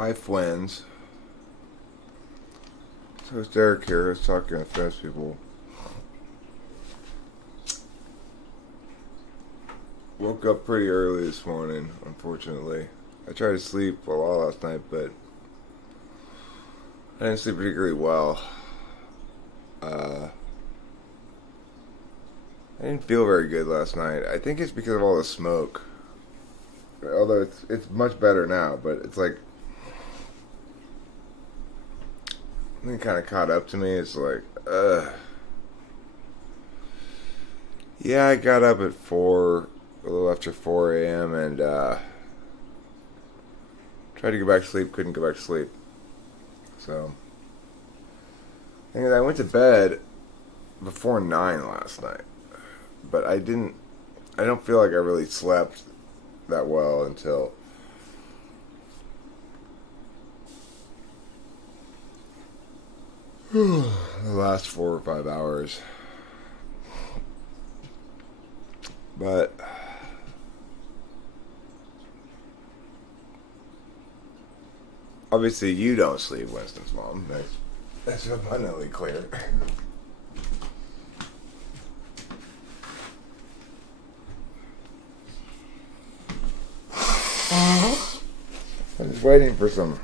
Hi, friends. So it's Derek here. Let's talk to fast people. Woke up pretty early this morning, unfortunately. I tried to sleep a lot last night, but I didn't sleep particularly well. I didn't feel very good last night. I think it's because of all the smoke. Although it's much better now, but it's like something kind of caught up to me. It's like, yeah, I got up at 4, a little after 4 a.m. and tried to go back to sleep, couldn't go back to sleep. So, I went to bed before 9 last night, but I don't feel like I really slept that well until the last 4 or 5 hours. But obviously you don't sleep, Winston's mom. That's abundantly clear. I'm just waiting for some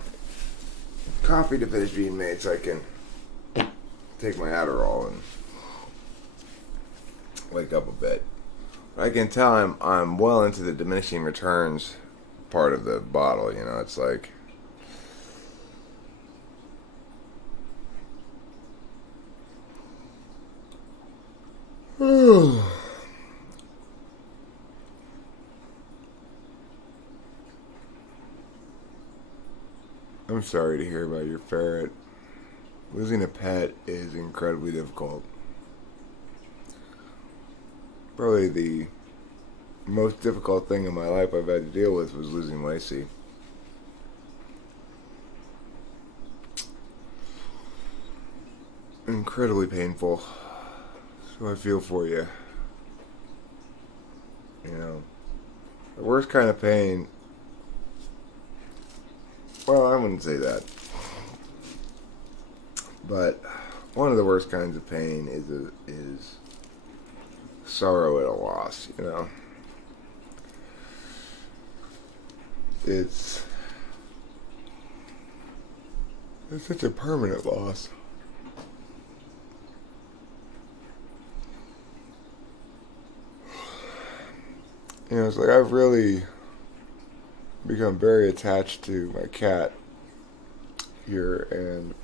coffee to finish being made so I can take my Adderall and wake up a bit. I can tell I'm well into the diminishing returns part of the bottle. It's like I'm sorry to hear about your ferret. Losing a pet is incredibly difficult. Probably the most difficult thing in my life I've had to deal with was losing Lacey. Incredibly painful. So I feel for you. The worst kind of pain. Well, I wouldn't say that. But one of the worst kinds of pain is sorrow at a loss. It's such a permanent loss. It's like I've really become very attached to my cat here, and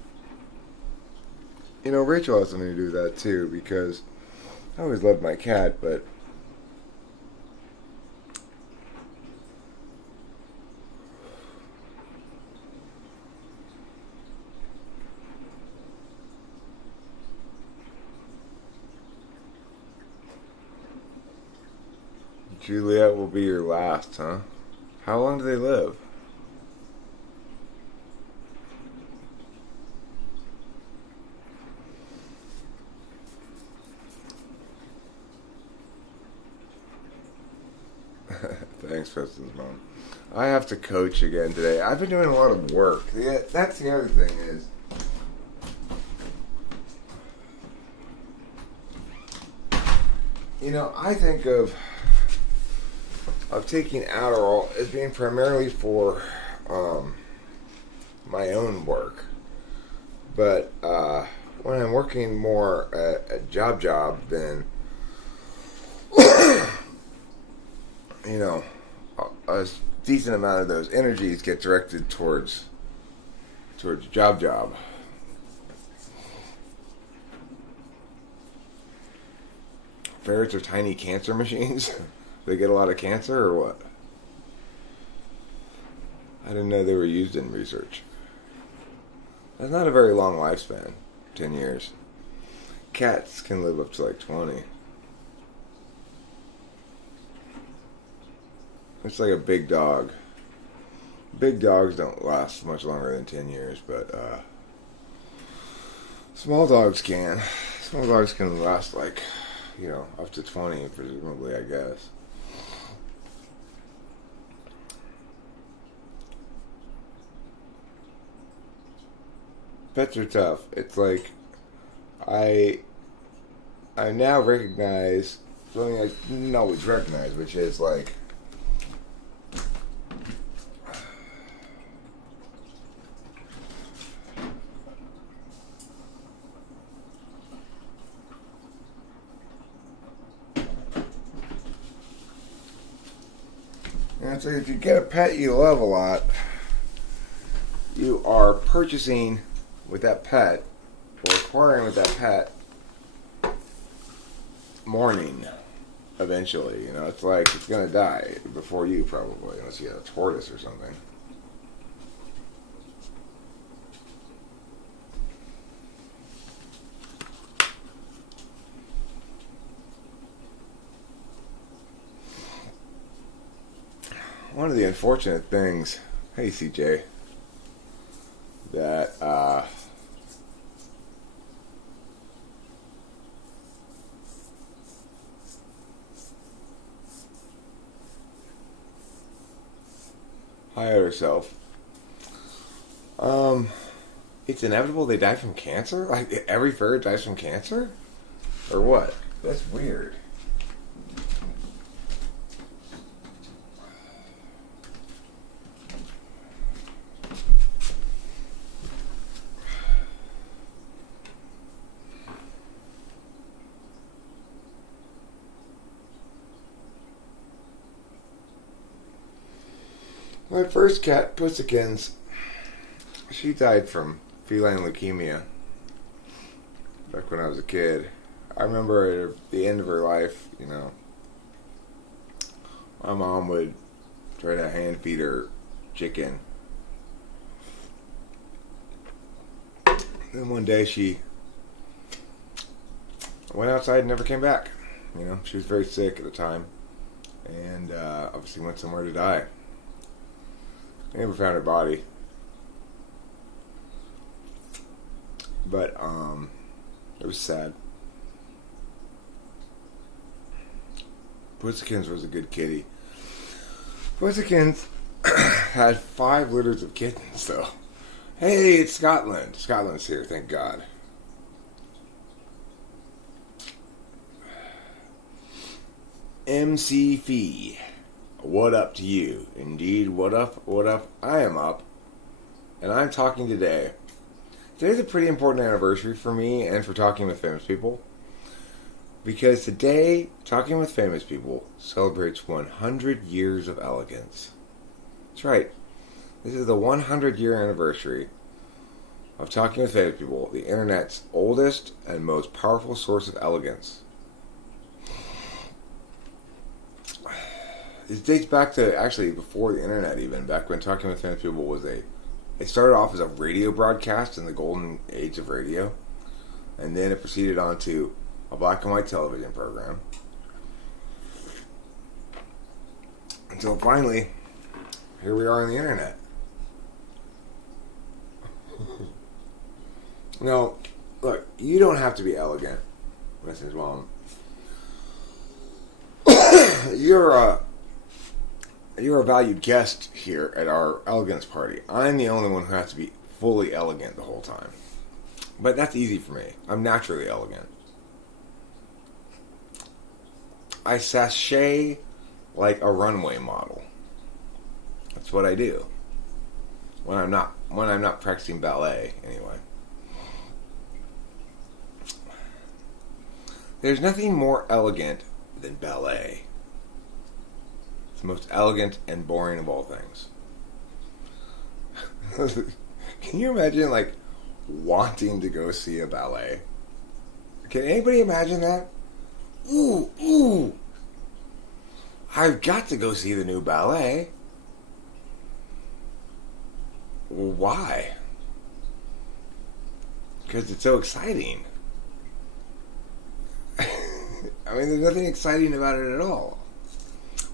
Rachel has something to do with that too, because I always loved my cat, but Juliet will be your last, huh? How long do they live? Thanks, Preston's mom. I have to coach again today. I've been doing a lot of work. Yeah, that's the other thing is, I think of taking Adderall as being primarily for my own work. But when I'm working more a job, then a decent amount of those energies get directed towards job. Ferrets are tiny cancer machines. They get a lot of cancer or what? I didn't know they were used in research. That's not a very long lifespan, 10 years. Cats can live up to like 20. It's like a big dog. Big dogs don't last much longer than 10 years, but small dogs can. Small dogs can last like, up to 20, presumably, I guess. Pets are tough. It's like I I now recognize something I didn't always recognize, which is like it's like if you get a pet you love a lot, you are purchasing with that pet or acquiring with that pet mourning eventually. You know, it's like it's gonna die before you probably, unless you have a tortoise or something. One of the unfortunate things, hey CJ, that hired herself. It's inevitable they die from cancer? Like every ferret dies from cancer? Or what? That's weird. My first cat, Pussykin's, she died from feline leukemia back when I was a kid. I remember at the end of her life, you know, my mom would try to hand feed her chicken. Then one day she went outside and never came back. You know, she was very sick at the time and obviously went somewhere to die. I never found her body. But, it was sad. Pussykins was a good kitty. Pussykins had 5 litters of kittens, though. Hey, it's Scotland. Scotland's here, thank God. MC Fee. What up to you? Indeed, what up, what up? I am up. And I'm talking today. Today's a pretty important anniversary for me and for Talking with Famous People. Because today, Talking with Famous People celebrates 100 years of elegance. That's right. This is the 100-year anniversary of Talking with Famous People, the internet's oldest and most powerful source of elegance. It dates back to actually before the internet even, back when Talking with Famous People was it started off as a radio broadcast in the golden age of radio, and then it proceeded on to a black and white television program. Until finally, here we are on the internet. No, look, you don't have to be elegant, Mrs. Mom. You're a valued guest here at our elegance party. I'm the only one who has to be fully elegant the whole time. But that's easy for me. I'm naturally elegant. I sashay like a runway model. That's what I do. When I'm not practicing ballet, anyway. There's nothing more elegant than ballet. It's the most elegant and boring of all things. Can you imagine, like, wanting to go see a ballet? Can anybody imagine that? Ooh. I've got to go see the new ballet. Well, why? Because it's so exciting. I mean, there's nothing exciting about it at all.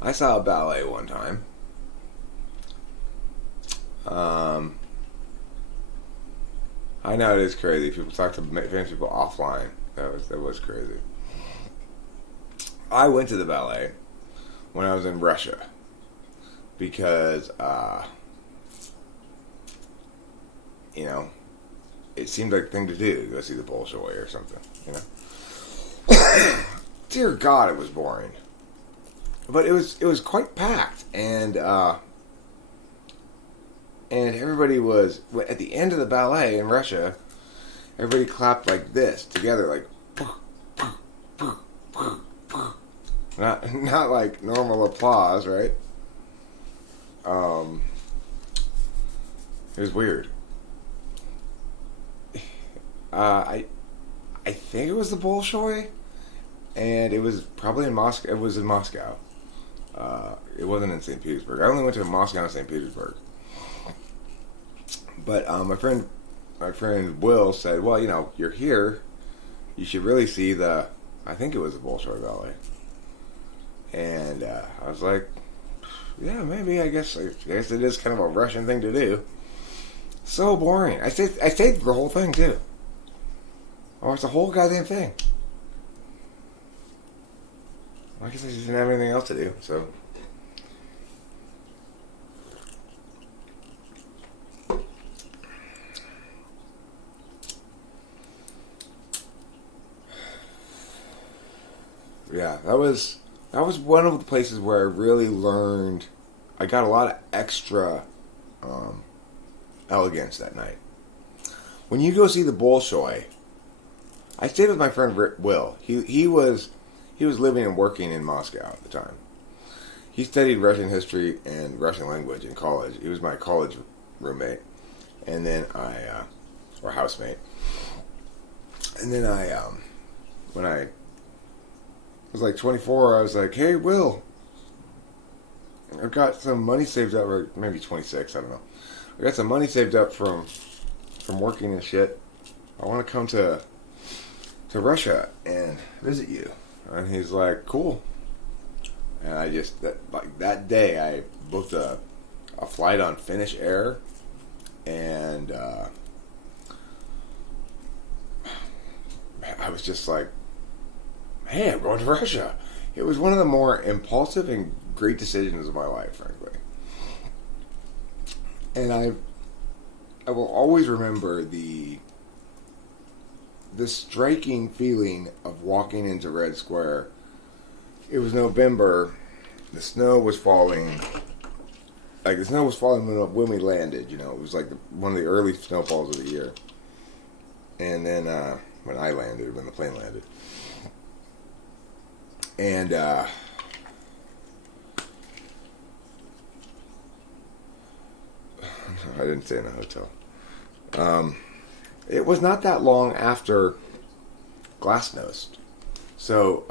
I saw a ballet one time. I know it is crazy. People talk to famous people offline. That was crazy. I went to the ballet when I was in Russia because, it seemed like a thing to do to go see the Bolshoi or something, you know. Dear God, it was boring, but it was quite packed, and everybody was at the end of the ballet in Russia. Everybody clapped like this together, like not like normal applause, right? It was weird. I think it was the Bolshoi, and it was probably in Moscow. It was in Moscow. It wasn't in St. Petersburg. I only went to Moscow and St. Petersburg. But my friend Will said, "Well, you know, you're here. You should really see the. I think it was the Bolshoi Ballet." And I was like, "Yeah, maybe. I guess it is kind of a Russian thing to do." So boring. I stayed for the whole thing too. I watched the whole goddamn thing. I guess I just didn't have anything else to do, so. Yeah, that was one of the places where I really learned. I got a lot of extra elegance that night. When you go see the Bolshoi, I stayed with my friend Will. He was living and working in Moscow at the time. He studied Russian history and Russian language in college. He was my college roommate, and then or housemate. And then when I was like 24, I was like, "Hey, Will, I've got some money saved up, or maybe 26, I don't know. I got some money saved up from working and shit. I want to come to Russia and visit you." And he's like, "Cool." And I just that day I booked a flight on Finnish Air, and I was just like, "Hey, I'm going to Russia." It was one of the more impulsive and great decisions of my life, frankly. And I will always remember the striking feeling of walking into Red Square. It was November. The snow was falling. Like, the snow was falling when we landed, you know. It was like one of the early snowfalls of the year. And then when I landed, when the plane landed. And I didn't stay in a hotel. It was not that long after Glasnost. So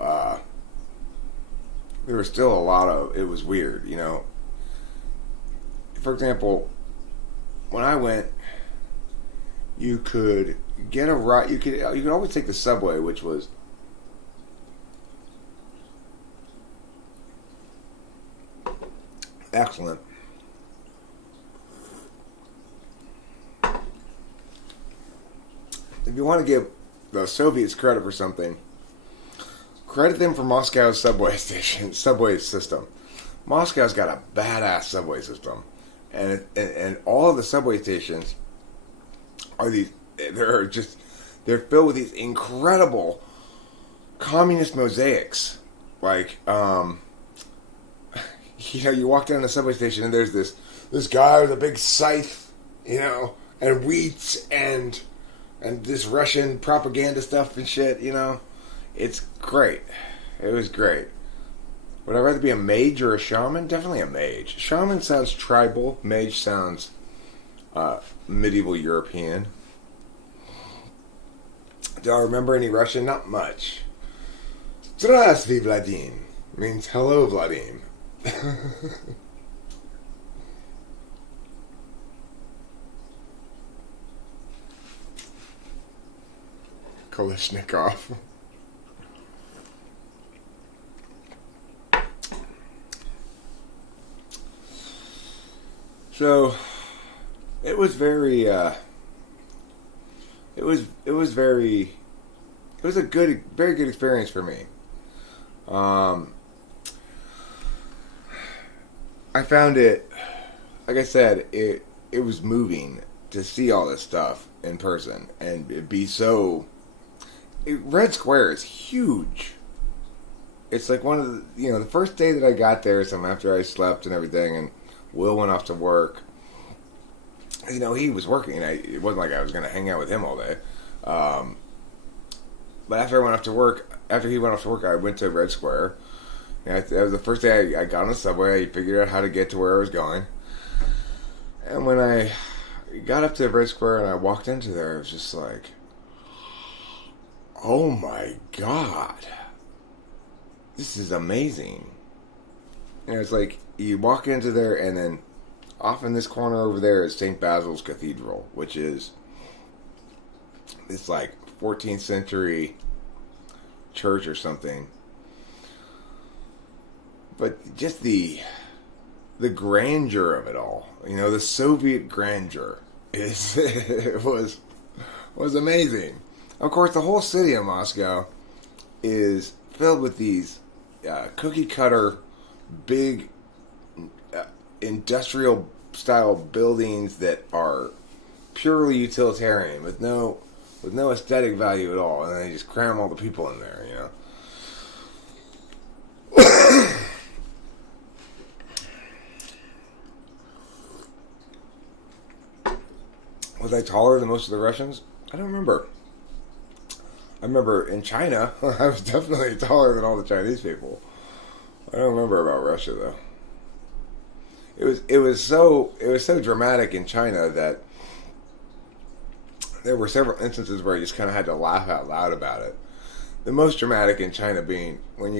there was still a lot of, it was weird, you know. For example, when I went, you could get a ride, you could always take the subway, which was excellent. If you want to give the Soviets credit for something, credit them for Moscow's subway system. Moscow's got a badass subway system, and all of the subway stations are they're filled with these incredible communist mosaics. Like, you know, you walk down the subway station and there's this guy with a big scythe, you know, and wheat and this Russian propaganda stuff and shit, you know. It's great. It was great. Would I rather be a mage or a shaman? Definitely a mage. Shaman sounds tribal. Mage sounds medieval European. Do I remember any Russian? Not much. Здравствуй, Владим. Means hello, Vladimir. Kalashnikov. So it was very it was a very good experience for me. I found it, like I said, it was moving to to see all this stuff in person and it be so. Red Square is huge. It's like one of the first day that I got there, some after I slept and everything, and Will went off to work. He was working. It wasn't like I was going to hang out with him all day. But after he went off to work, I went to Red Square. That was the first day I got on the subway. I figured out how to get to where I was going. And when I got up to Red Square and I walked into there, it was just like, oh my God. This is amazing. It's like you walk into there and then off in this corner over there is St. Basil's Cathedral, which is this like 14th century church or something. But just the grandeur of it all, the Soviet grandeur was amazing. Of course, the whole city of Moscow is filled with these cookie cutter, big industrial style buildings that are purely utilitarian with no aesthetic value at all, and they just cram all the people in there. Was I taller than most of the Russians? I don't remember. I remember in China, I was definitely taller than all the Chinese people. I don't remember about Russia though. It was so dramatic in China that there were several instances where I just kind of had to laugh out loud about it. The most dramatic in China being when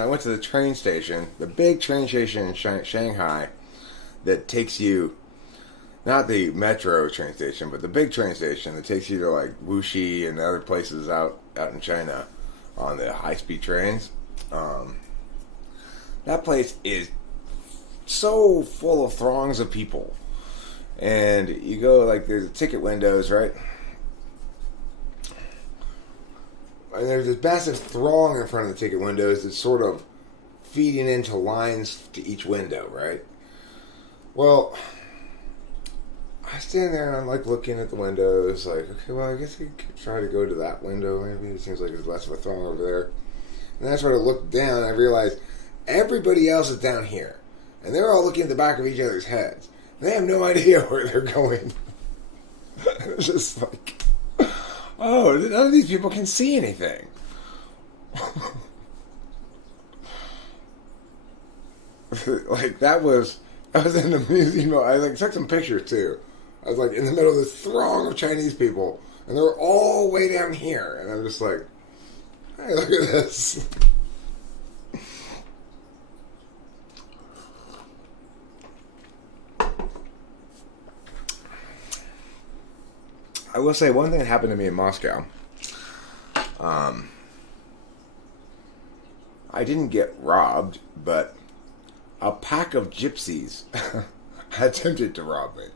I went to the train station, the big train station in Shanghai that takes you, not the metro train station, but the big train station that takes you to like Wuxi and other places out in China on the high-speed trains. That place is so full of throngs of people. And you go, like, there's ticket windows, right? And there's this massive throng in front of the ticket windows that's sort of feeding into lines to each window, right? Well, I stand there and I'm like looking at the windows, like, okay, well, I guess we could try to go to that window. Maybe it seems like there's less of a throng over there. And that's when I looked down and I realized everybody else is down here. And they're all looking at the back of each other's heads. They have no idea where they're going. It's just like, oh, none of these people can see anything. Like, that was an amusing moment. I took some pictures too. I was like in the middle of this throng of Chinese people, and they're all way down here, and I'm just like, hey, look at this. I will say one thing that happened to me in Moscow. I didn't get robbed, but a pack of gypsies attempted to rob me.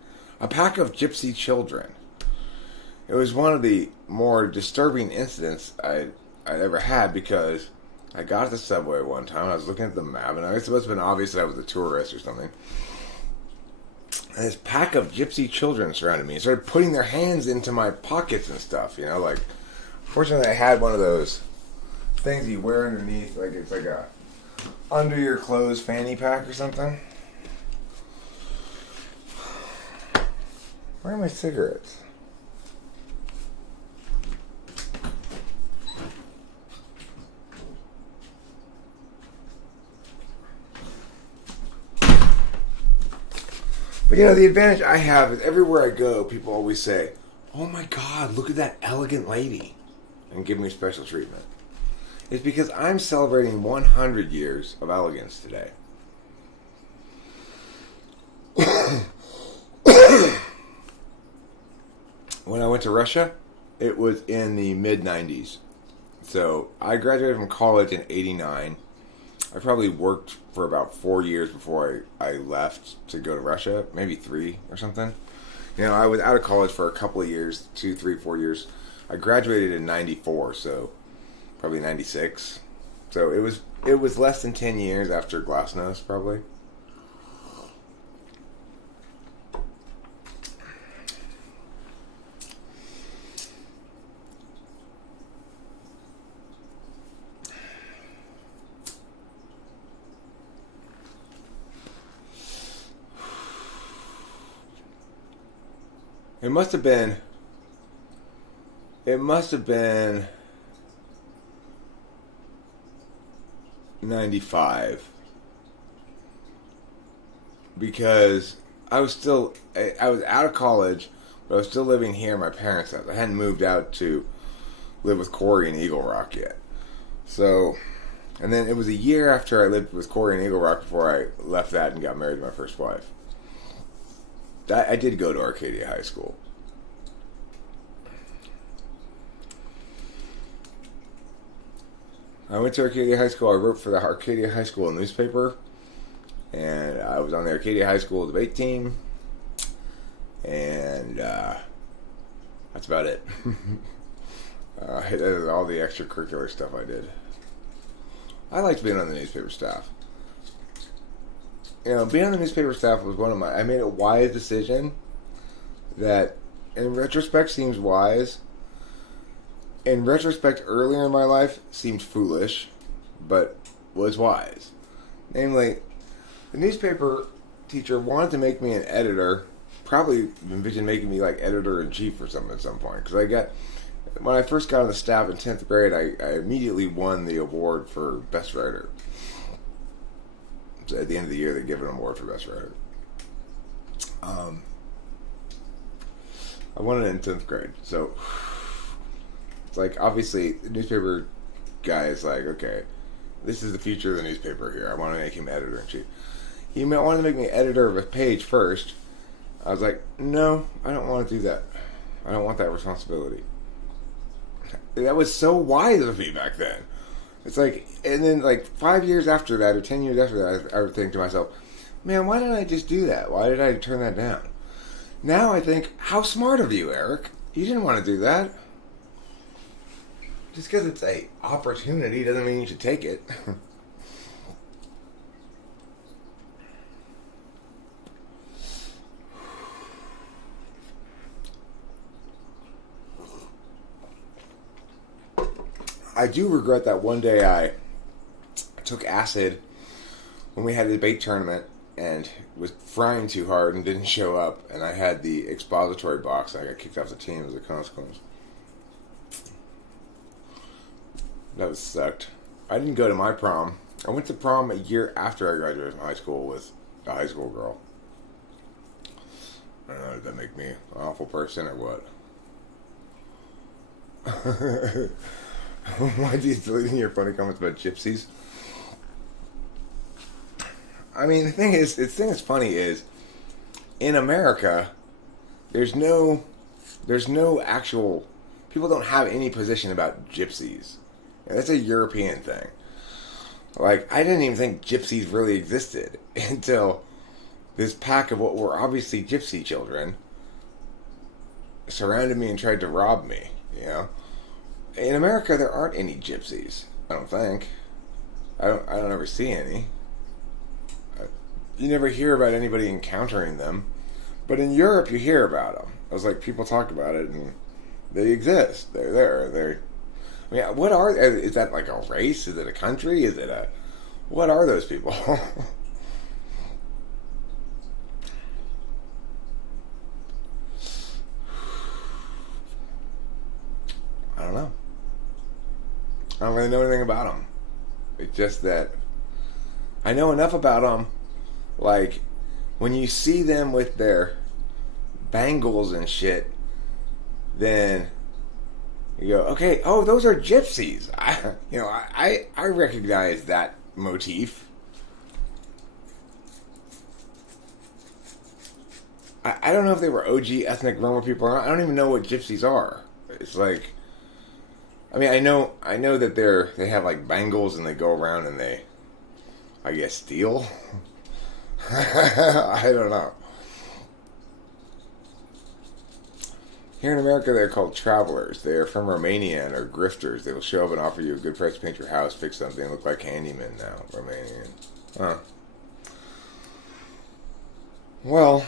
A pack of gypsy children. It was one of the more disturbing incidents I'd ever had because I got at the subway one time. I was looking at the map, and I guess it must have been obvious that I was a tourist or something. And this pack of gypsy children surrounded me and started putting their hands into my pockets and stuff, like, fortunately I had one of those things you wear underneath, like it's like a under your clothes fanny pack or something. Where are my cigarettes? But the advantage I have is everywhere I go, people always say, oh my God, look at that elegant lady, and give me special treatment. It's because I'm celebrating 100 years of Elegance today. When I went to Russia, it was in the mid-90s. So I graduated from college in 89. I probably worked for about 4 years before I left to go to Russia, maybe 3 or something. I was out of college for a couple of years, 2, 3, 4 years. I graduated in 94, so probably 96. So it was less than 10 years after Glasnost, probably. It must have been. It must have been 95 because I was still. I was out of college, but I was still living here in my parents' house. I hadn't moved out to live with Corey in Eagle Rock yet. So, and then it was a year after I lived with Corey in Eagle Rock before I left that and got married to my first wife. I did go to Arcadia High School. I went to Arcadia High School. I wrote for the Arcadia High School newspaper. And I was on the Arcadia High School debate team. And that's about it. That is all the extracurricular stuff I did. I liked being on the newspaper staff. You know, being on the newspaper staff was one of my... I made a wise decision that, in retrospect, seems wise. In retrospect, earlier in my life, seemed foolish, but was wise. Namely, the newspaper teacher wanted to make me an editor. Probably envisioned making me like editor-in-chief or something at some point. Because when I first got on the staff in 10th grade, I immediately won the award for Best Writer. So at the end of the year, they give an award for Best Writer. I won it in 10th grade. So, it's like, obviously, the newspaper guy is like, okay, this is the future of the newspaper here. I want to make him editor-in-chief. He wanted to make me editor of a page first. I was like, no, I don't want to do that. I don't want that responsibility. That was so wise of me back then. It's like, and then like 5 years after that, or 10 years after that, I would think to myself, man, why didn't I just do that? Why did I turn that down? Now I think, how smart of you, Eric. You didn't want to do that. Just because it's a opportunity doesn't mean you should take it. I do regret that one day I took acid when we had a debate tournament and was frying too hard and didn't show up, and I had the expository box and I got kicked off the team as a consequence. That was sucked. I didn't go to my prom. I went to prom a year after I graduated from high school with a high school girl. I don't know, did that make me an awful person or what? Why do you deleting your funny comments about gypsies? I mean, the thing that's funny is, in America, there's no actual, people don't have any position about gypsies. And that's a European thing. Like, I didn't even think gypsies really existed until this pack of what were obviously gypsy children surrounded me and tried to rob me, you know? In America, there aren't any gypsies. I don't think. I don't ever see any. You never hear about anybody encountering them. But in Europe, you hear about them. I was like, people talk about it, and they exist. They're there. I mean, what are... Is that like a race? Is it a country? Is it a... What are those people? I don't know. I don't really know anything about them. It's just that I know enough about them. Like, when you see them with their bangles and shit, then you go, okay, oh, those are gypsies. I recognize that motif. I don't know if they were OG ethnic Roma people or not. I don't even know what gypsies are. It's like, I mean, I know that they have like bangles and they go around and they, I guess, steal. I don't know. Here in America, they're called travelers. They are from Romania and are grifters. They will show up and offer you a good price to paint your house, fix something, and look like handymen now. Romanian. Huh. Well,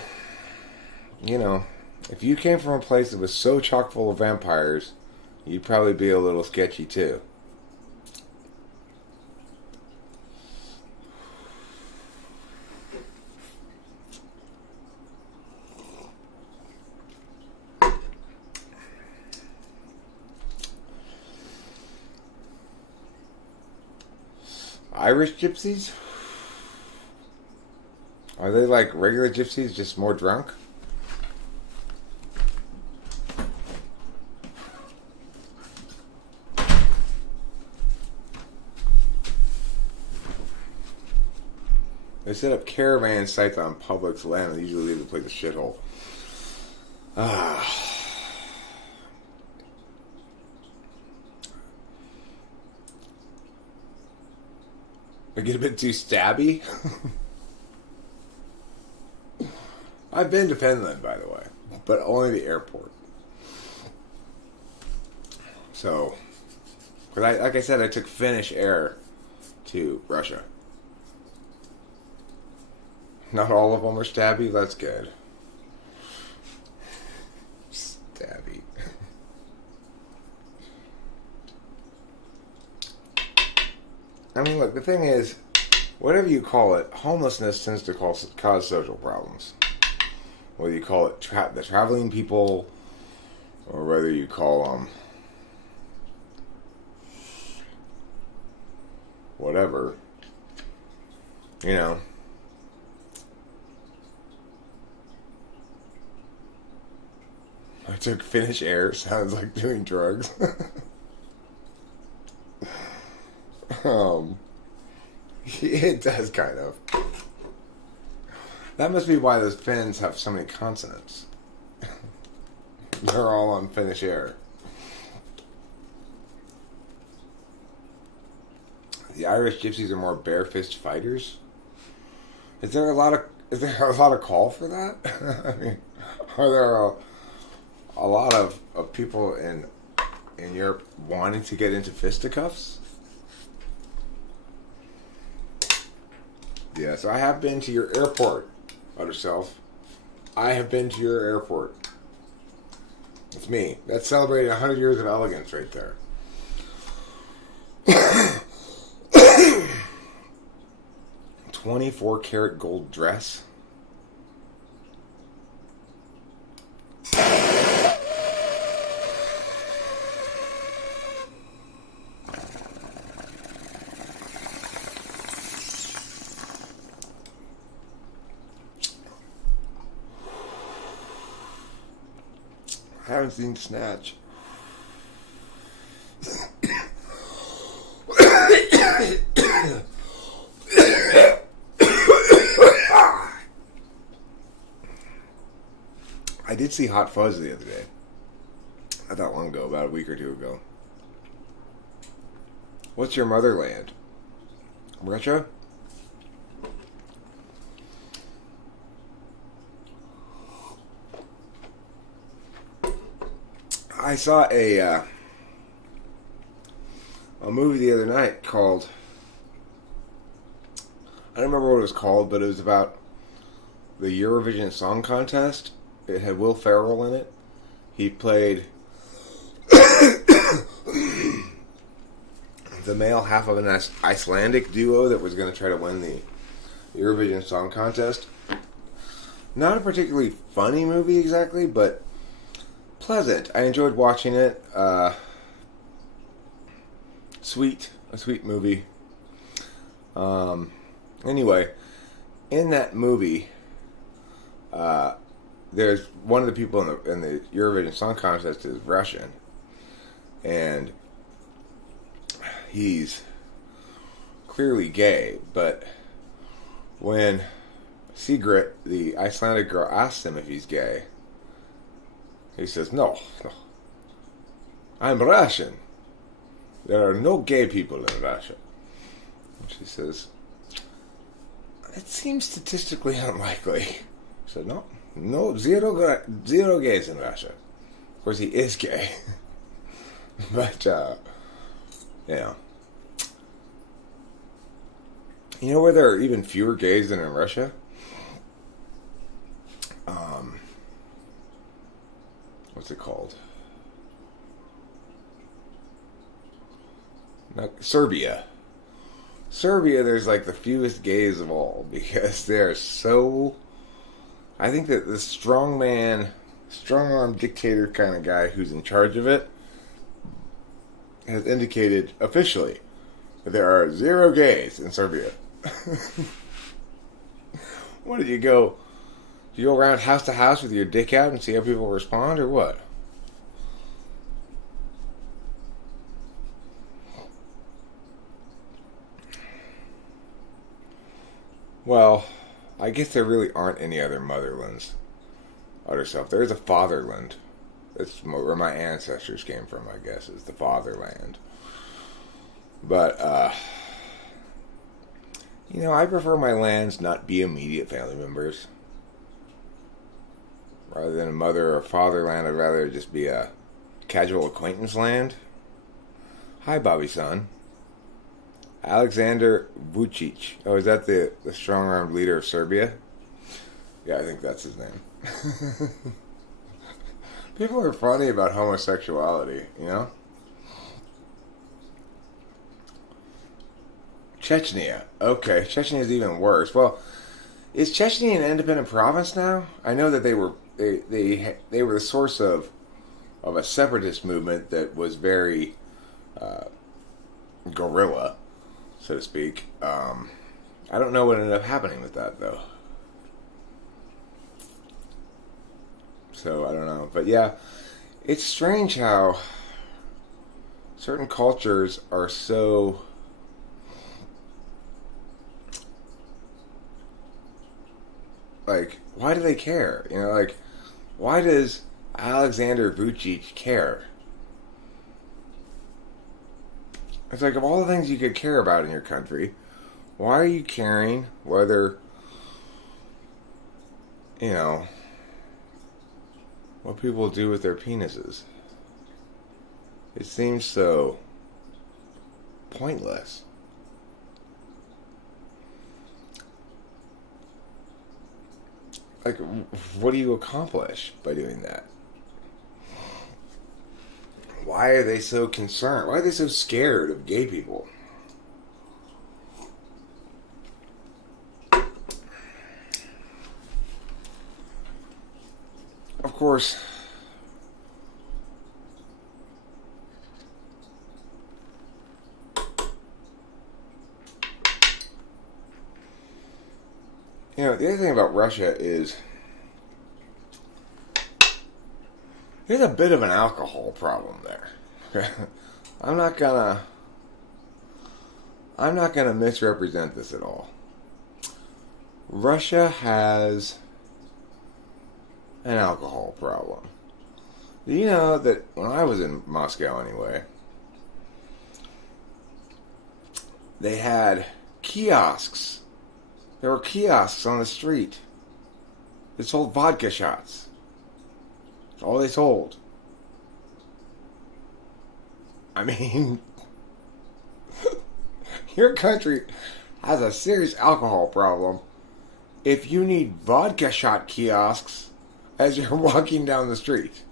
you know, if you came from a place that was so chock full of vampires, you'd probably be a little sketchy too. Irish gypsies? Are they like regular gypsies, just more drunk? They set up caravan sites on public's land and usually leave the place a shithole. I get a bit too stabby. I've been to Finland, by the way, but only the airport. So, like I said, I took Finnish Air to Russia. Not all of them are stabby. That's good. Stabby. I mean, look, the thing is, whatever you call it, homelessness tends to cause social problems. Whether you call it the traveling people, or whether you call them whatever, you know. I took Finnish Air. Sounds like doing drugs. It does kind of. That must be why those Finns have so many consonants. They're all on Finnish Air. The Irish gypsies are more bare-fist fighters. Is there a lot of call for that? I mean, are there a lot of people in Europe wanting to get into fisticuffs? Yes, I have been to your airport, Utter Self. I have been to your airport. It's me. That's celebrating 100 years of elegance right there. 24-karat gold dress. I haven't seen Snatch. I did see Hot Fuzz the other day. Not that long ago, about a week or two ago. What's your motherland? Russia? I saw a movie the other night called, I don't remember what it was called, but it was about the Eurovision Song Contest. It had Will Ferrell in it. He played the male half of an Icelandic duo that was going to try to win the Eurovision Song Contest. Not a particularly funny movie exactly, but pleasant. I enjoyed watching it. A sweet movie. Anyway, in that movie, there's one of the people in the Eurovision Song Contest is Russian, and he's clearly gay. But when Sigrid, the Icelandic girl, asks him if he's gay, he says, no, I'm Russian. There are no gay people in Russia. And she says, it seems statistically unlikely. He said, no, zero gays in Russia. Of course, he is gay. But, yeah. You know where there are even fewer gays than in Russia? What's it called? Serbia. Serbia, there's like the fewest gays of all because they're so. I think that the strong-arm dictator kind of guy who's in charge of it has indicated officially There are 0 gays in Serbia. What did you go? Do you go around house to house with your dick out and see how people respond, or what? Well, I guess there really aren't any other motherlands. Other stuff. There's a fatherland. That's where my ancestors came from, I guess, is the fatherland. But, I prefer my lands not be immediate family members. Rather than a mother or fatherland, I'd rather just be a casual acquaintance land. Hi, Bobby son. Alexander Vucic. Oh, is that the strong-armed leader of Serbia? Yeah, I think that's his name. People are funny about homosexuality, Chechnya. Okay, Chechnya is even worse. Well, is Chechnya an independent province now? I know that they were the source of a separatist movement that was very guerrilla, so to speak. I don't know what ended up happening with that though. So I don't know, but yeah, it's strange how certain cultures are so like, why do they care? Why does Alexander Vucic care? It's like, of all the things you could care about in your country, why are you caring whether, what people do with their penises? It seems so pointless. Like, what do you accomplish by doing that? Why are they so concerned? Why are they so scared of gay people? Of course, the other thing about Russia is there's a bit of an alcohol problem there. I'm not gonna misrepresent this at all. Russia has an alcohol problem. Do you know that when I was in Moscow anyway, they had kiosks. There were kiosks on the street that sold vodka shots. That's all they sold. I mean, your country has a serious alcohol problem if you need vodka shot kiosks as you're walking down the street.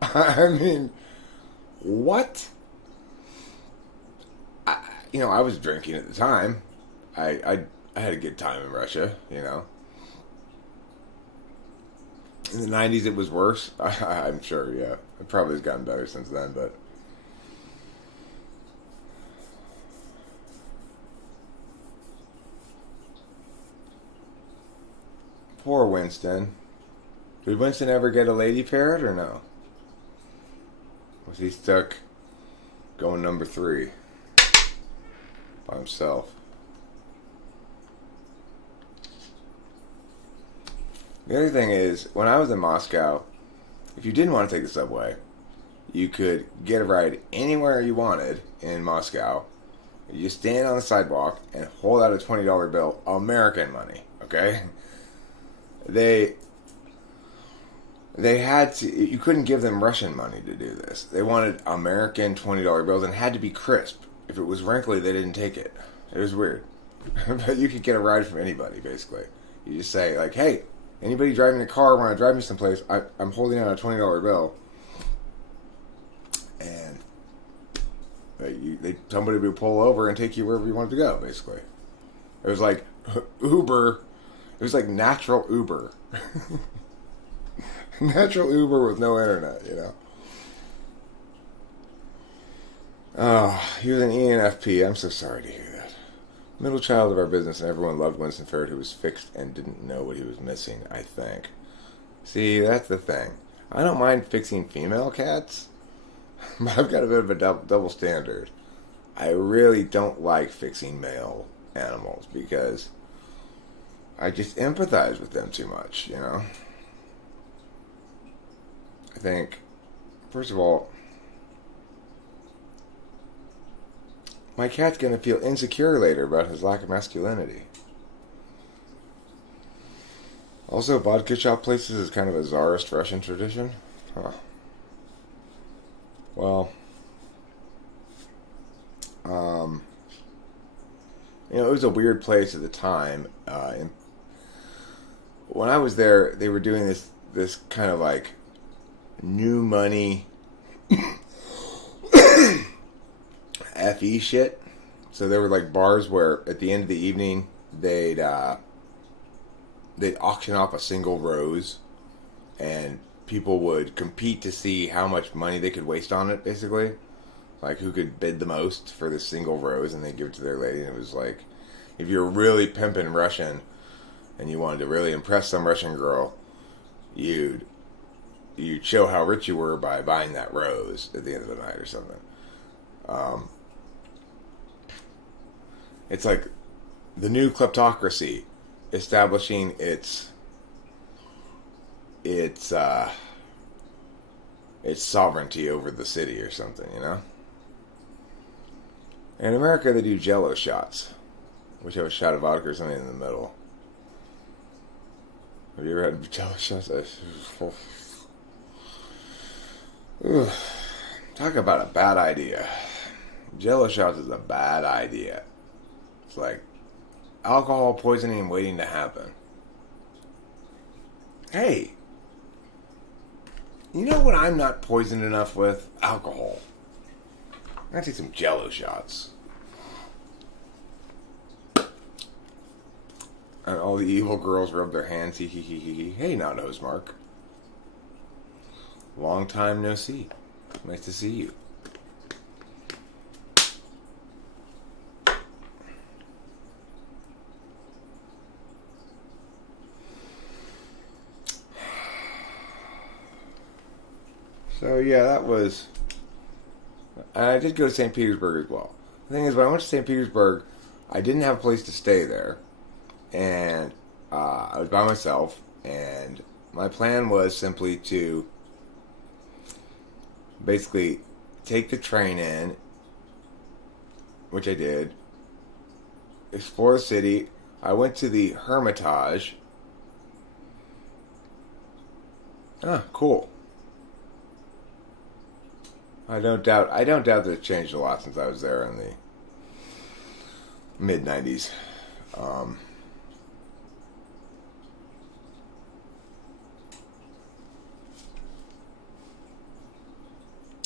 I mean, what? I was drinking at the time. I had a good time in Russia, In the 90s it was worse. I'm sure, yeah. It probably has gotten better since then, but... Poor Winston. Did Winston ever get a lady parrot or no? Was he stuck going number 3? By himself. The other thing is, when I was in Moscow, if you didn't want to take the subway, you could get a ride anywhere you wanted in Moscow. You just stand on the sidewalk and hold out a $20 bill, American money, okay? They had to, you couldn't give them Russian money to do this. They wanted American $20 bills and had to be crisp. If it was wrinkly, they didn't take it. It was weird. But you could get a ride from anybody, basically. You just say, like, hey, anybody driving a car want to drive me someplace, I'm holding out a $20 bill. And somebody would pull over and take you wherever you wanted to go, basically. It was like Uber. It was like natural Uber. Natural Uber with no internet, Oh, he was an ENFP. I'm so sorry to hear that. Middle child of our business, and everyone loved Winston Ferret, who was fixed and didn't know what he was missing, I think. See, that's the thing. I don't mind fixing female cats, but I've got a bit of a double standard. I really don't like fixing male animals because I just empathize with them too much, you know? I think, first of all, my cat's going to feel insecure later about his lack of masculinity. Also, vodka shop places is kind of a czarist Russian tradition. Huh. Well, um, it was a weird place at the time. When I was there, they were doing this kind of like new money FE shit. So there were like bars where at the end of the evening they'd auction off a single rose, and people would compete to see how much money they could waste on it. Basically, like who could bid the most for this single rose, and they give it to their lady. And it was like, if you're really pimping Russian, and you wanted to really impress some Russian girl, you'd show how rich you were by buying that rose at the end of the night or something. Um, it's like the new kleptocracy establishing its sovereignty over the city or something, you know. In America, they do Jello shots, which have a shot of vodka or something in the middle. Have you ever had Jello shots? Ugh. Talk about a bad idea. Jello shots is a bad idea. It's like alcohol poisoning waiting to happen. Hey, you know what I'm not poisoned enough with? Alcohol. I'm gonna take some Jello shots. And all the evil girls rub their hands. Hee hee hee hee hee. Hey, now nose mark. Long time no see. Nice to see you. So yeah, that was. I did go to St. Petersburg as well. The thing is, when I went to St. Petersburg, I didn't have a place to stay there, and I was by myself. And my plan was simply to basically take the train in, which I did, explore the city. I went to the Hermitage. Ah, cool. I don't doubt that it changed a lot since I was there in the mid '90s. Um,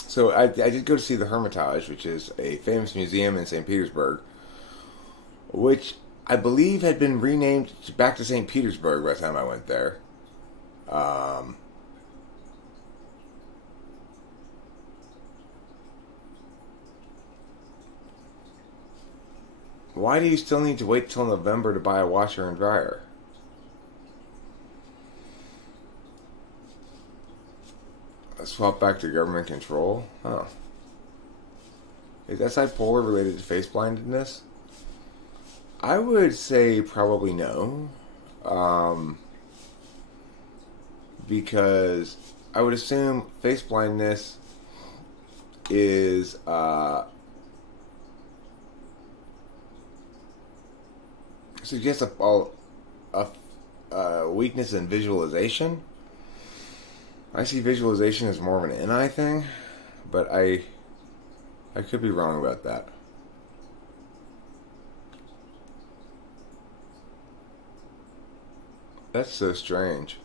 so I did go to see the Hermitage, which is a famous museum in St. Petersburg, which I believe had been renamed back to St. Petersburg by the time I went there. Um, Why do you still need to wait till November to buy a washer and dryer? Swap back to government control? Huh. Is SI polar related to face blindness? I would say probably no. Um, because I would assume face blindness is suggests a weakness in visualization. I see visualization as more of an NI thing, but I could be wrong about that. That's so strange.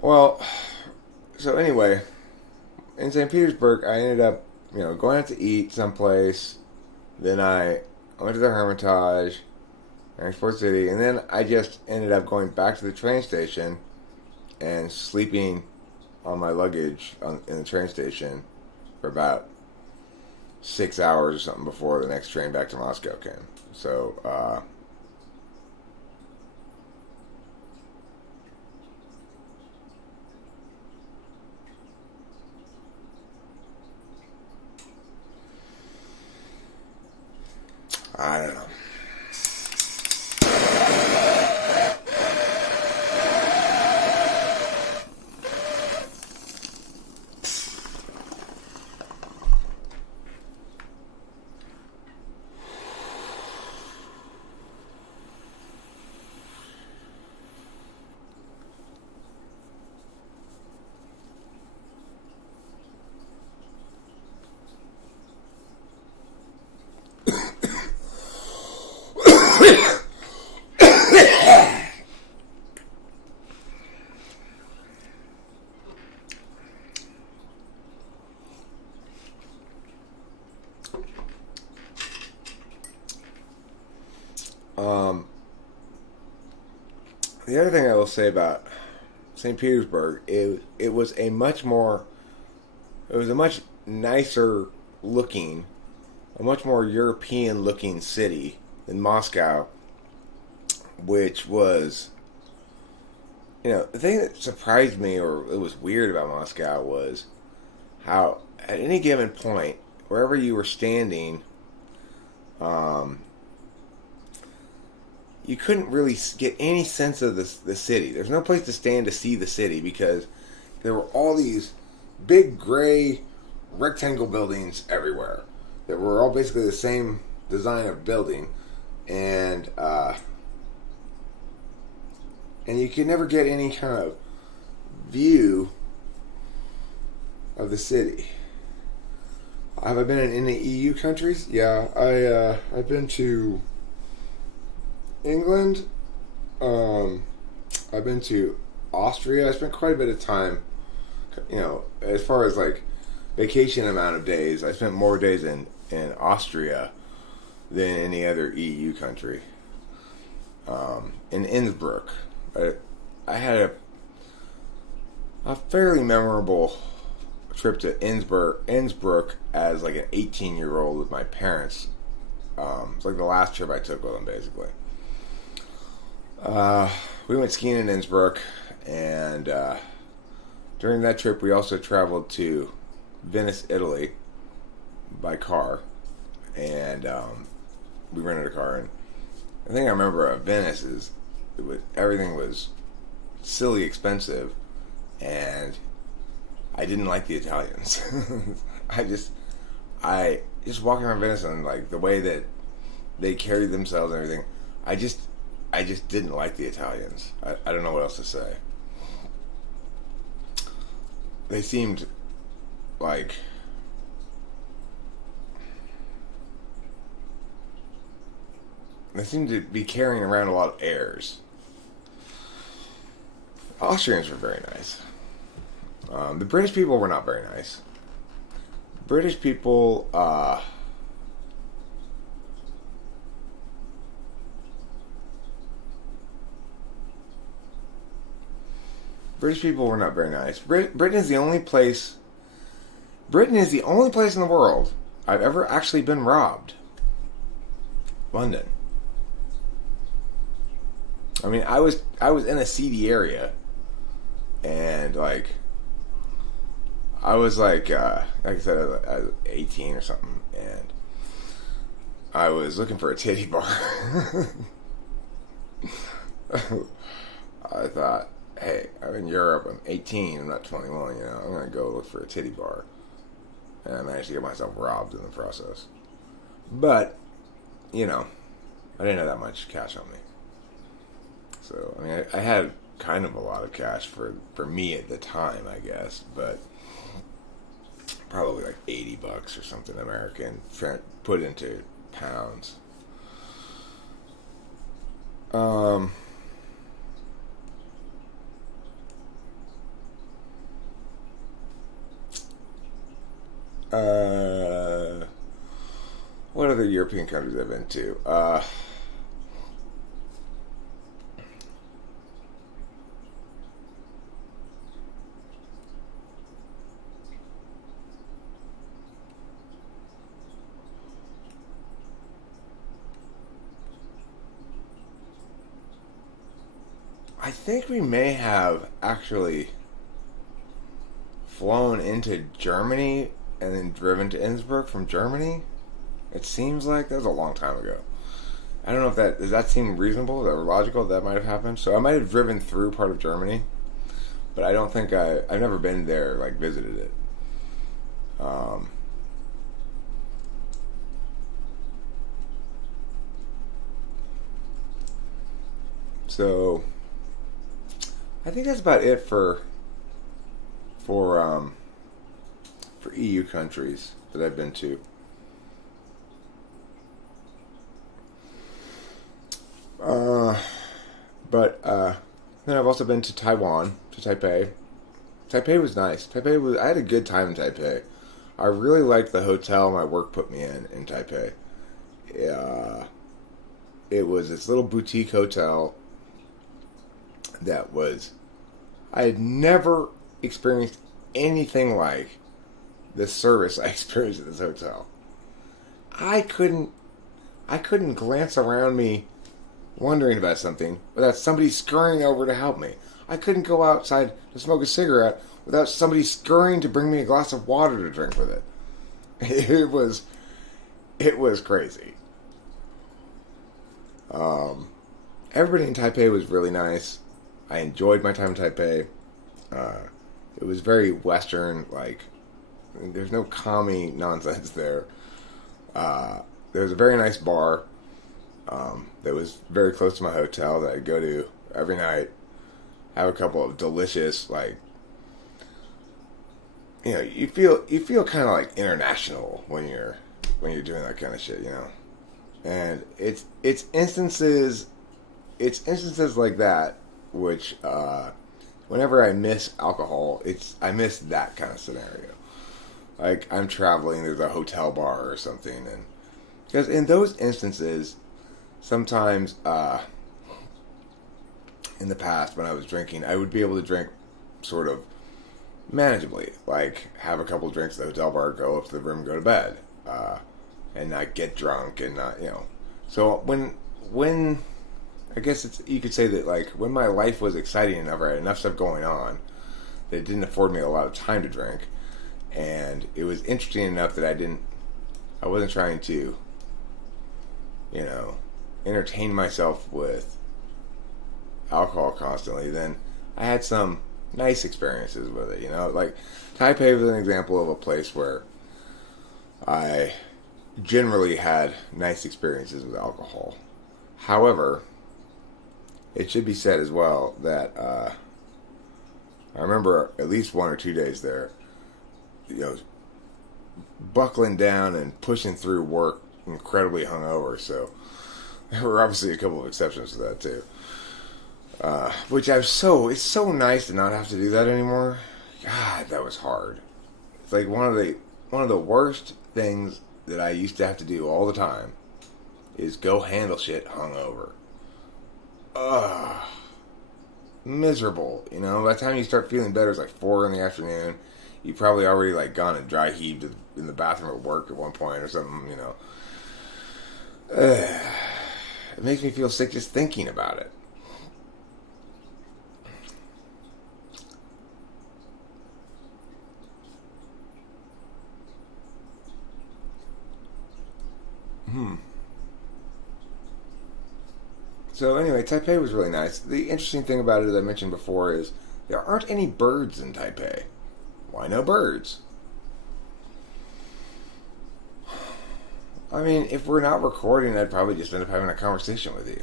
Well, so anyway, in St. Petersburg, I ended up, going out to eat someplace. Then I went to the Hermitage, Export City, and then I just ended up going back to the train station and sleeping on my luggage in the train station for about 6 hours or something before the next train back to Moscow came. So, I don't know. Um, the other thing I will say about St. Petersburg, it was a much nicer looking, a much more European looking city than Moscow, which was, the thing that surprised me or it was weird about Moscow was how at any given point, wherever you were standing, um, you couldn't really get any sense of the city. There's no place to stand to see the city because there were all these big gray rectangle buildings everywhere that were all basically the same design of building, and you could never get any kind of view of the city. Have I been in any EU countries? Yeah, I've been to England. I've been to Austria. I spent quite a bit of time. As far as like vacation amount of days, I spent more days in Austria than any other EU country. In Innsbruck, I had a fairly memorable trip to Innsbruck as like an 18-year-old with my parents. It's like the last trip I took with them, basically. We went skiing in Innsbruck, and during that trip we also traveled to Venice, Italy by car, and we rented a car. And the thing I remember of Venice is everything was silly expensive, and I didn't like the Italians. I just walking around Venice and like the way that they carried themselves and everything. I just didn't like the Italians. I don't know what else to say. They seemed like they seemed to be carrying around a lot of airs. Austrians were very nice. The British people were not very nice. British people, were not very nice. Britain is the only place. Britain is the only place in the world I've ever actually been robbed. London. I mean, I was in a seedy area, and like I was like I said, I was 18 or something, and I was looking for a titty bar. I thought, hey, I'm in Europe, I'm 18, I'm not 21, I'm going to go look for a titty bar. And I managed to get myself robbed in the process. But, I didn't have that much cash on me. So, I mean, I had kind of a lot of cash for me at the time, I guess, but probably like $80 or something American, put into pounds. What other European countries I've been to? I think we may have actually flown into Germany and then driven to Innsbruck from Germany. It seems like that was a long time ago. I don't know if that does that seem reasonable or logical that might have happened. So I might have driven through part of Germany, but I don't think I've never been there, like visited it. Um, so I think that's about it for um, for EU countries that I've been to. Uh, but then I've also been to Taiwan, to Taipei. Taipei was nice. I had a good time in Taipei. I really liked the hotel my work put me in Taipei. Uh, it was this little boutique hotel that was I had never experienced anything like the service I experienced at this hotel. I couldn't I couldn't glance around me wondering about something without somebody scurrying over to help me. I couldn't go outside to smoke a cigarette without somebody scurrying to bring me a glass of water to drink with it. It was it was crazy. Um, Everybody in Taipei was really nice. I enjoyed my time in Taipei. Uh, it was very Western, like there's no commie nonsense there. There was a very nice bar that was very close to my hotel that I'd go to every night. Have a couple of delicious, like you feel kind of like international when you're doing that kind of shit, And it's instances like that which whenever I miss alcohol, I miss that kind of scenario. Like I'm traveling, there's a hotel bar or something, and because in those instances, sometimes in the past when I was drinking, I would be able to drink sort of manageably, like have a couple drinks at the hotel bar, go up to the room, go to bed, and not get drunk and not. So when I guess you could say that like when my life was exciting enough, I had enough stuff going on that it didn't afford me a lot of time to drink, and it was interesting enough that I wasn't trying to, entertain myself with alcohol constantly. Then I had some nice experiences with it. Like Taipei was an example of a place where I generally had nice experiences with alcohol. However, it should be said as well that I remember at least 1 or 2 days there, you know, buckling down and pushing through work incredibly hungover. So there were obviously a couple of exceptions to that too. It's so nice to not have to do that anymore. God, that was hard. It's like one of the worst things that I used to have to do all the time is go handle shit hungover. Ugh. Miserable, By the time you start feeling better, it's like 4 in the afternoon. You probably already like gone and dry heaved in the bathroom at work at one point or something, Ugh. It makes me feel sick just thinking about it. Hmm. So anyway, Taipei was really nice. The interesting thing about it, as I mentioned before, is there aren't any birds in Taipei. Why no birds? I mean, if we're not recording, I'd probably just end up having a conversation with you.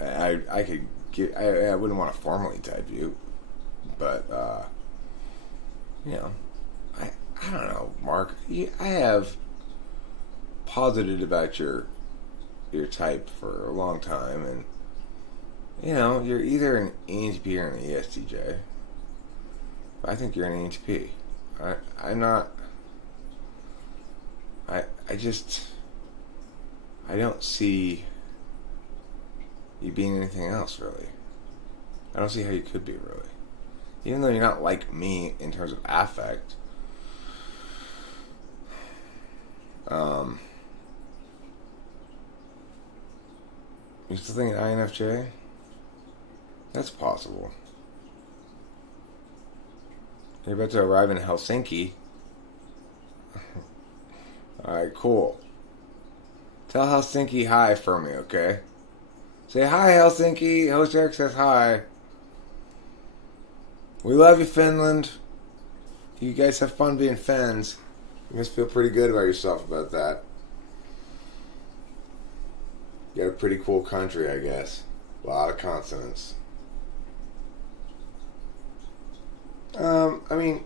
I could get. I wouldn't want to formally type you, but you know, I don't know, Mark. I have posited about your type for a long time, and you're either an ENTP or an ESTJ. I think you're an ENTP. I'm not. I just I don't see you being anything else really. I don't see how you could be really. Even though you're not like me in terms of affect. Um You still thinking INFJ? That's possible. You're about to arrive in Helsinki. Alright, cool. Tell Helsinki hi for me, okay? Say hi, Helsinki. Host Eric says hi. We love you, Finland. You guys have fun being Finns. You must feel pretty good about yourself about that. You got a pretty cool country, I guess. A lot of consonants. I mean,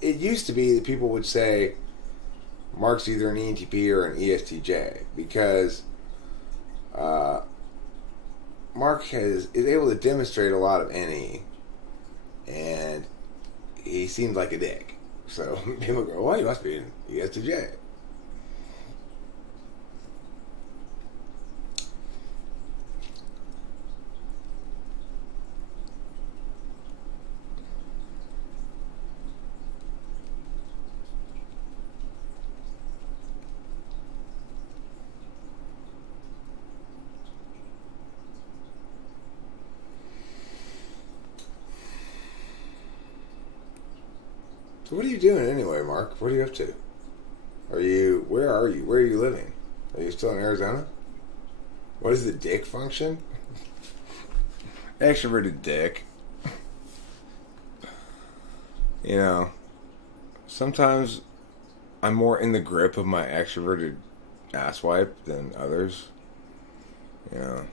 it used to be that people would say Mark's either an ENTP or an ESTJ because Mark is able to demonstrate a lot of NE, and he seemed like a dick. So people go, well, you must be an ESTJ. So what are you doing anyway, Mark? What are you up to? Where are you? Where are you living? Are you still in Arizona? What is the dick function? Extroverted dick. You know, sometimes I'm more in the grip of my extroverted asswipe than others. You know.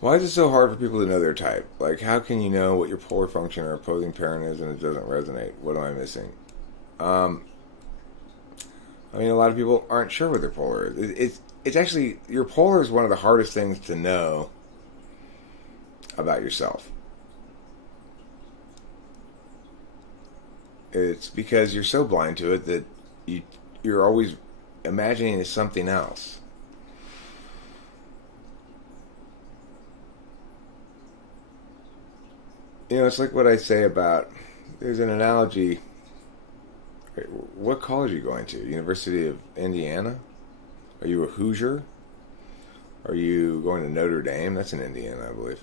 Why is it so hard for people to know their type? Like, how can you know what your polar function or opposing parent is and it doesn't resonate? What am I missing? I mean, a lot of people aren't sure what their polar is. It's actually, your polar is one of the hardest things to know about yourself. It's because you're so blind to it that you're always imagining it's something else. You know, it's like what I say about, there's an analogy. What college are you going to? University of Indiana? Are you a Hoosier? Are you going to Notre Dame? That's in Indiana, I believe.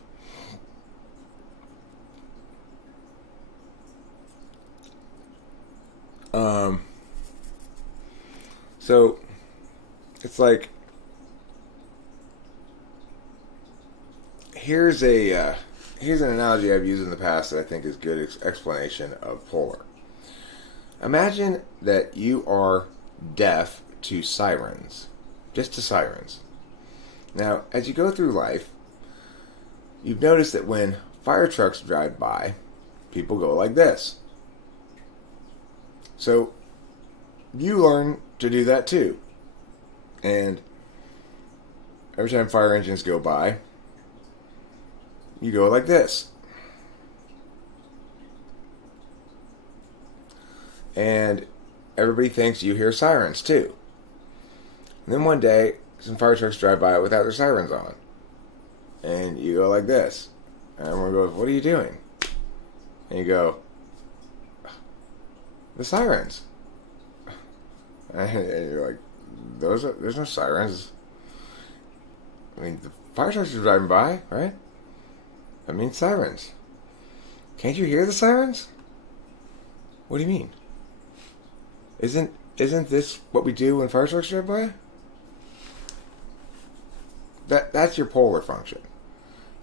So, it's like, here's an analogy I've used in the past that I think is a good explanation of polar. Imagine that you are deaf to sirens, just to sirens. Now, as you go through life, you've noticed that when fire trucks drive by, people go like this. So, you learn to do that too. And every time fire engines go by, you go like this. And everybody thinks you hear sirens too. And then one day, some fire trucks drive by without their sirens on. And you go like this. And everyone goes, what are you doing? And you go, the sirens. And you're like, there's no sirens. I mean, the fire trucks are driving by, right? I mean sirens. Can't you hear the sirens? What do you mean? Isn't this what we do when fire trucks drive by? That's your polar function.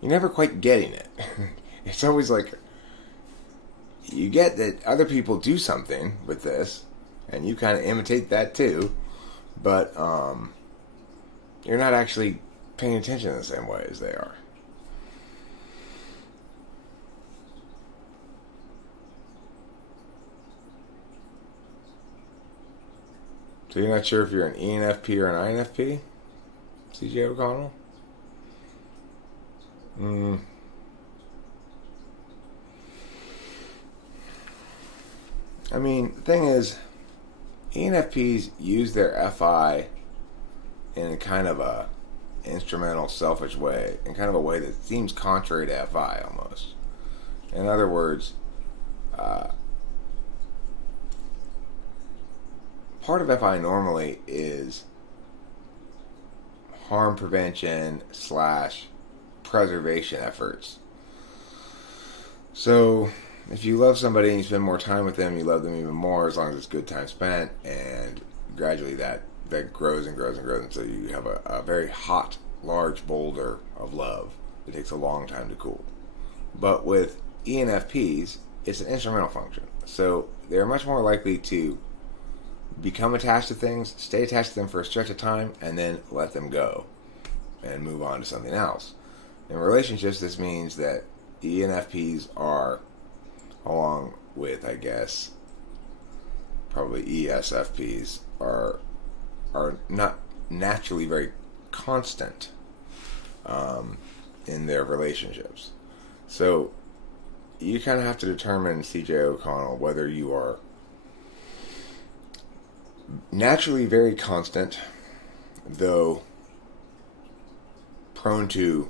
You're never quite getting it. It's always like, you get that other people do something with this, and you kind of imitate that too, but you're not actually paying attention in the same way as they are. So you're not sure if you're an ENFP or an INFP? CJ O'Connell? I mean, the thing is, ENFPs use their FI in kind of a instrumental, selfish way, in kind of a way that seems contrary to FI almost. In other words, part of FI normally is harm prevention / preservation efforts. So, if you love somebody and you spend more time with them, you love them even more as long as it's good time spent, and gradually that grows and grows and grows until you have a very hot, large boulder of love that takes a long time to cool. But with ENFPs, it's an instrumental function. So they're much more likely to become attached to things, stay attached to them for a stretch of time, and then let them go and move on to something else. In relationships, this means that ENFPs are, along with, I guess, probably ESFPs, are not naturally very constant in their relationships. So you kind of have to determine, CJ O'Connell, whether you are naturally very constant, though prone to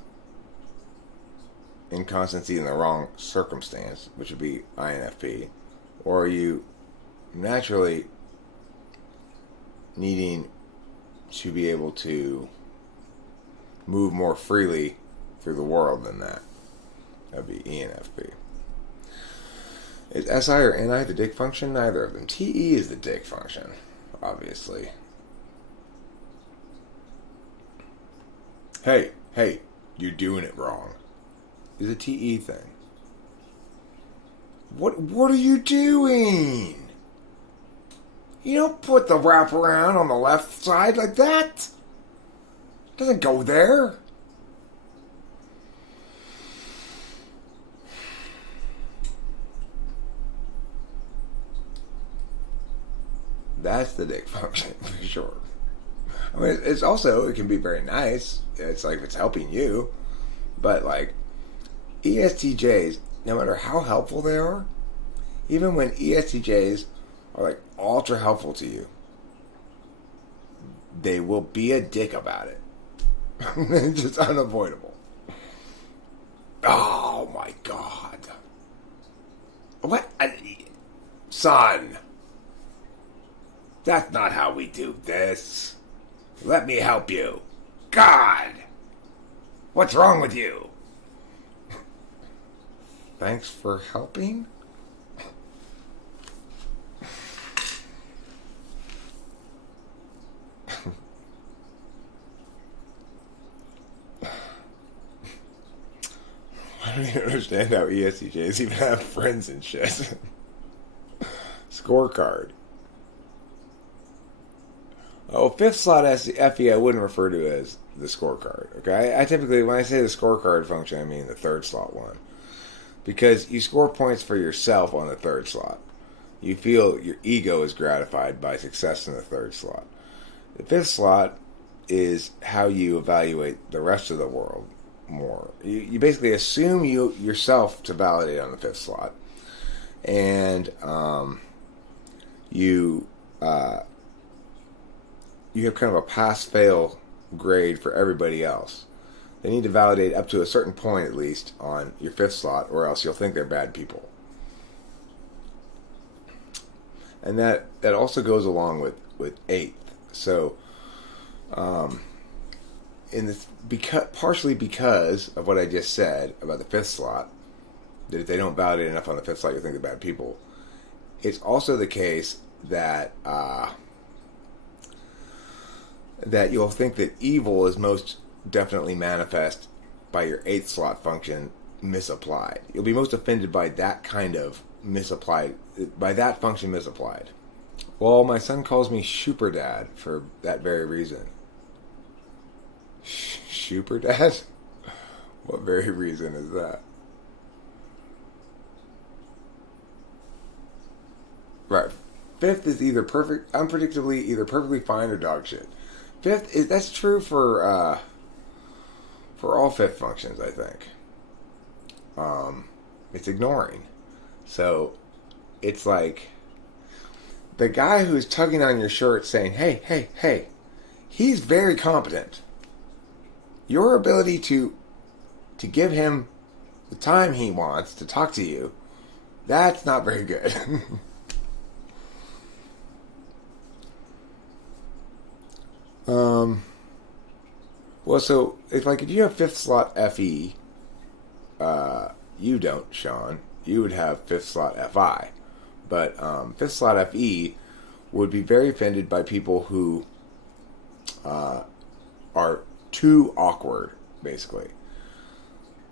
inconstancy in the wrong circumstance, which would be INFP, or are you naturally needing to be able to move more freely through the world than that? That would be ENFP. Is SI or NI the dick function? Neither of them. TE is the dick function, obviously. Hey, you're doing it wrong. Is a TE thing. What are you doing? You don't put the wraparound on the left side like that. It doesn't go there. That's the dick function for sure. I mean, it's also, it can be very nice. It's like it's helping you. But like, ESTJs, no matter how helpful they are, even when ESTJs are like ultra helpful to you, they will be a dick about it. It's just unavoidable. Oh my God. What? Son. That's not how we do this. Let me help you. God! What's wrong with you? Thanks for helping? I don't even understand how ESTJs even have friends and shit. Scorecard. Oh, fifth slot FE I wouldn't refer to as the scorecard. Okay, I typically, when I say the scorecard function, I mean the third slot one, because you score points for yourself on the third slot. You feel your ego is gratified by success in the third slot. The fifth slot is how you evaluate the rest of the world more. You basically assume yourself to validate on the fifth slot, and you have kind of a pass-fail grade for everybody else. They need to validate up to a certain point, at least, on your fifth slot, or else you'll think they're bad people. And that also goes along with eighth. So, in this, partially because of what I just said about the fifth slot, that if they don't validate enough on the fifth slot, you'll think they're bad people. It's also the case that that you'll think that evil is most definitely manifest by your eighth slot function misapplied. You'll be most offended by that kind of misapplied, by that function misapplied. Well, my son calls me Super Dad for that very reason. Super Dad? What very reason is that? Right. Fifth is either unpredictably either perfectly fine or dog shit. Fifth is, that's true for all fifth functions, I think. It's ignoring. So it's like the guy who's tugging on your shirt saying, hey, he's very competent. your ability to give him the time he wants to talk to you, that's not very good. Well, so if you have fifth slot FE, you don't, Sean. You would have fifth slot FI, but fifth slot FE would be very offended by people who are too awkward, basically.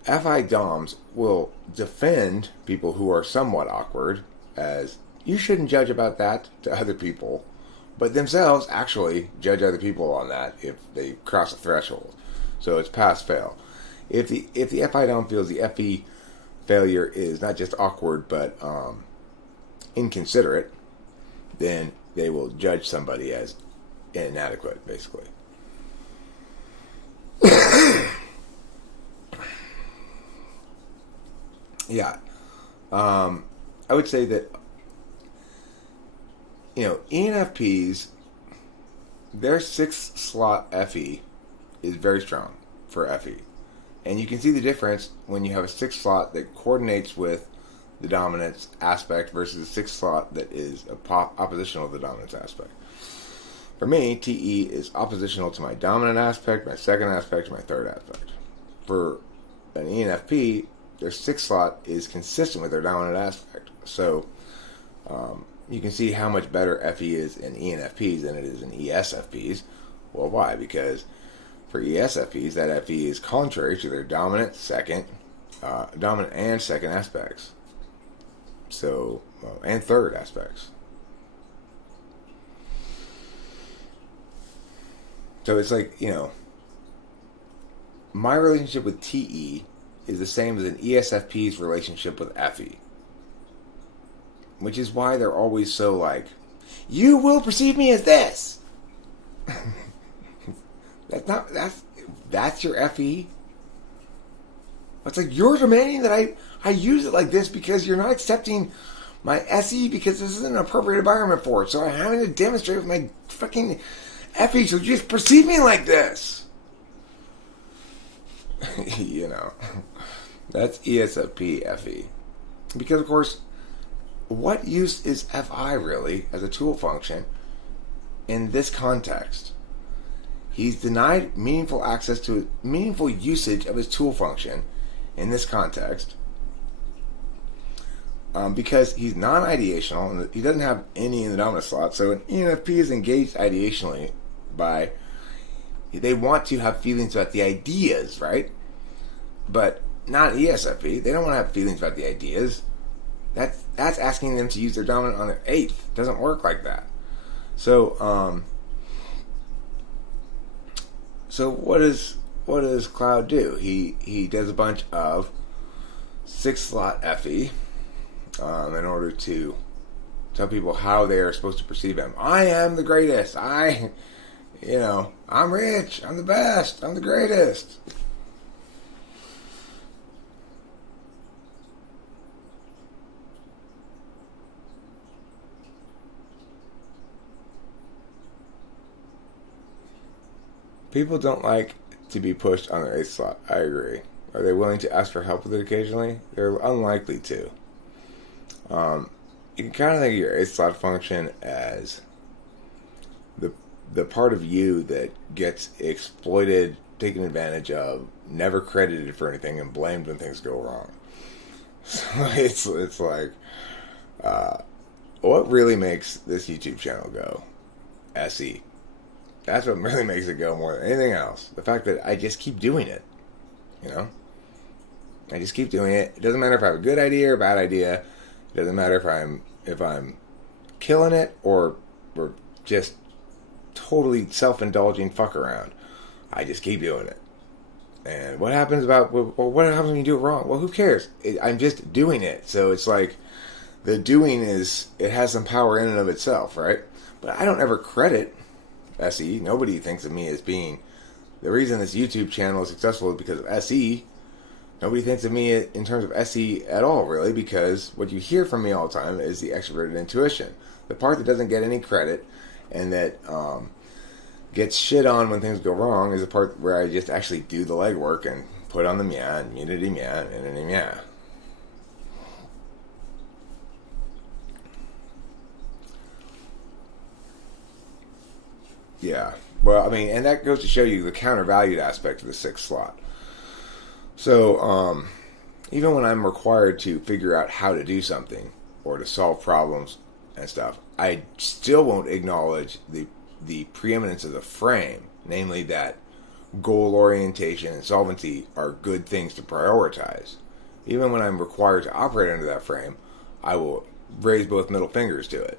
FI DOMs will defend people who are somewhat awkward, as you shouldn't judge about that to other people, but themselves actually judge other people on that if they cross a threshold. So it's pass fail. If the FI DOM feels the FE failure is not just awkward but inconsiderate, then they will judge somebody as inadequate, basically. Yeah. I would say that, ENFPs, their sixth slot FE is very strong for FE. And you can see the difference when you have a sixth slot that coordinates with the dominance aspect versus a sixth slot that is oppositional to the dominance aspect. For me, TE is oppositional to my dominant aspect, my second aspect, and my third aspect. For an ENFP, their sixth slot is consistent with their dominant aspect. So you can see how much better FE is in ENFPs than it is in ESFPs. Well, why? Because for ESFPs, that FE is contrary to their dominant and second aspects. So, and third aspects. So it's like, my relationship with TE is the same as an ESFP's relationship with FE. Which is why they're always so like, you will perceive me as this. That's your FE. It's like, you're demanding that I use it like this because you're not accepting my SE because this isn't an appropriate environment for it. So I'm having to demonstrate with my fucking FE, so you just perceive me like this. That's ESFP FE. Because, of course, what use is FI really as a tool function in this context? He's denied meaningful access to meaningful usage of his tool function in this context because he's non-ideational and he doesn't have any in the dominant slot. So an ENFP is engaged ideationally by, they want to have feelings about the ideas, right? But not ESFP. They don't want to have feelings about the ideas. That's asking them to use their dominant on their eighth. It doesn't work like that. So what does Cloud do? He does a bunch of sixth slot FE in order to tell people how they are supposed to perceive him. I am the greatest. I'm rich. I'm the best. I'm the greatest. People don't like to be pushed on their 8th slot. I agree. Are they willing to ask for help with it occasionally? They're unlikely to. You can kind of think of your 8th slot function as the part of you that gets exploited, taken advantage of, never credited for anything, and blamed when things go wrong. So it's like, what really makes this YouTube channel go? SE. That's what really makes it go more than anything else. The fact that I just keep doing it. I just keep doing it. It doesn't matter if I have a good idea or a bad idea. It doesn't matter if I'm killing it or just totally self-indulging fuck around. I just keep doing it. And what happens what happens when you do it wrong? Well, who cares? I'm just doing it. So it's like the doing it has some power in and of itself, right? But I don't ever credit SE. Nobody thinks of me as being the reason this YouTube channel is successful is because of SE. Nobody thinks of me in terms of SE at all, really, because what you hear from me all the time is the extroverted intuition, the part that doesn't get any credit, and that gets shit on when things go wrong is the part where I just actually do the legwork and put on the mia, immunity mia, immunity mia. Yeah. Well, I mean, and that goes to show you the countervalued aspect of the sixth slot. So, even when I'm required to figure out how to do something or to solve problems and stuff, I still won't acknowledge the preeminence of the frame, namely that goal orientation and solvency are good things to prioritize. Even when I'm required to operate under that frame, I will raise both middle fingers to it.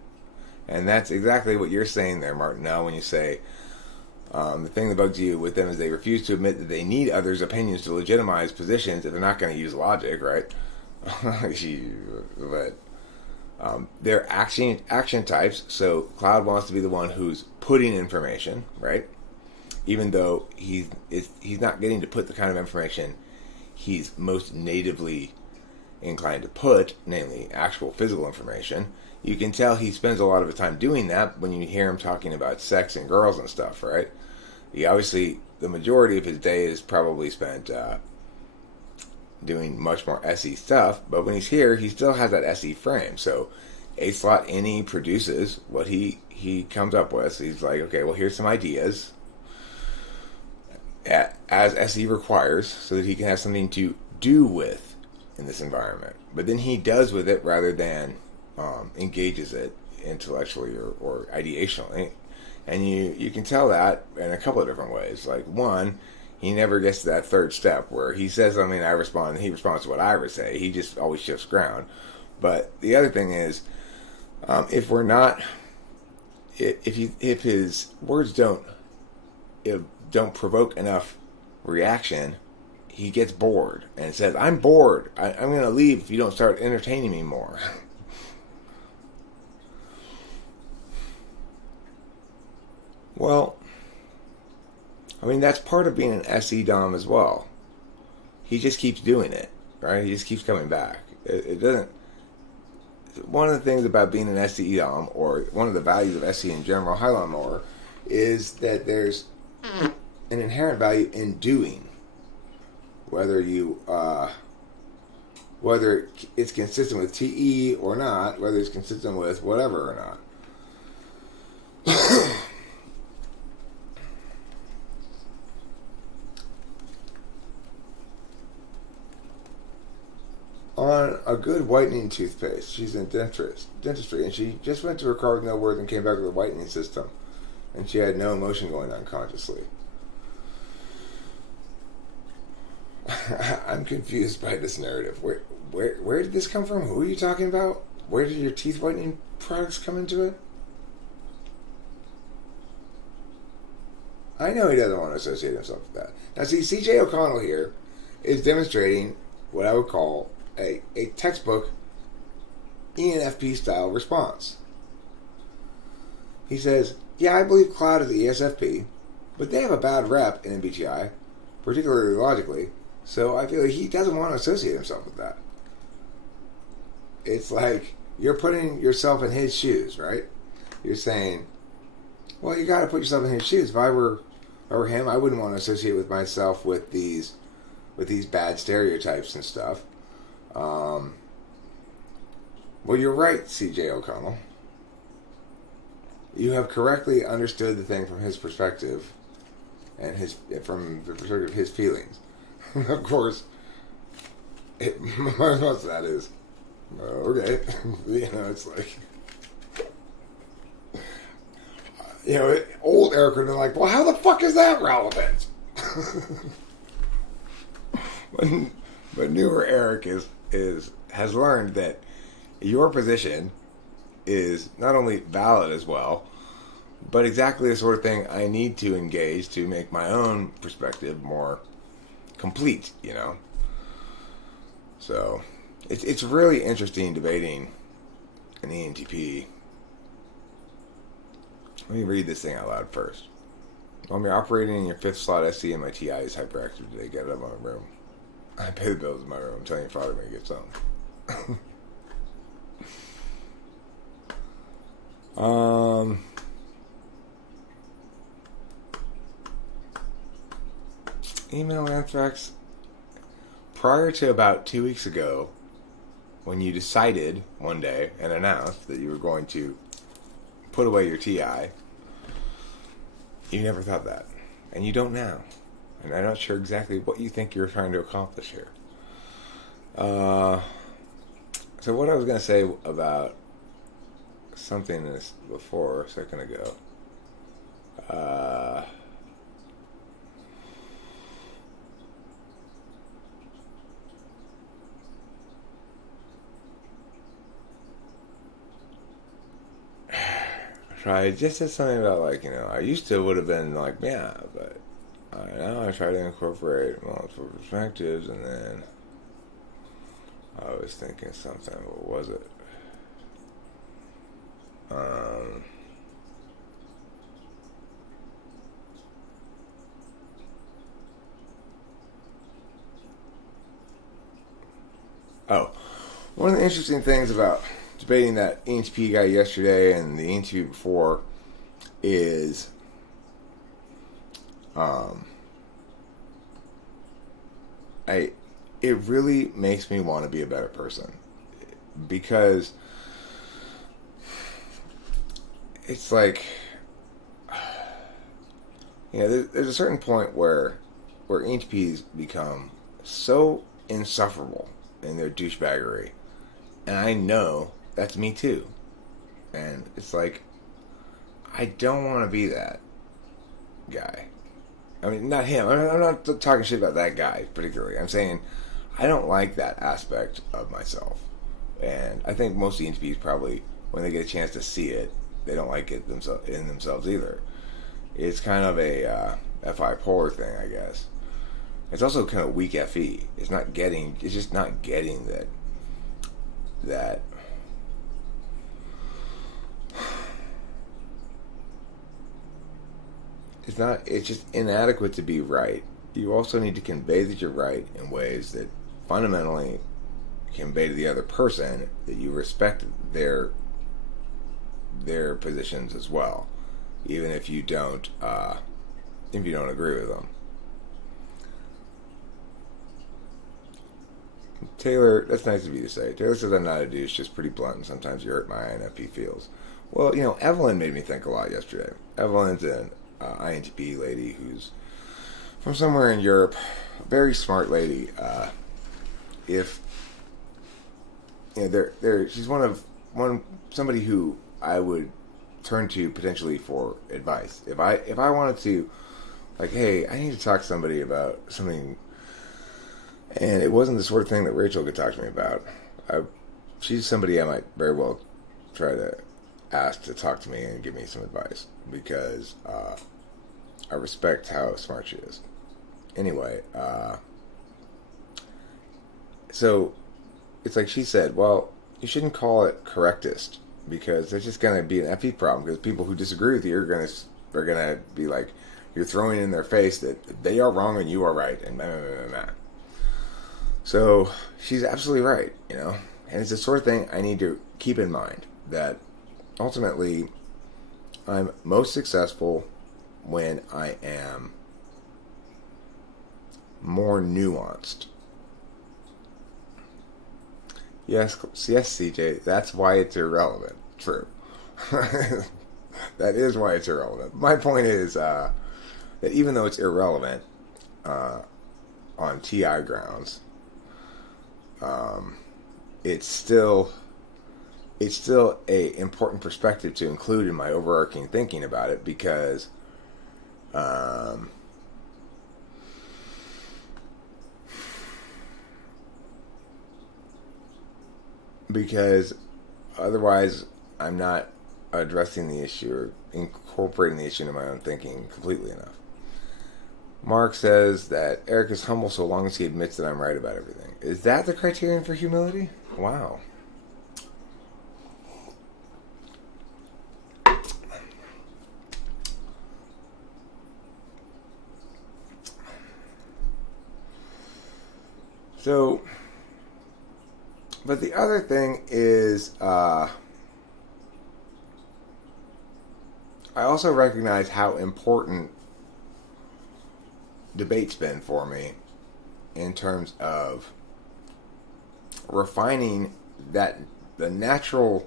And that's exactly what you're saying there, Martin, now when you say the thing that bugs you with them is they refuse to admit that they need others' opinions to legitimize positions if they're not going to use logic, right? But they're action types, so Cloud wants to be the one who's putting information, right? Even though he's not getting to put the kind of information he's most natively inclined to put, namely actual physical information. You can tell he spends a lot of his time doing that when you hear him talking about sex and girls and stuff, right? He obviously, the majority of his day is probably spent doing much more SE stuff, but when he's here, he still has that SE frame. So, 8 slot any produces what he comes up with. So he's like, okay, well, here's some ideas as SE requires so that he can have something to do with in this environment. But then he does with it rather than engages it intellectually or ideationally. And you can tell that in a couple of different ways. Like, one, he never gets to that third step where he says something and I respond, and he responds to what I would say. He just always shifts ground. But the other thing is, if his words don't provoke enough reaction, he gets bored and says, I'm bored. I'm going to leave if you don't start entertaining me more. Well, I mean, that's part of being an SE Dom as well. He just keeps doing it, right? He just keeps coming back. It doesn't... One of the things about being an SE Dom, or one of the values of SE in general, Hylon more, is that there's an inherent value in doing. Whether it's consistent with TE or not, whether it's consistent with whatever or not. On a good whitening toothpaste, she's in dentistry, and she just went to her car with no words and came back with a whitening system, and she had no emotion going on consciously. I'm confused by this narrative. Where did this come from? Who are you talking about? Where did your teeth whitening products come into it? I know he doesn't want to associate himself with that. Now, see, C.J. O'Connell here is demonstrating what I would call a textbook ENFP style response. He says, yeah, I believe Cloud is the ESFP, but they have a bad rep in MBTI, particularly logically, so I feel like he doesn't want to associate himself with that. It's like you're putting yourself in his shoes, right? You're saying, well, you got to put yourself in his shoes. If I were him, I wouldn't want to associate with myself with these bad stereotypes and stuff. Well, you're right, C.J. O'Connell. You have correctly understood the thing from his perspective, and from the perspective of his feelings. Of course, most of that is okay. It's like, old Eric would have been like, well, how the fuck is that relevant? But newer Eric has learned that your position is not only valid as well, but exactly the sort of thing I need to engage to make my own perspective more complete, So, it's really interesting debating an ENTP. Let me read this thing out loud first. When you're operating in your 5th slot SC and my TI is hyperactive today, get it out of my room. I pay the bills in my room. I'm telling your father when he gets home. email anthrax, prior to about 2 weeks ago, when you decided one day and announced that you were going to put away your TI, you never thought that. And you don't now. And I'm not sure exactly what you think you're trying to accomplish here. So what I was going to say about something this before a second ago. I just said something about, like, I used to would have been like, yeah, but now I try to incorporate multiple perspectives, and then I was thinking something. What was it? One of the interesting things about debating that ENTP guy yesterday and the ENTP before is it really makes me want to be a better person, because it's like, there's a certain point where ENTPs become so insufferable in their douchebaggery, and I know that's me too, and it's like, I don't want to be that guy. I mean, not him. I'm not talking shit about that guy particularly. I'm saying I don't like that aspect of myself. And I think most ENTPs probably, when they get a chance to see it, they don't like it in themselves either. It's kind of a FI polar thing, I guess. It's also kind of weak FE. It's just not getting that it's just inadequate to be right. You also need to convey that you're right in ways that fundamentally convey to the other person that you respect their positions as well, even if you don't agree with them. Taylor, that's nice of you to say. Taylor says I'm not a douche, just pretty blunt, and sometimes you hurt my INFP feels. Well, Evelyn made me think a lot yesterday. Evelyn's an INTP lady who's from somewhere in Europe, a very smart lady. She's somebody who I would turn to potentially for advice. If I wanted to, like, hey, I need to talk to somebody about something, and it wasn't the sort of thing that Rachel could talk to me about, she's somebody I might very well try to ask to talk to me and give me some advice, because I respect how smart she is. Anyway, so it's like she said, well, you shouldn't call it correctist, because there's just going to be an FE problem, because people who disagree with you are going to be like, you're throwing in their face that they are wrong and you are right, and blah, blah, blah, blah. So she's absolutely right, and it's the sort of thing I need to keep in mind, that ultimately I'm most successful when I am more nuanced. Yes, CJ, that's why it's irrelevant. True. That is why it's irrelevant. My point is that even though it's irrelevant on TI grounds, it's still a important perspective to include in my overarching thinking about it, because otherwise I'm not addressing the issue or incorporating the issue into my own thinking completely enough. Mark says that Eric is humble so long as he admits that I'm right about everything. Is that the criterion for humility? Wow. So, but the other thing is, I also recognize how important debate's been for me in terms of refining that the natural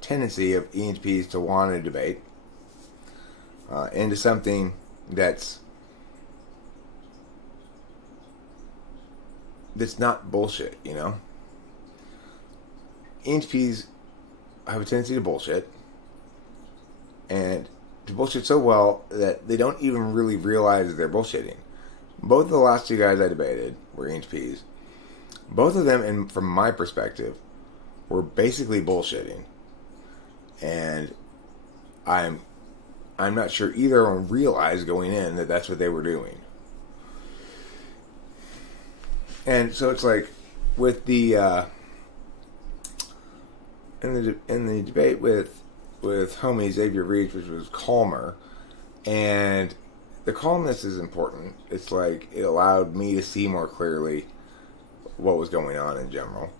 tendency of ENTPs to want to debate into something that's not bullshit, you know? ENTPs have a tendency to bullshit, and to bullshit so well that they don't even really realize they're bullshitting. Both of the last two guys I debated were ENTPs. Both of them, and from my perspective, were basically bullshitting. And I'm not sure either of them realized going in that that's what they were doing. And so it's like with the in the debate with homie Xavier Reach, which was calmer, and the calmness is important. It's like it allowed me to see more clearly what was going on in general.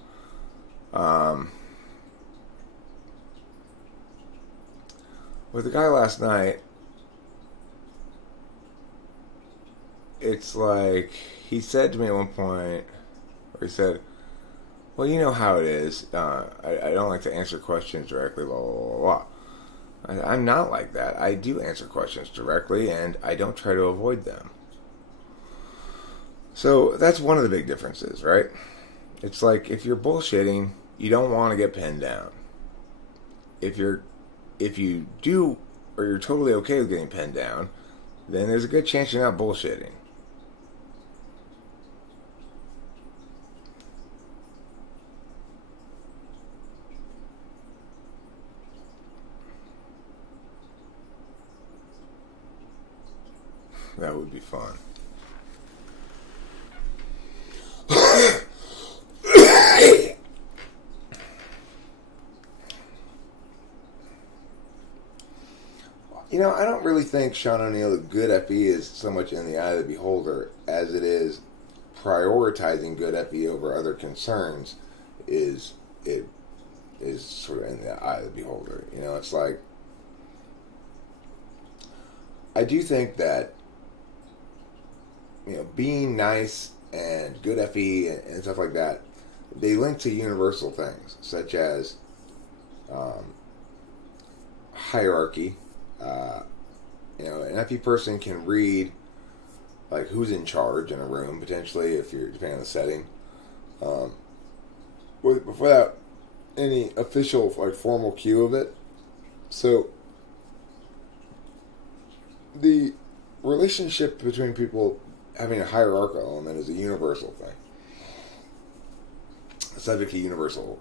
With the guy last night, it's like he said to me at one point, or he said, "Well, you know how it is. I don't like to answer questions directly, blah, blah, blah, blah." I'm not like that. I do answer questions directly, and I don't try to avoid them. So that's one of the big differences, right? It's like if you're bullshitting, you don't want to get pinned down. If you do, or you're totally okay with getting pinned down, then there's a good chance you're not bullshitting. That would be fun. You know, I don't really think Sean O'Neill, the good FE, is so much in the eye of the beholder as it is prioritizing good FE over other concerns is sort of in the eye of the beholder. You know, it's like I do think that, you know, being nice and good FE and stuff like that, they link to universal things such as hierarchy. You know, an FE person can read like who's in charge in a room potentially, if you're depending on the setting, without any official like formal cue of it. So the relationship between people having a hierarchical element is a universal thing, subject to universal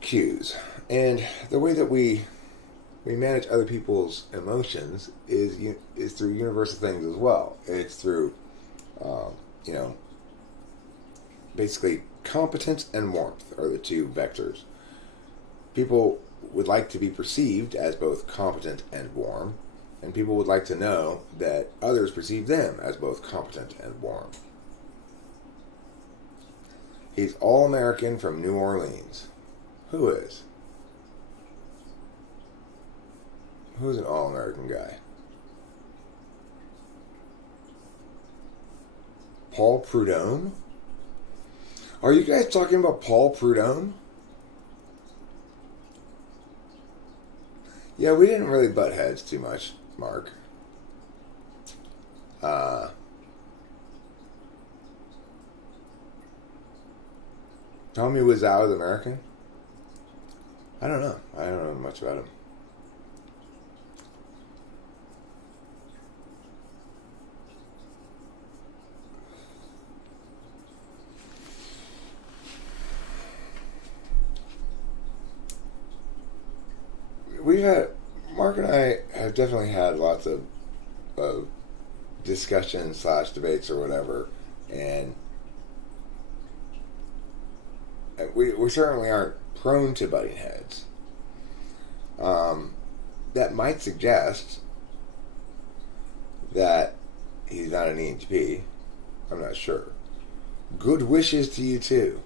cues, and the way that we manage other people's emotions is through universal things as well. It's through, you know, basically competence and warmth are the two vectors. People would like to be perceived as both competent and warm, and people would like to know that others perceive them as both competent and warm. He's all-American from New Orleans. Who is? Who's an all-American guy? Paul Prudhomme? Are you guys talking about Paul Prudhomme? Yeah, we didn't really butt heads too much, Mark. Tommy Wiseau is American? I don't know. I don't know much about him. Mark and I have definitely had lots of discussions / debates or whatever, and we certainly aren't prone to butting heads. That might suggest that he's not an ENTP. I'm not sure. Good wishes to you too.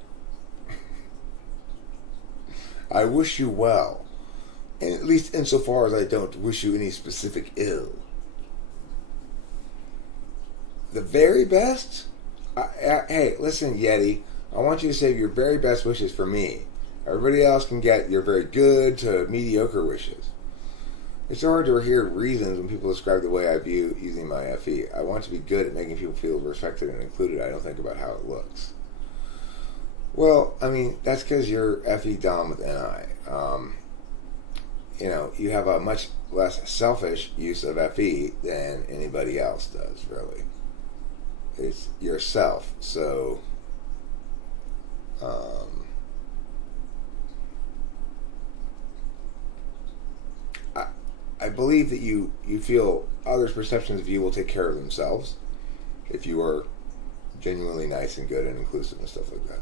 I wish you well. And at least insofar as I don't wish you any specific ill. The very best? Hey, listen, Yeti. I want you to save your very best wishes for me. Everybody else can get your very good to mediocre wishes. It's so hard to hear reasons when people describe the way I view using my FE. I want to be good at making people feel respected and included. I don't think about how it looks. Well, I mean, that's because you're FE Dom with NI. You have a much less selfish use of FE than anybody else does, really. It's yourself. So, I believe that you feel others' perceptions of you will take care of themselves if you are genuinely nice and good and inclusive and stuff like that.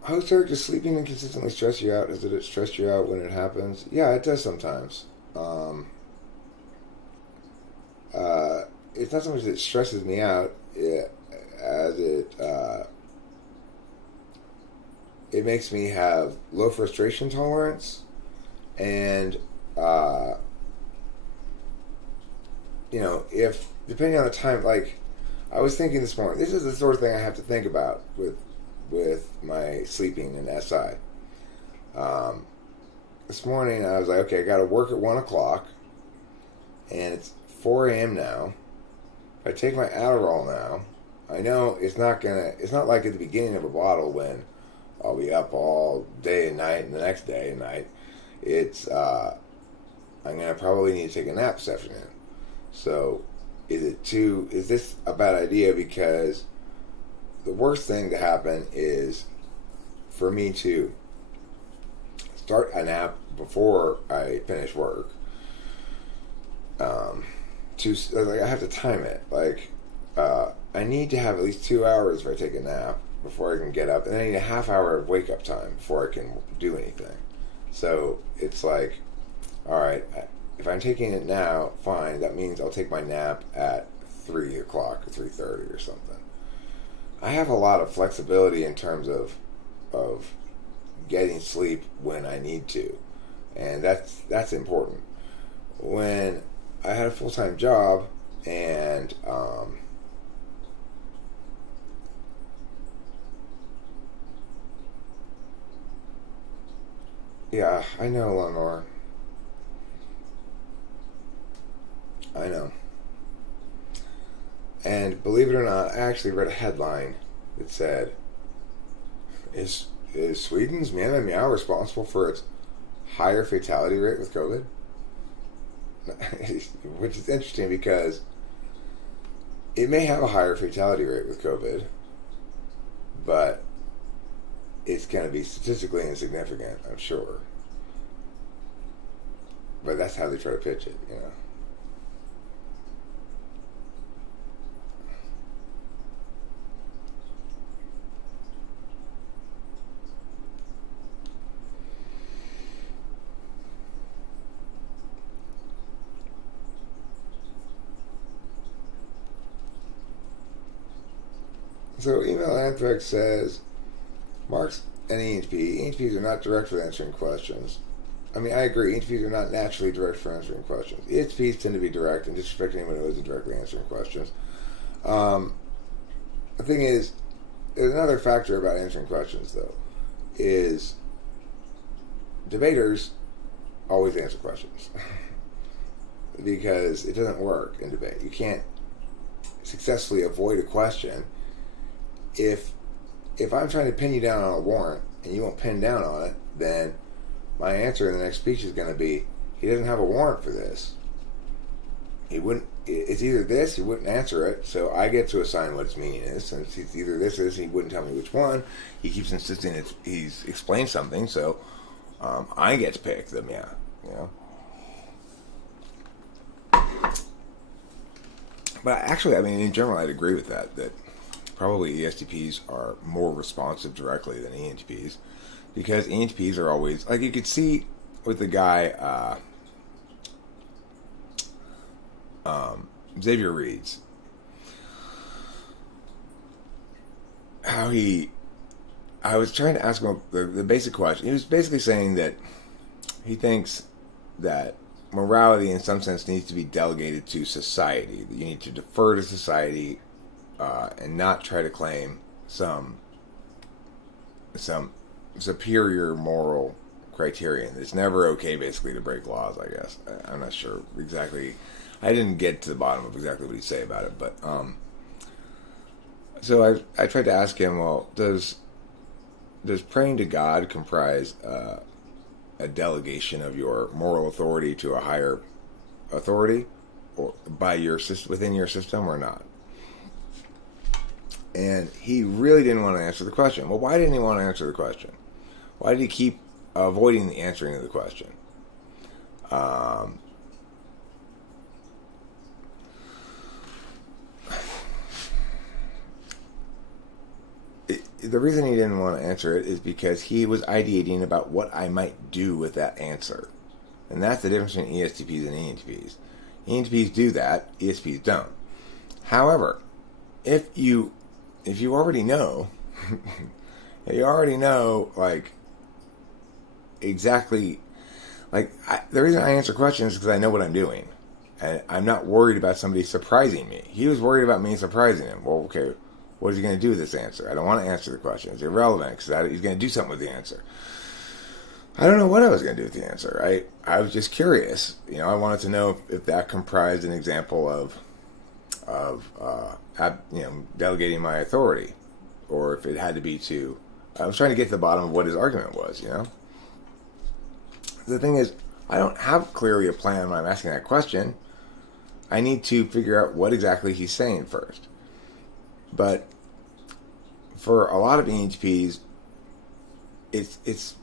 Host Eric, does sleeping inconsistently stress you out? Does it stress you out when it happens? Yeah, it does sometimes. It's not so much that it stresses me out as it makes me have low frustration tolerance, and if depending on the time, like I was thinking this morning, this is the sort of thing I have to think about with my sleeping and SI. This morning I was like, okay, I got to work at 1 o'clock, and it's 4 a.m. now. If I take my Adderall now, I know it's not like at the beginning of a bottle when I'll be up all day and night and the next day and night. It's I'm gonna probably need to take a nap this afternoon. So is this a bad idea? Because the worst thing to happen is for me to start a nap before I finish work. I have to time it. I need to have at least 2 hours if I take a nap before I can get up, and I need a half hour of wake up time before I can do anything. So it's like, all right, if I'm taking it now, fine. That means I'll take my nap at 3 o'clock or 3:30 or something. I have a lot of flexibility in terms of getting sleep when I need to, and that's important. When I had a full-time job and yeah, I know, Lenore. I know. And believe it or not, I actually read a headline that said, "Is Sweden's Meow Meow responsible for its higher fatality rate with COVID?" Which is interesting because it may have a higher fatality rate with COVID, but it's going to be statistically insignificant, I'm sure. But that's how they try to pitch it, you know. So Email Anthrax says, Marks and EHP. EHPs are not direct for answering questions. I mean, I agree. EHPs are not naturally direct for answering questions. EHPs tend to be direct and disrespect anyone who isn't directly answering questions. The thing is, there's another factor about answering questions, though, is debaters always answer questions. Because it doesn't work in debate. You can't successfully avoid a question. If I'm trying to pin you down on a warrant and you won't pin down on it, then my answer in the next speech is going to be, he doesn't have a warrant for this. He wouldn't. It's either this, he wouldn't answer it, so I get to assign what its meaning is. Since it's either this or this, he wouldn't tell me which one. He keeps insisting he's explained something, so I get to pick them. Yeah, you know. But actually, I mean, in general, I'd agree with that. That probably ESTPs are more responsive directly than ENTPs, because ENTPs are always, like you could see with the guy Xavier Reeds, how I was trying to ask him the basic question. He was basically saying that he thinks that morality in some sense needs to be delegated to society. You need to defer to society and not try to claim some superior moral criterion. It's never okay, basically, to break laws, I guess. I'm not sure exactly. I didn't get to the bottom of exactly what he'd say about it, but so I tried to ask him, well, does praying to God comprise a delegation of your moral authority to a higher authority, or by your within your system, or not? And he really didn't want to answer the question. Well, why didn't he want to answer the question? Why did he keep avoiding the answering of the question? The reason he didn't want to answer it is because he was ideating about what I might do with that answer. And that's the difference between ESTPs and ENTPs. ENTPs do that, ESTPs don't. However, if you already know, like, exactly, like, the reason I answer questions is because I know what I'm doing. And I'm not worried about somebody surprising me. He was worried about me surprising him. Well, okay, what is he going to do with this answer? I don't want to answer the question. It's irrelevant because he's going to do something with the answer. I don't know what I was going to do with the answer. I was just curious. I wanted to know if that comprised an example of delegating my authority, or if it had to be to. I was trying to get to the bottom of what his argument was. The thing is, I don't have clearly a plan when I'm asking that question. I need to figure out what exactly he's saying first. But for a lot of ENTPs, it's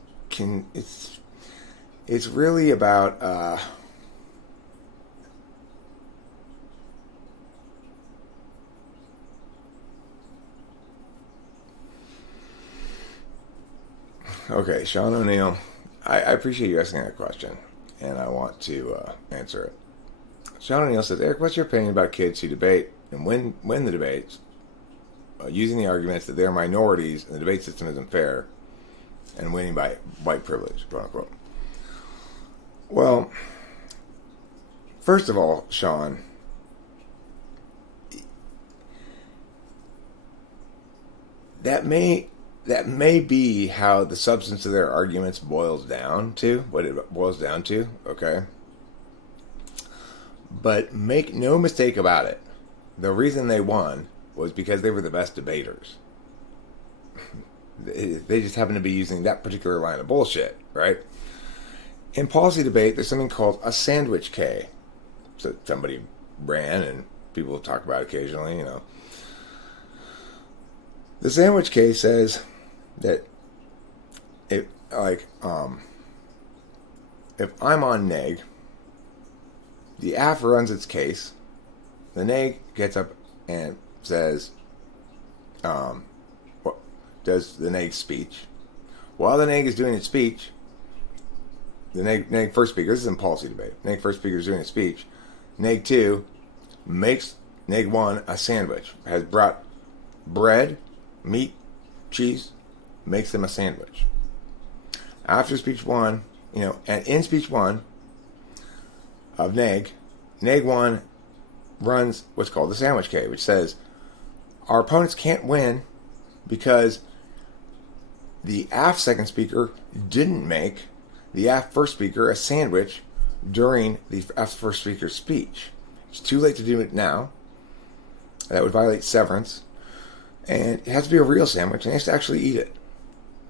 really about okay, Sean O'Neill, I appreciate you asking that question, and I want to answer it. Sean O'Neill says, Eric, what's your opinion about kids who debate and win the debates using the arguments that they're minorities and the debate system isn't fair and winning by white privilege, quote unquote? Well, first of all, Sean, that may be how the substance of their arguments boils down to, what it boils down to, okay? But make no mistake about it. The reason they won was because they were the best debaters. They just happen to be using that particular line of bullshit, right? In policy debate, there's something called a sandwich K. So somebody ran, and people talk about it occasionally, The sandwich K says that if I'm on neg, the AF runs its case, the neg gets up and says, does the neg speech. While the neg is doing its speech, the neg first speaker, this is in policy debate, neg first speaker is doing its speech, neg 2 makes neg 1 a sandwich, has brought bread, meat, cheese, makes them a sandwich. After speech 1, and in speech 1 of neg 1 runs what's called the sandwich K, which says our opponents can't win because the AF second speaker didn't make the AF first speaker a sandwich during the AF first speaker's speech. It's too late to do it now. That would violate severance. And it has to be a real sandwich, and he has to actually eat it.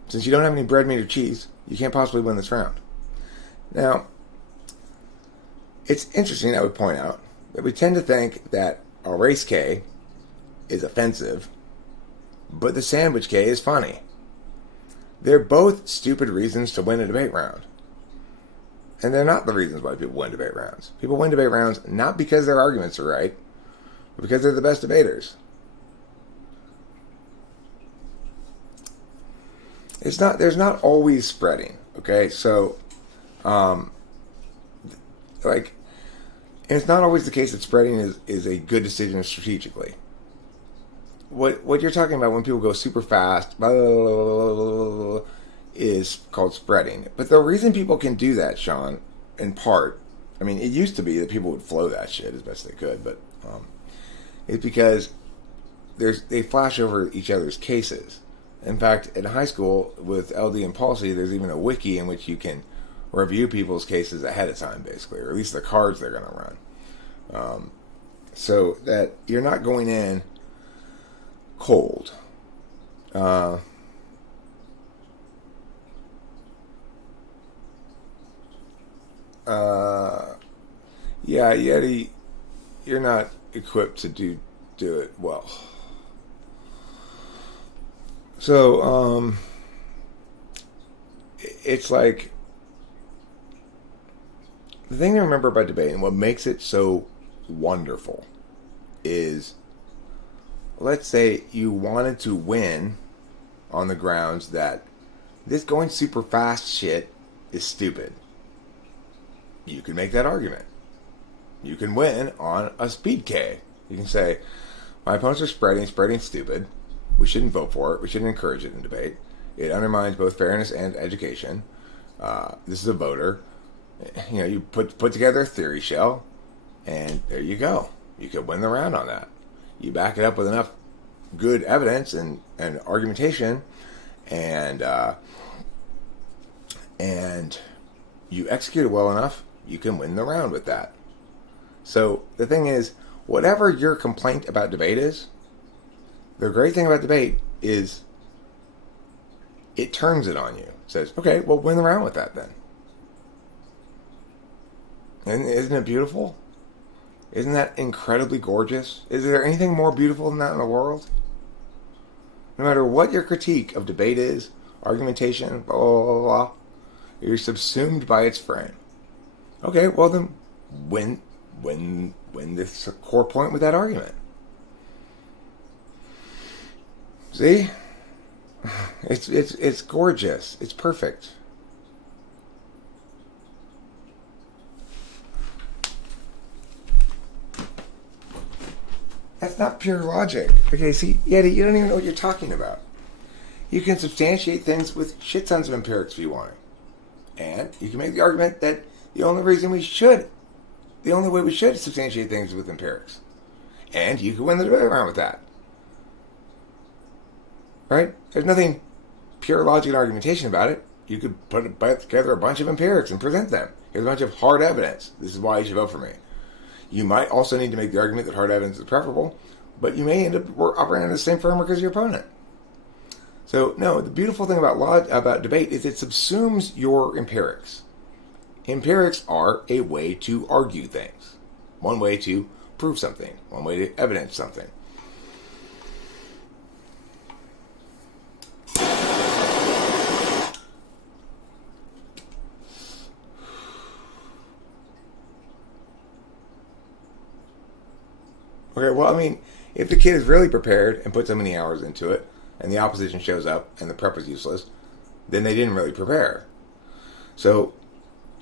Since you don't have any bread, meat, or cheese, you can't possibly win this round. Now, it's interesting, I would point out, that we tend to think that a race K is offensive, but the sandwich K is funny. They're both stupid reasons to win a debate round. And they're not the reasons why people win debate rounds. People win debate rounds not because their arguments are right, but because they're the best debaters. There's not always spreading, okay? So, it's not always the case that spreading is a good decision strategically. What you're talking about when people go super fast, blah, blah, blah, blah, blah, is called spreading. But the reason people can do that, Sean, in part, I mean, it used to be that people would flow that shit as best they could, but it's because they flash over each other's cases. In fact, in high school with LD and policy, there's even a wiki in which you can review people's cases ahead of time, basically, or at least the cards they're going to run, so that you're not going in cold. Yeah, Yeti, you're not equipped to do it well. So, it's like, the thing to remember about debate and what makes it so wonderful is, let's say you wanted to win on the grounds that this going super fast shit is stupid. You can make that argument. You can win on a speed K. You can say, my opponents are spreading stupid. We shouldn't vote for it. We shouldn't encourage it in debate. It undermines both fairness and education. This is a voter. You put together a theory shell, and there you go. You could win the round on that. You back it up with enough good evidence and argumentation, and you execute it well enough, you can win the round with that. So the thing is, whatever your complaint about debate is, the great thing about debate is it turns it on you. It says, okay, well, win the round with that then. And isn't it beautiful? Isn't that incredibly gorgeous? Is there anything more beautiful than that in the world? No matter what your critique of debate is, argumentation, blah, blah, blah, blah, you're subsumed by its frame. Okay, well then, win this core point with that argument. See? It's gorgeous. It's perfect. That's not pure logic. Okay, see, Yeti, you don't even know what you're talking about. You can substantiate things with shit tons of empirics if you want to. And you can make the argument that the only way we should substantiate things with empirics. And you can win the debate round with that. Right? There's nothing pure logic and argumentation about it. You could put together a bunch of empirics and present them. Here's a bunch of hard evidence. This is why you should vote for me. You might also need to make the argument that hard evidence is preferable, but you may end up operating under the same framework as your opponent. So, no, the beautiful thing about debate is it subsumes your empirics. Empirics are a way to argue things. One way to prove something. One way to evidence something. Okay, well, I mean, if the kid is really prepared and put so many hours into it, and the opposition shows up and the prep is useless, then they didn't really prepare. So,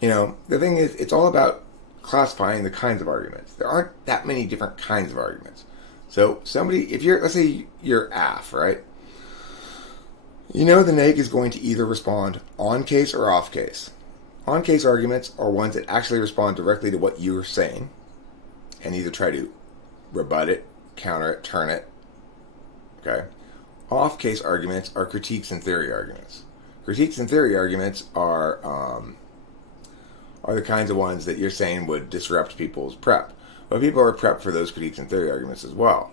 the thing is, it's all about classifying the kinds of arguments. There aren't that many different kinds of arguments. So, let's say you're AF, right? The neg is going to either respond on case or off case. On case arguments are ones that actually respond directly to what you're saying, and either try to rebut it, counter it, turn it. Okay? Off-case arguments are critiques and theory arguments. Critiques and theory arguments are the kinds of ones that you're saying would disrupt people's prep. But people are prepped for those critiques and theory arguments as well.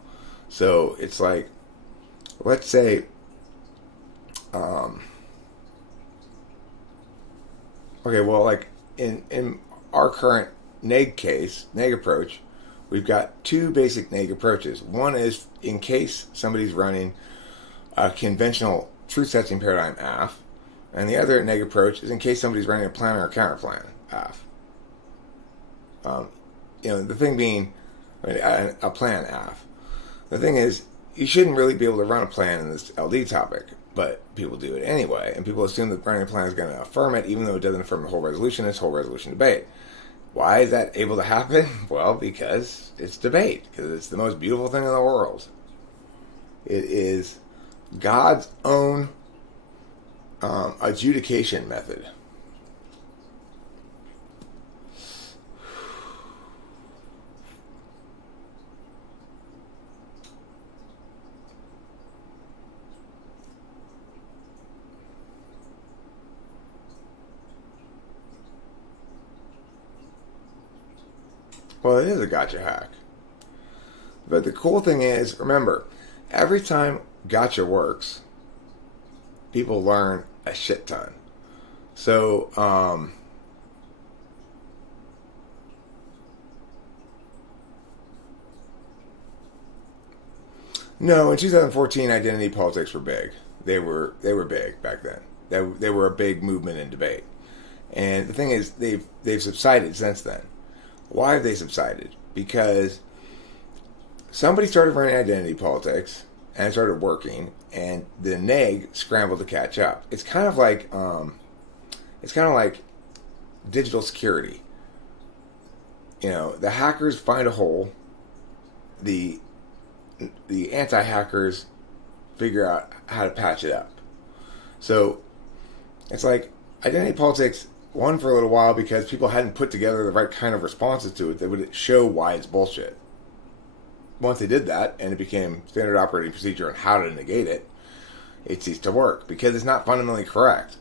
So it's like, let's say, in our current neg approach, we've got two basic neg approaches. One is in case somebody's running a conventional truth-testing paradigm AF, and the other neg approach is in case somebody's running a plan or a counterplan AF. The thing being a plan AF. The thing is, you shouldn't really be able to run a plan in this LD topic, but people do it anyway, and people assume that running a plan is going to affirm it, even though it doesn't affirm the whole resolution. It's whole resolution debate. Why is that able to happen? Well, because it's debate. Because it's the most beautiful thing in the world. It is God's own adjudication method. Well, it is a gotcha hack. But the cool thing is, remember, every time gotcha works, people learn a shit ton. So, no, in 2014, identity politics were big. They were big back then. They were a big movement in debate. And the thing is, they've subsided since then. Why have they subsided? Because somebody started running identity politics and it started working, and the neg scrambled to catch up. It's kind of like digital security. You know, the hackers find a hole, the anti-hackers figure out how to patch it up. So it's like identity politics won for a little while because people hadn't put together the right kind of responses to it that would show why it's bullshit. Once they did that and it became standard operating procedure on how to negate it, it ceased to work because it's not fundamentally correct.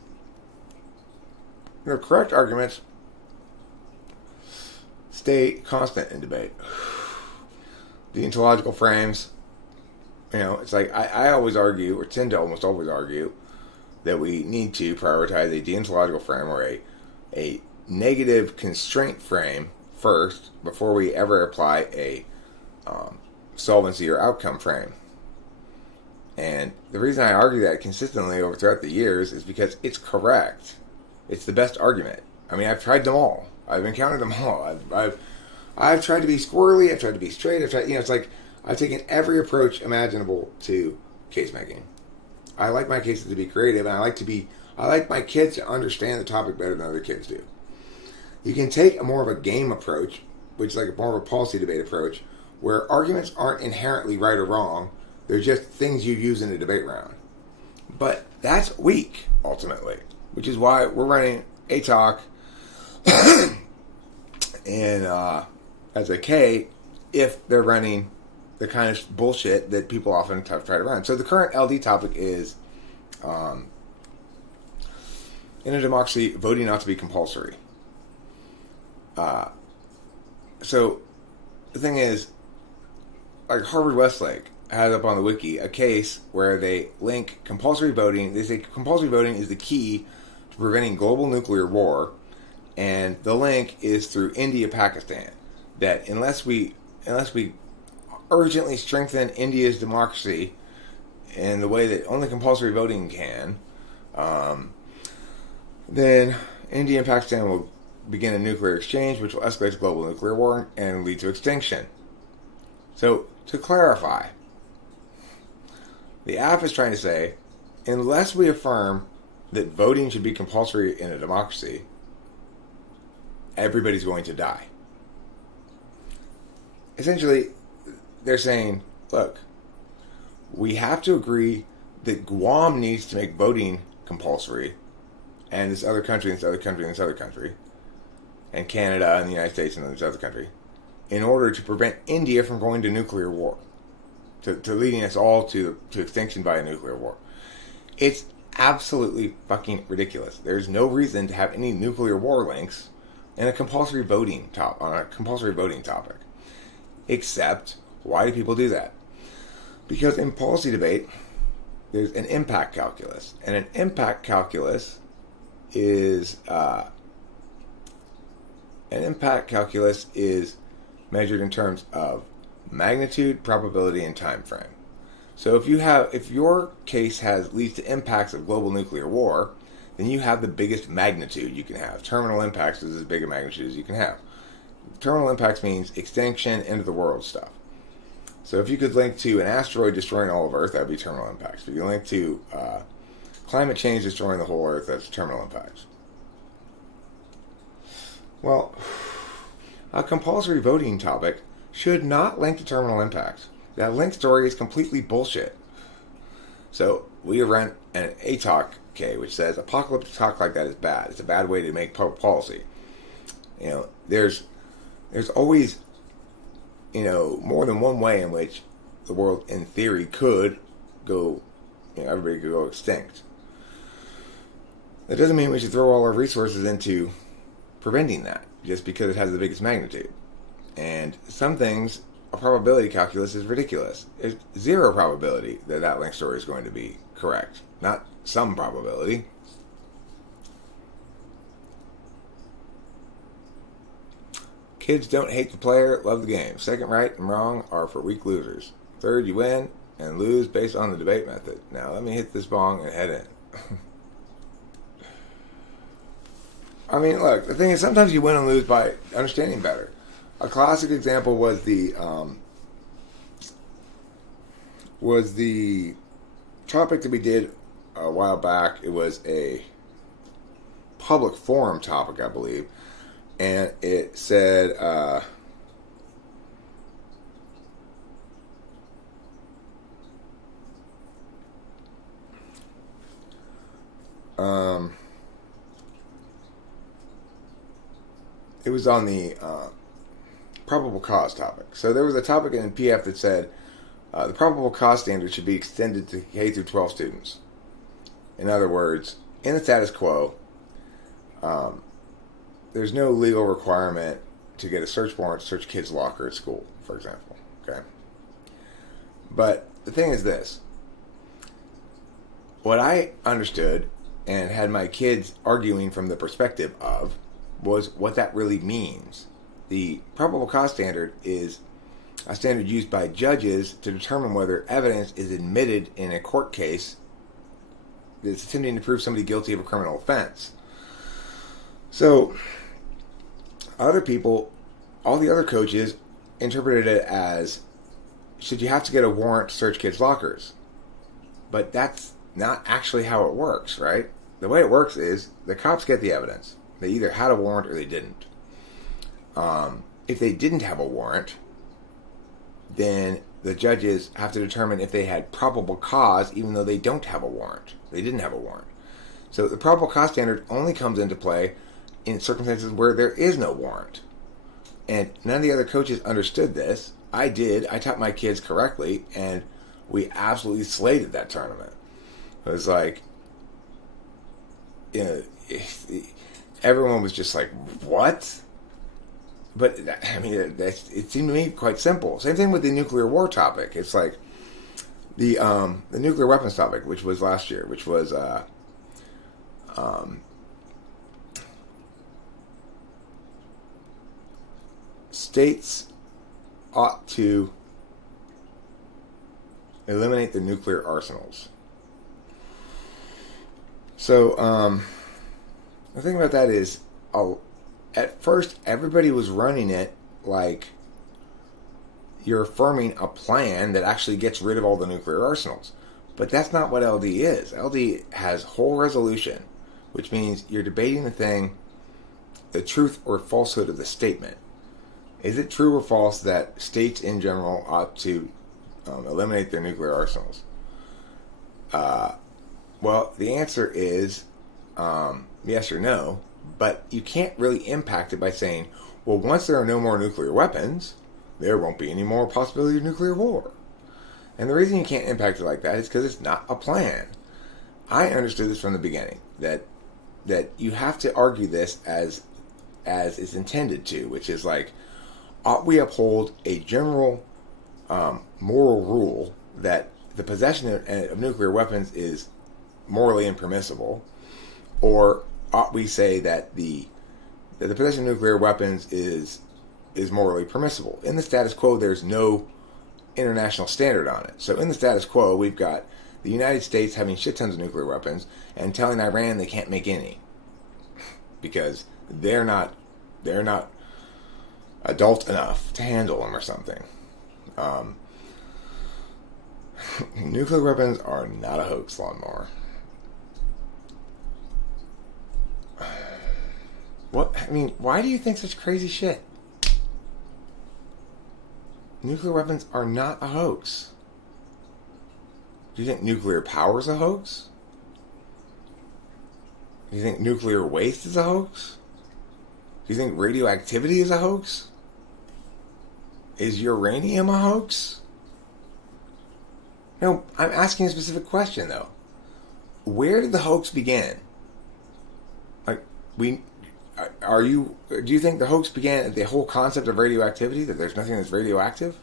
The correct arguments stay constant in debate. The ontological frames, you know, it's like I always argue, or tend to almost always argue, that we need to prioritize a deontological frame or a negative constraint frame first before we ever apply a solvency or outcome frame. And the reason I argue that consistently over throughout the years is because it's correct. It's the best argument. I mean, I've tried them all. I've encountered them all. I've tried to be squirrely. I've tried to be straight. It's like I've taken every approach imaginable to case making. I like my cases to be creative, and I like my kids to understand the topic better than other kids do. You can take a more of a game approach, which is like more of a policy debate approach, where arguments aren't inherently right or wrong. They're just things you use in a debate round. But that's weak, ultimately, which is why we're running a talk and as a K if they're running the kind of bullshit that people often try to run. So the current LD topic is, in a democracy, voting ought to be compulsory. So the thing is, like Harvard Westlake has up on the wiki a case where they link compulsory voting. They say compulsory voting is the key to preventing global nuclear war, and the link is through India-Pakistan. That unless we urgently strengthen India's democracy in the way that only compulsory voting can, then India and Pakistan will begin a nuclear exchange, which will escalate to global nuclear war and lead to extinction. So, to clarify, the app is trying to say, unless we affirm that voting should be compulsory in a democracy, everybody's going to die. Essentially, they're saying, look, we have to agree that Guam needs to make voting compulsory, and this other country, and this other country, and this other country, and Canada, and the United States, and this other country, in order to prevent India from going to nuclear war, to leading us all to extinction by a nuclear war. It's absolutely fucking ridiculous. There's no reason to have any nuclear war links in a compulsory voting topic. Except, why do people do that? Because in policy debate, there's an impact calculus, and an impact calculus is measured in terms of magnitude, probability, and time frame. So if your case leads to impacts of global nuclear war, then you have the biggest magnitude you can have. Terminal impacts is as big a magnitude as you can have. Terminal impacts means extinction, end of the world stuff. So if you could link to an asteroid destroying all of Earth, that would be terminal impacts. If you link to climate change destroying the whole Earth, that's terminal impacts. Well, a compulsory voting topic should not link to terminal impacts. That link story is completely bullshit. So we run an ATOC, which says apocalyptic talk like that is bad. It's a bad way to make public policy. You know, there's always, more than one way in which the world, in theory, could go, everybody could go extinct. That doesn't mean we should throw all our resources into preventing that, just because it has the biggest magnitude. And some things, a probability calculus is ridiculous. There's zero probability that that link story is going to be correct. Not some probability. Kids don't hate the player, love the game. Second, right and wrong are for weak losers. Third, you win and lose based on the debate method. Now let me hit this bong and head in. I mean, look, the thing is, sometimes you win and lose by understanding better. A classic example was the topic that we did a while back. It was a public forum topic, I believe, and it said it was on the probable cause topic. So there was a topic in PF that said the probable cause standard should be extended to K through 12 students. In other words, in the status quo, there's no legal requirement to get a search warrant to search a kid's locker at school, for example. Okay. But the thing is this. What I understood and had my kids arguing from the perspective of was what that really means. The probable cause standard is a standard used by judges to determine whether evidence is admitted in a court case that's attempting to prove somebody guilty of a criminal offense. So, other people, all the other coaches, interpreted it as, should you have to get a warrant to search kids' lockers? But that's not actually how it works, right? The way it works is the cops get the evidence. They either had a warrant or they didn't. If they didn't have a warrant, then the judges have to determine if they had probable cause, even though they don't have a warrant. They didn't have a warrant. So the probable cause standard only comes into play in circumstances where there is no warrant. And none of the other coaches understood this. I did. I taught my kids correctly, and we absolutely slated that tournament. It was like, you know, everyone was just like, what? But, I mean, it seemed to me quite simple. Same thing with the nuclear war topic. It's like the nuclear weapons topic, which was last year, which was states ought to eliminate the nuclear arsenals. So, the thing about that is, at first, everybody was running it like you're affirming a plan that actually gets rid of all the nuclear arsenals. But that's not what LD is. LD has whole resolution, which means you're debating the truth or falsehood of the statement. Is it true or false that states in general ought to eliminate their nuclear arsenals? Well, the answer is yes or no. But you can't really impact it by saying, well, once there are no more nuclear weapons, there won't be any more possibility of nuclear war. And the reason you can't impact it like that is because it's not a plan. I understood this from the beginning, that you have to argue this as it's intended to, which is like, ought we uphold a general moral rule that the possession of nuclear weapons is morally impermissible, or ought we say that the possession of nuclear weapons is morally permissible? In the status quo, there's no international standard on it. So in the status quo, we've got the United States having shit tons of nuclear weapons and telling Iran they can't make any because they're not adult enough to handle them or something. Nuclear weapons are not a hoax, Lawnmower. What? I mean, why do you think such crazy shit? Nuclear weapons are not a hoax. Do you think nuclear power is a hoax? Do you think nuclear waste is a hoax? Do you think radioactivity is a hoax? Is uranium a hoax? No, I'm asking a specific question, though. Where did the hoax begin? Like, Are you? Do you think the hoax began at the whole concept of radioactivity? That there's nothing that's radioactive?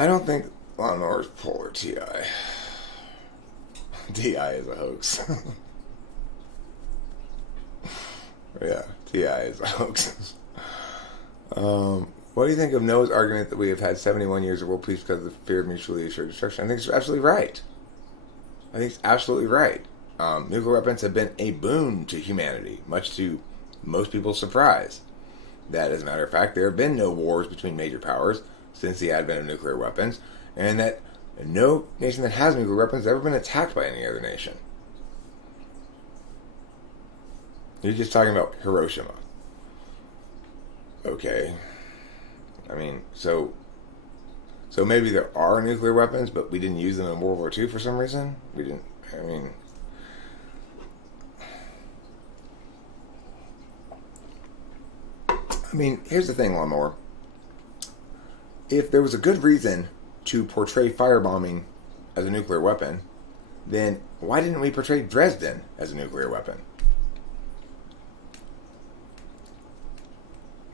I don't think Lawnmower's polar TI. TI is a hoax. Yeah, TI is a hoax. What do you think of Noah's argument that we have had 71 years of world peace because of the fear of mutually assured destruction? I think it's absolutely right. I think it's absolutely right. Nuclear weapons have been a boon to humanity, much to most people's surprise. That, as a matter of fact, there have been no wars between major powers since the advent of nuclear weapons, and that no nation that has nuclear weapons has ever been attacked by any other nation. You're just talking about Hiroshima. Okay. I mean, so maybe there are nuclear weapons, but we didn't use them in World War II for some reason? We didn't, here's the thing, Lawnmower. If there was a good reason to portray firebombing as a nuclear weapon, then why didn't we portray Dresden as a nuclear weapon?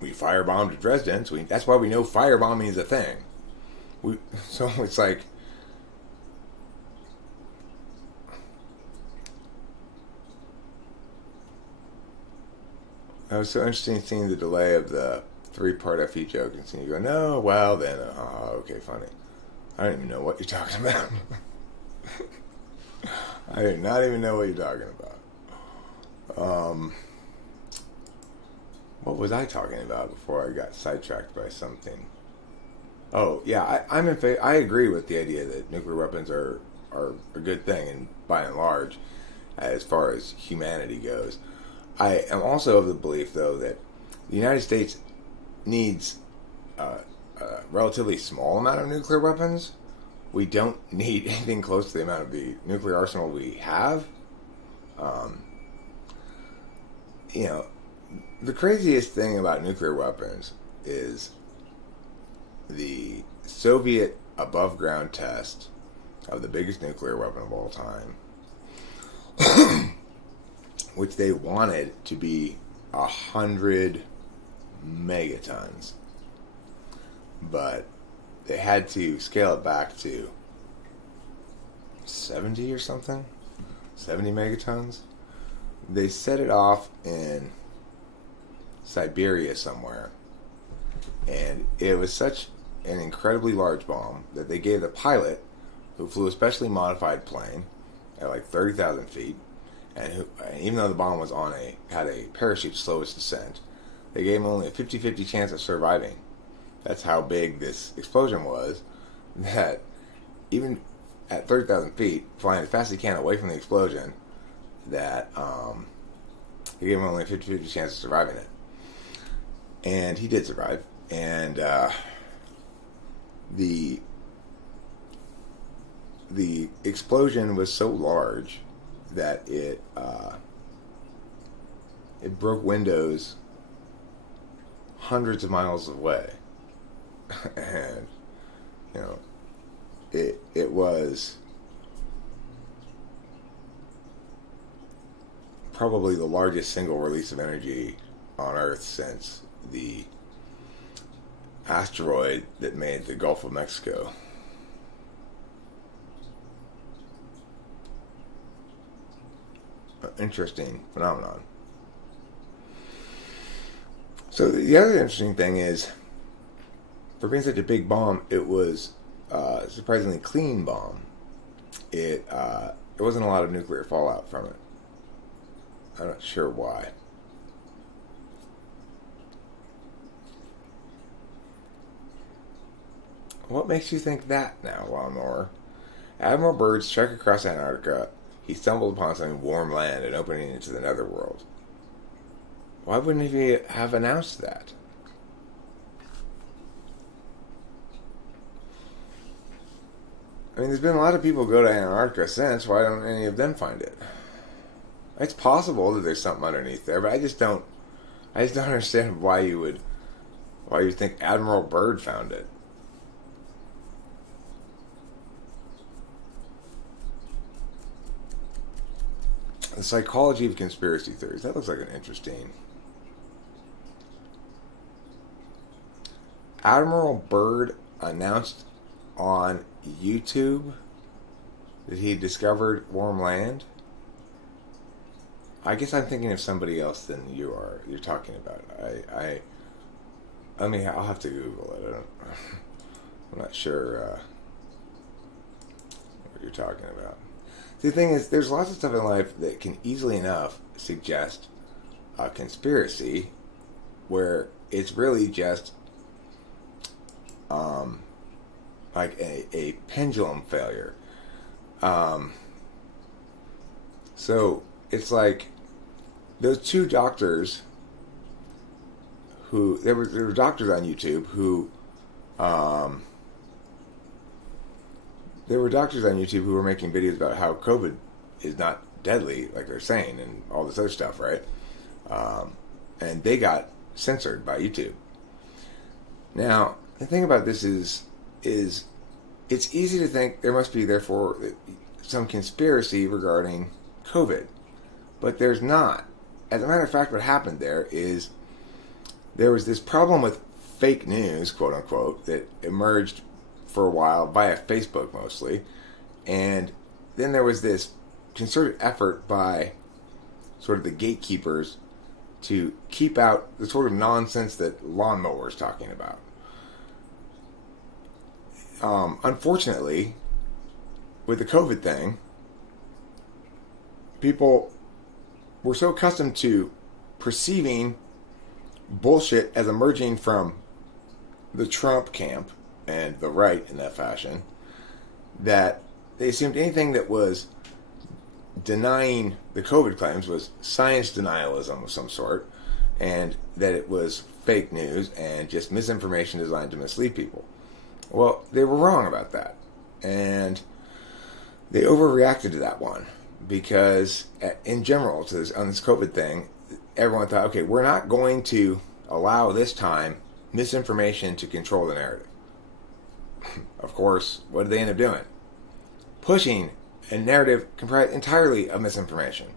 We firebombed Dresden, so that's why we know firebombing is a thing. So it's like, it was so interesting seeing the delay of the three-part FE joke and seeing you go, no, well then, okay, funny. I don't even know what you're talking about. I do not even know what you're talking about. What was I talking about before I got sidetracked by something? Oh, yeah, I'm in favor. I agree with the idea that nuclear weapons are a good thing, and by and large, as far as humanity goes. I am also of the belief, though, that the United States needs a relatively small amount of nuclear weapons. We don't need anything close to the amount of the nuclear arsenal we have. The craziest thing about nuclear weapons is the Soviet above-ground test of the biggest nuclear weapon of all time, which they wanted to be 100 megatons, but they had to scale it back to 70 or something, 70 megatons. They set it off in Siberia somewhere, and it was such an incredibly large bomb that they gave the pilot, who flew a specially modified plane at like 30,000 feet, and even though the bomb was had a parachute to slow its descent, they gave him only a 50-50 chance of surviving. That's how big this explosion was, that even at 30,000 feet, flying as fast as he can away from the explosion, that they gave him only a 50-50 chance of surviving it. And he did survive. And the explosion was so large that it broke windows hundreds of miles away. And it was probably the largest single release of energy on Earth since the asteroid that made the Gulf of Mexico. Interesting phenomenon. So the other interesting thing is, for being such a big bomb, it was a surprisingly clean bomb. There wasn't a lot of nuclear fallout from it. I'm not sure why. What makes you think that now, Lawnmower? Admiral Byrd's trek across Antarctica, he stumbled upon some warm land and opening into the netherworld. Why wouldn't he have announced that? I mean, there's been a lot of people go to Antarctica since. Why don't any of them find it? It's possible that there's something underneath there, but I just don't understand why you think Admiral Byrd found it. psychology of conspiracy theories. That looks like an interesting. Admiral Byrd announced on YouTube that he discovered warm land. I guess I'm thinking of somebody else than you're talking about. I'll have to Google it. I'm not sure what you're talking about. The thing is, there's lots of stuff in life that can easily enough suggest a conspiracy where it's really just like a pendulum failure. So it's like those two doctors who there were doctors on YouTube who were making videos about how COVID is not deadly like they're saying and all this other stuff, right? And they got censored by YouTube. Now, the thing about this is it's easy to think there must be, therefore, some conspiracy regarding COVID. But there's not. As a matter of fact, what happened there is there was this problem with fake news, quote unquote, that emerged for a while via Facebook mostly. And then there was this concerted effort by sort of the gatekeepers to keep out the sort of nonsense that Lawnmower's talking about. Unfortunately, with the COVID thing, people were so accustomed to perceiving bullshit as emerging from the Trump camp and the right in that fashion that they assumed anything that was denying the COVID claims was science denialism of some sort, and that it was fake news and just misinformation designed to mislead people. Well, they were wrong about that, and they overreacted to that one because, in general, on this COVID thing, everyone thought, okay, we're not going to allow this time misinformation to control the narrative. Of course, what did they end up doing? Pushing a narrative comprised entirely of misinformation.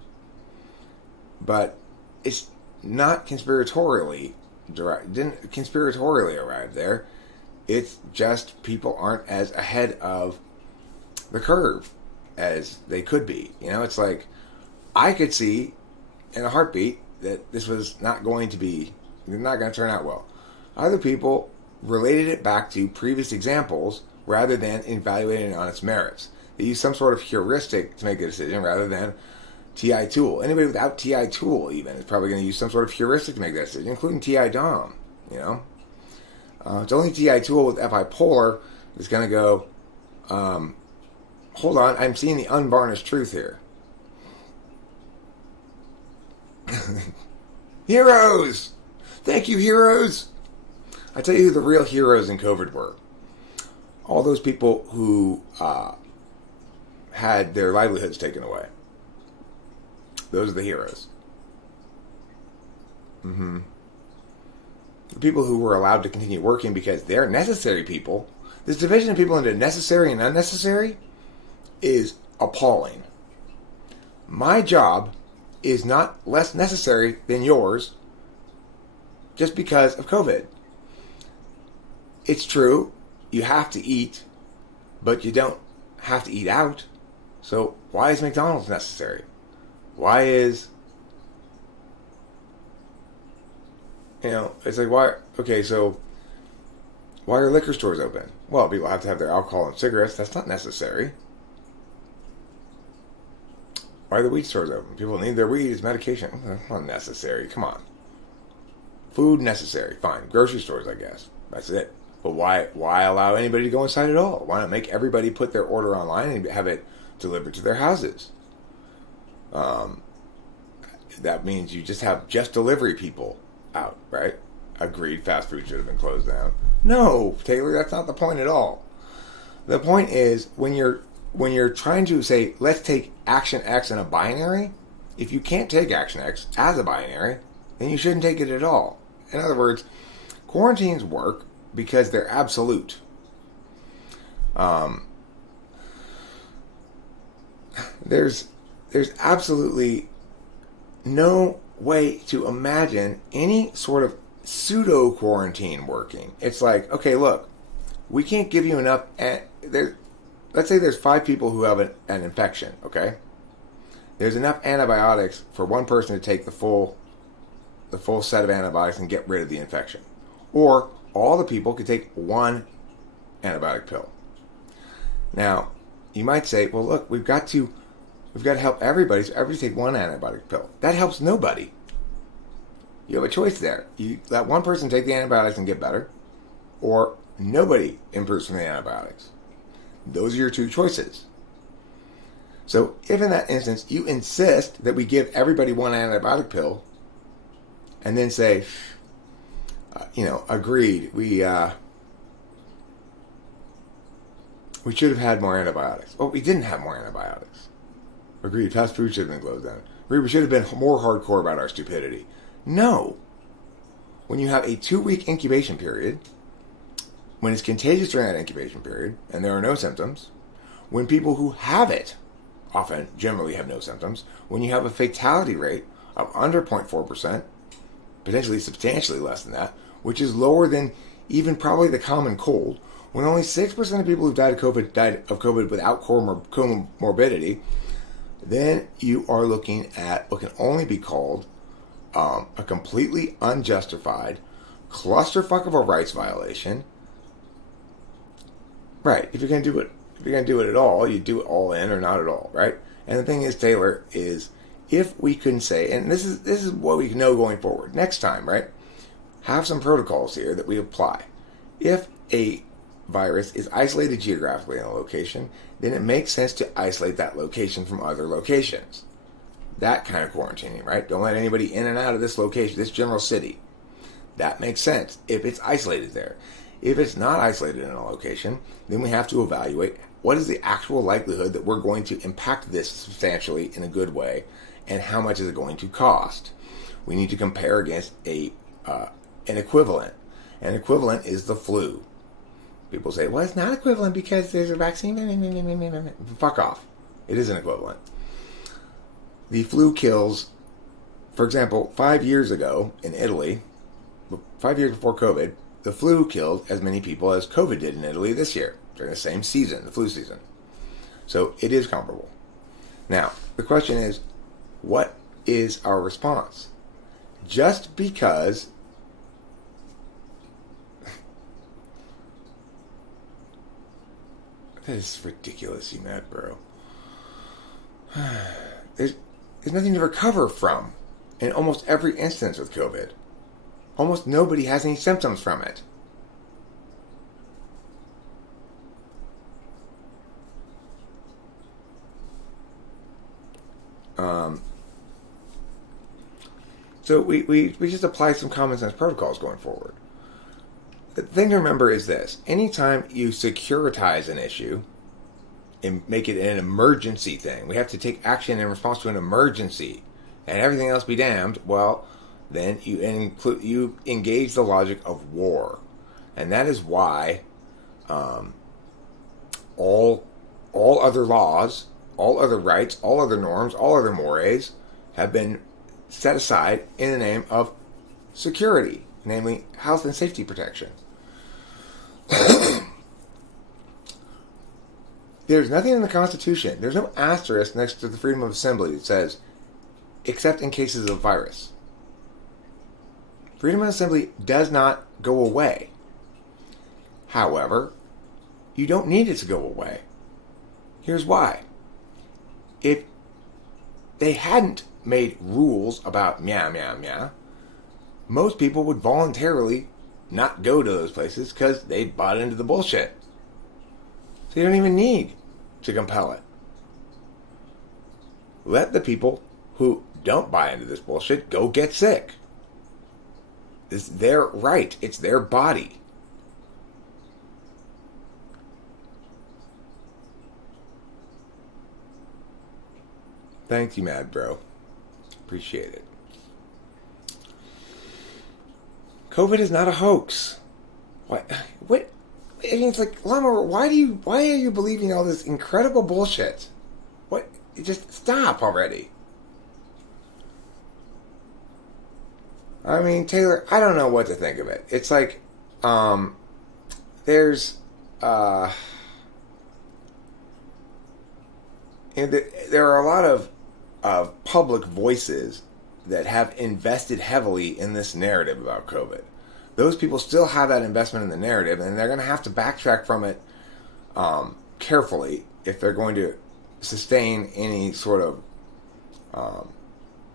But it's not conspiratorially didn't conspiratorially arrive there. It's just people aren't as ahead of the curve as they could be. You know, it's like I could see in a heartbeat that this was not going to turn out well. Other people related it back to previous examples rather than evaluating it on its merits. They use some sort of heuristic to make a decision rather than TI tool. Anybody without TI tool even is probably going to use some sort of heuristic to make that decision, including TI DOM, you know. It's only TI tool with FI polar is going to go, hold on, I'm seeing the unvarnished truth here. Heroes! Thank you, heroes! I tell you who the real heroes in COVID were. All those people who had their livelihoods taken away. Those are the heroes. The people who were allowed to continue working because they're necessary people. This division of people into necessary and unnecessary is appalling. My job is not less necessary than yours just because of COVID. It's true, you have to eat, but you don't have to eat out. So why is McDonald's necessary? Why is... You know, it's like, why... Okay, so why are liquor stores open? Well, people have to have their alcohol and cigarettes. That's not necessary. Why are the weed stores open? People need their weed as medication. That's not necessary. Come on. Food necessary. Fine. Grocery stores, I guess. That's it. But why allow anybody to go inside at all? Why not make everybody put their order online and have it delivered to their houses? That means you just have just delivery people out, right? Agreed, fast food should have been closed down. No, Taylor, that's not the point at all. The point is when you're trying to say, let's take action X in a binary, if you can't take action X as a binary, then you shouldn't take it at all. In other words, quarantines work because they're absolute. There's absolutely no way to imagine any sort of pseudo quarantine working. It's like, okay, look, we can't give you enough. Let's say there's 5 people who have an infection. Okay, there's enough antibiotics for one person to take the full set of antibiotics and get rid of the infection, or all the people could take one antibiotic pill. Now, you might say, well, look, we've got to help everybody, so everybody take one antibiotic pill. That helps nobody. You have a choice there. You let one person take the antibiotics and get better, or nobody improves from the antibiotics. Those are your 2 choices. So if in that instance you insist that we give everybody one antibiotic pill, and then say, agreed, we should have had more antibiotics. Well, we didn't have more antibiotics. Agreed, fast food should have been closed down. Agreed, we should have been more hardcore about our stupidity. No. When you have a 2-week incubation period, when it's contagious during that incubation period, and there are no symptoms, when people who have it often generally have no symptoms, when you have a fatality rate of under 0.4%, potentially substantially less than that, which is lower than even probably the common cold, when only 6% of people who've died of COVID without comorbidity, then you are looking at what can only be called a completely unjustified clusterfuck of a rights violation. Right, if you're going to do it at all, you do it all in or not at all, right? And the thing is, Taylor, is if we can say, and this is what we know going forward, next time, right? Have some protocols here that we apply. If a virus is isolated geographically in a location, then it makes sense to isolate that location from other locations. That kind of quarantining, right? Don't let anybody in and out of this location, this general city. That makes sense if it's isolated there. If it's not isolated in a location, then we have to evaluate what is the actual likelihood that we're going to impact this substantially in a good way, and how much is it going to cost. We need to compare against an equivalent. An equivalent is the flu. People say, well, it's not equivalent because there's a vaccine. Fuck off. It is an equivalent. The flu kills, for example, 5 years ago in Italy, 5 years before COVID, the flu killed as many people as COVID did in Italy this year, during the same season, the flu season. So it is comparable. Now, the question is, what is our response? Just because that is ridiculous, you mad bro. There's nothing to recover from in almost every instance with COVID. Almost nobody has any symptoms from it. So we just apply some common sense protocols going forward. The thing to remember is this. Anytime you securitize an issue and make it an emergency thing, we have to take action in response to an emergency, and everything else be damned, well, then you engage the logic of war. And that is why all other laws, all other rights, all other norms, all other mores have been set aside in the name of security, namely health and safety protection. There's nothing in the Constitution, there's no asterisk next to the freedom of assembly that says, except in cases of virus. Freedom of assembly does not go away. However, you don't need it to go away. Here's why. If they hadn't made rules about meow, meow, meow, most people would voluntarily not go to those places because they bought into the bullshit. So you don't even need to compel it. Let the people who don't buy into this bullshit go get sick. It's their right. It's their body. Thank you, Mad Bro. Appreciate it. COVID is not a hoax. What? I mean, it's like, Lawnmower, why are you believing all this incredible bullshit? What? Just stop already. I mean, Taylor, I don't know what to think of it. It's like, um, there's, uh, there are a lot of public voices that have invested heavily in this narrative about COVID. Those people still have that investment in the narrative, and they're going to have to backtrack from it carefully if they're going to sustain any sort of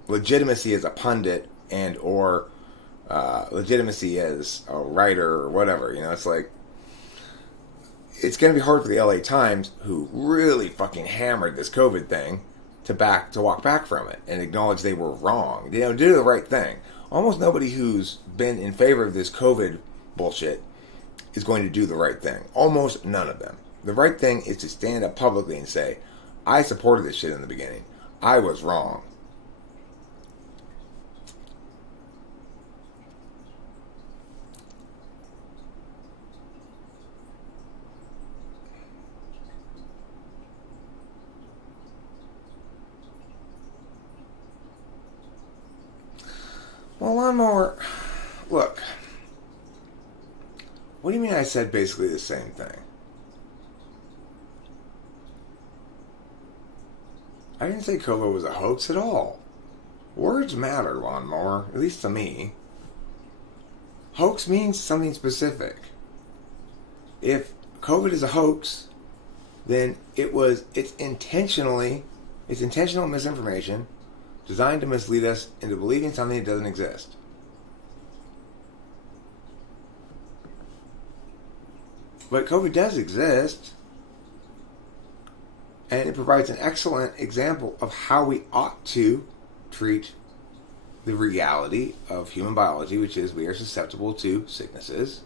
legitimacy as a pundit and or legitimacy as a writer or whatever. It's like it's going to be hard for the LA Times, who really fucking hammered this COVID thing, to walk back from it and acknowledge they were wrong. Do the right thing. Almost nobody who's been in favor of this COVID bullshit is going to do the right thing. Almost none of them. The right thing is to stand up publicly and say, I supported this shit in the beginning. I was wrong. Well, Lawnmower, look. What do you mean I said basically the same thing? I didn't say COVID was a hoax at all. Words matter, Lawnmower, at least to me. Hoax means something specific. If COVID is a hoax, then it's intentional misinformation designed to mislead us into believing something that doesn't exist. But COVID does exist, and it provides an excellent example of how we ought to treat the reality of human biology, which is we are susceptible to sicknesses.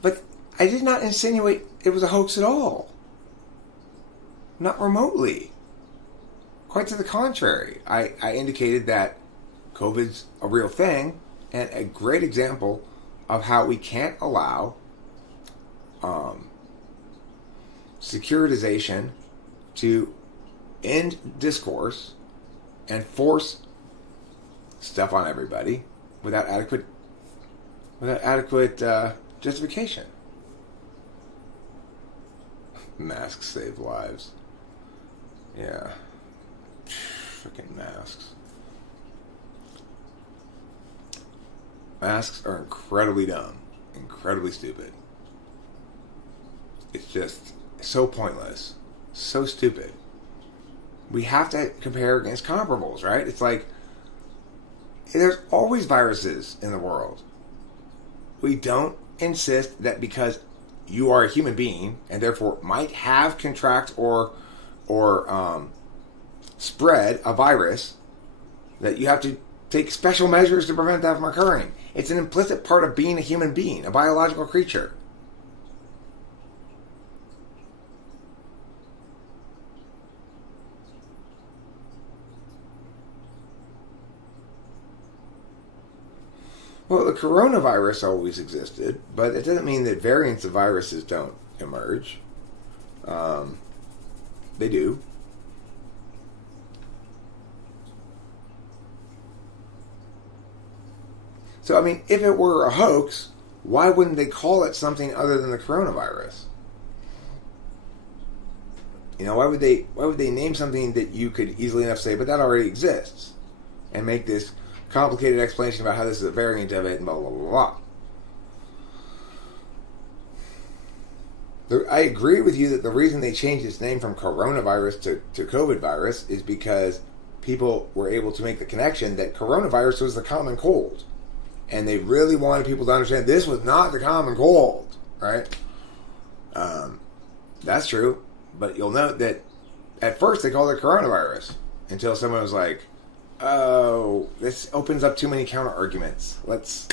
But I did not insinuate it was a hoax at all. Not remotely. Quite to the contrary. I indicated that COVID's a real thing, and a great example of how we can't allow securitization to end discourse and force stuff on everybody without adequate justification. Masks save lives. Yeah. Freaking masks. Masks are incredibly dumb, incredibly stupid. It's just so pointless, so stupid. We have to compare against comparables, right? It's like there's always viruses in the world. We don't insist that because you are a human being and therefore might have contract or spread a virus, that you have to take special measures to prevent that from occurring. It's an implicit part of being a human being, a biological creature. Well, the coronavirus always existed, but it doesn't mean that variants of viruses don't emerge. They do. So, I mean, if it were a hoax, why wouldn't they call it something other than the coronavirus? Why would they name something that you could easily enough say, but that already exists, and make this complicated explanation about how this is a variant of it and blah, blah, blah, blah. I agree with you that the reason they changed its name from coronavirus to COVID virus is because people were able to make the connection that coronavirus was the common cold. And they really wanted people to understand this was not the common cold, right? That's true. But you'll note that at first they called it coronavirus until someone was like, oh, this opens up too many counter arguments. Let's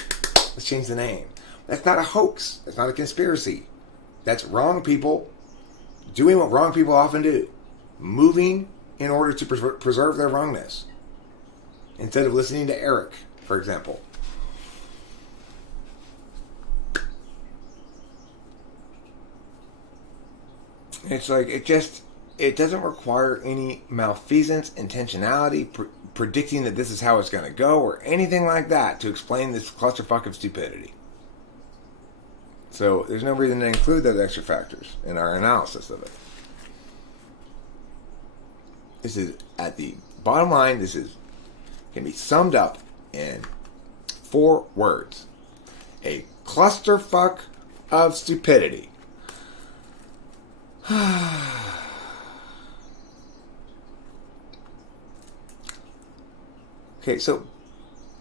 change the name. That's not a hoax. That's not a conspiracy. That's wrong people doing what wrong people often do. Moving in order to preserve their wrongness. Instead of listening to Eric, for example. It's like, it doesn't require any malfeasance, intentionality, predicting that this is how it's going to go, or anything like that to explain this clusterfuck of stupidity. So there's no reason to include those extra factors in our analysis of it. This is, at the bottom line, this is can be summed up in 4 words. A clusterfuck of stupidity. Okay, so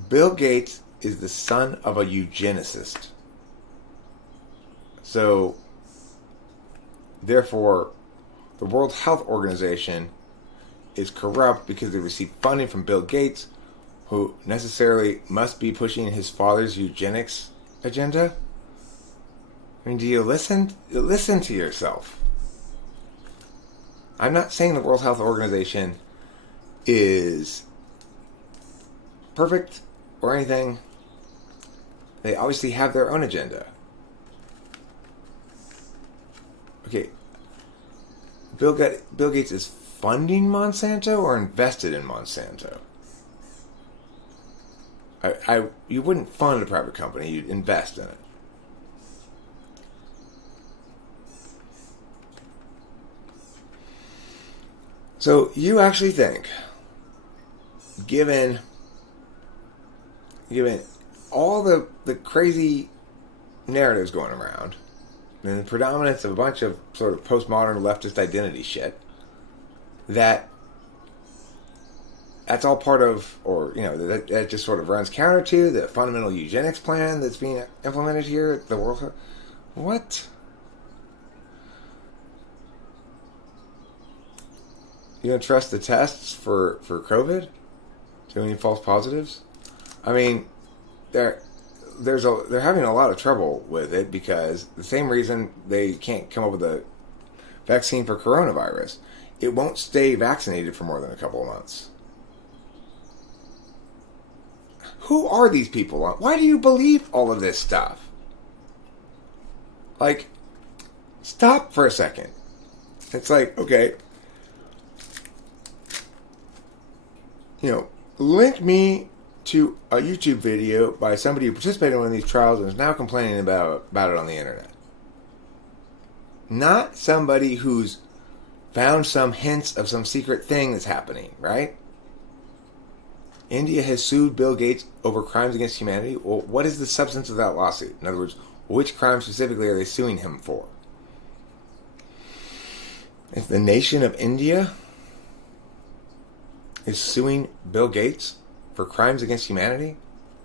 Bill Gates is the son of a eugenicist. So, therefore, the World Health Organization is corrupt because they receive funding from Bill Gates, who necessarily must be pushing his father's eugenics agenda. I mean, do you listen? Listen to yourself. I'm not saying the World Health Organization is perfect or anything. They obviously have their own agenda. Okay, Bill Gates is funding Monsanto or invested in Monsanto? You wouldn't fund a private company, you'd invest in it. So you actually think, given all the crazy narratives going around, and the predominance of a bunch of sort of postmodern leftist identity shit, that's all part of, or, you know, that just sort of runs counter to the fundamental eugenics plan that's being implemented here at the World. What? You don't trust the tests for COVID? Too many false positives? I mean, they're having a lot of trouble with it because the same reason they can't come up with a vaccine for coronavirus. It won't stay vaccinated for more than a couple of months. Who are these people? Why do you believe all of this stuff? Like, stop for a second. It's like, okay, you know, link me to a YouTube video by somebody who participated in one of these trials and is now complaining about it on the internet. Not somebody who's found some hints of some secret thing that's happening, right? India has sued Bill Gates over crimes against humanity. Well, what is the substance of that lawsuit? In other words, which crime specifically are they suing him for? If the nation of India is suing Bill Gates for crimes against humanity,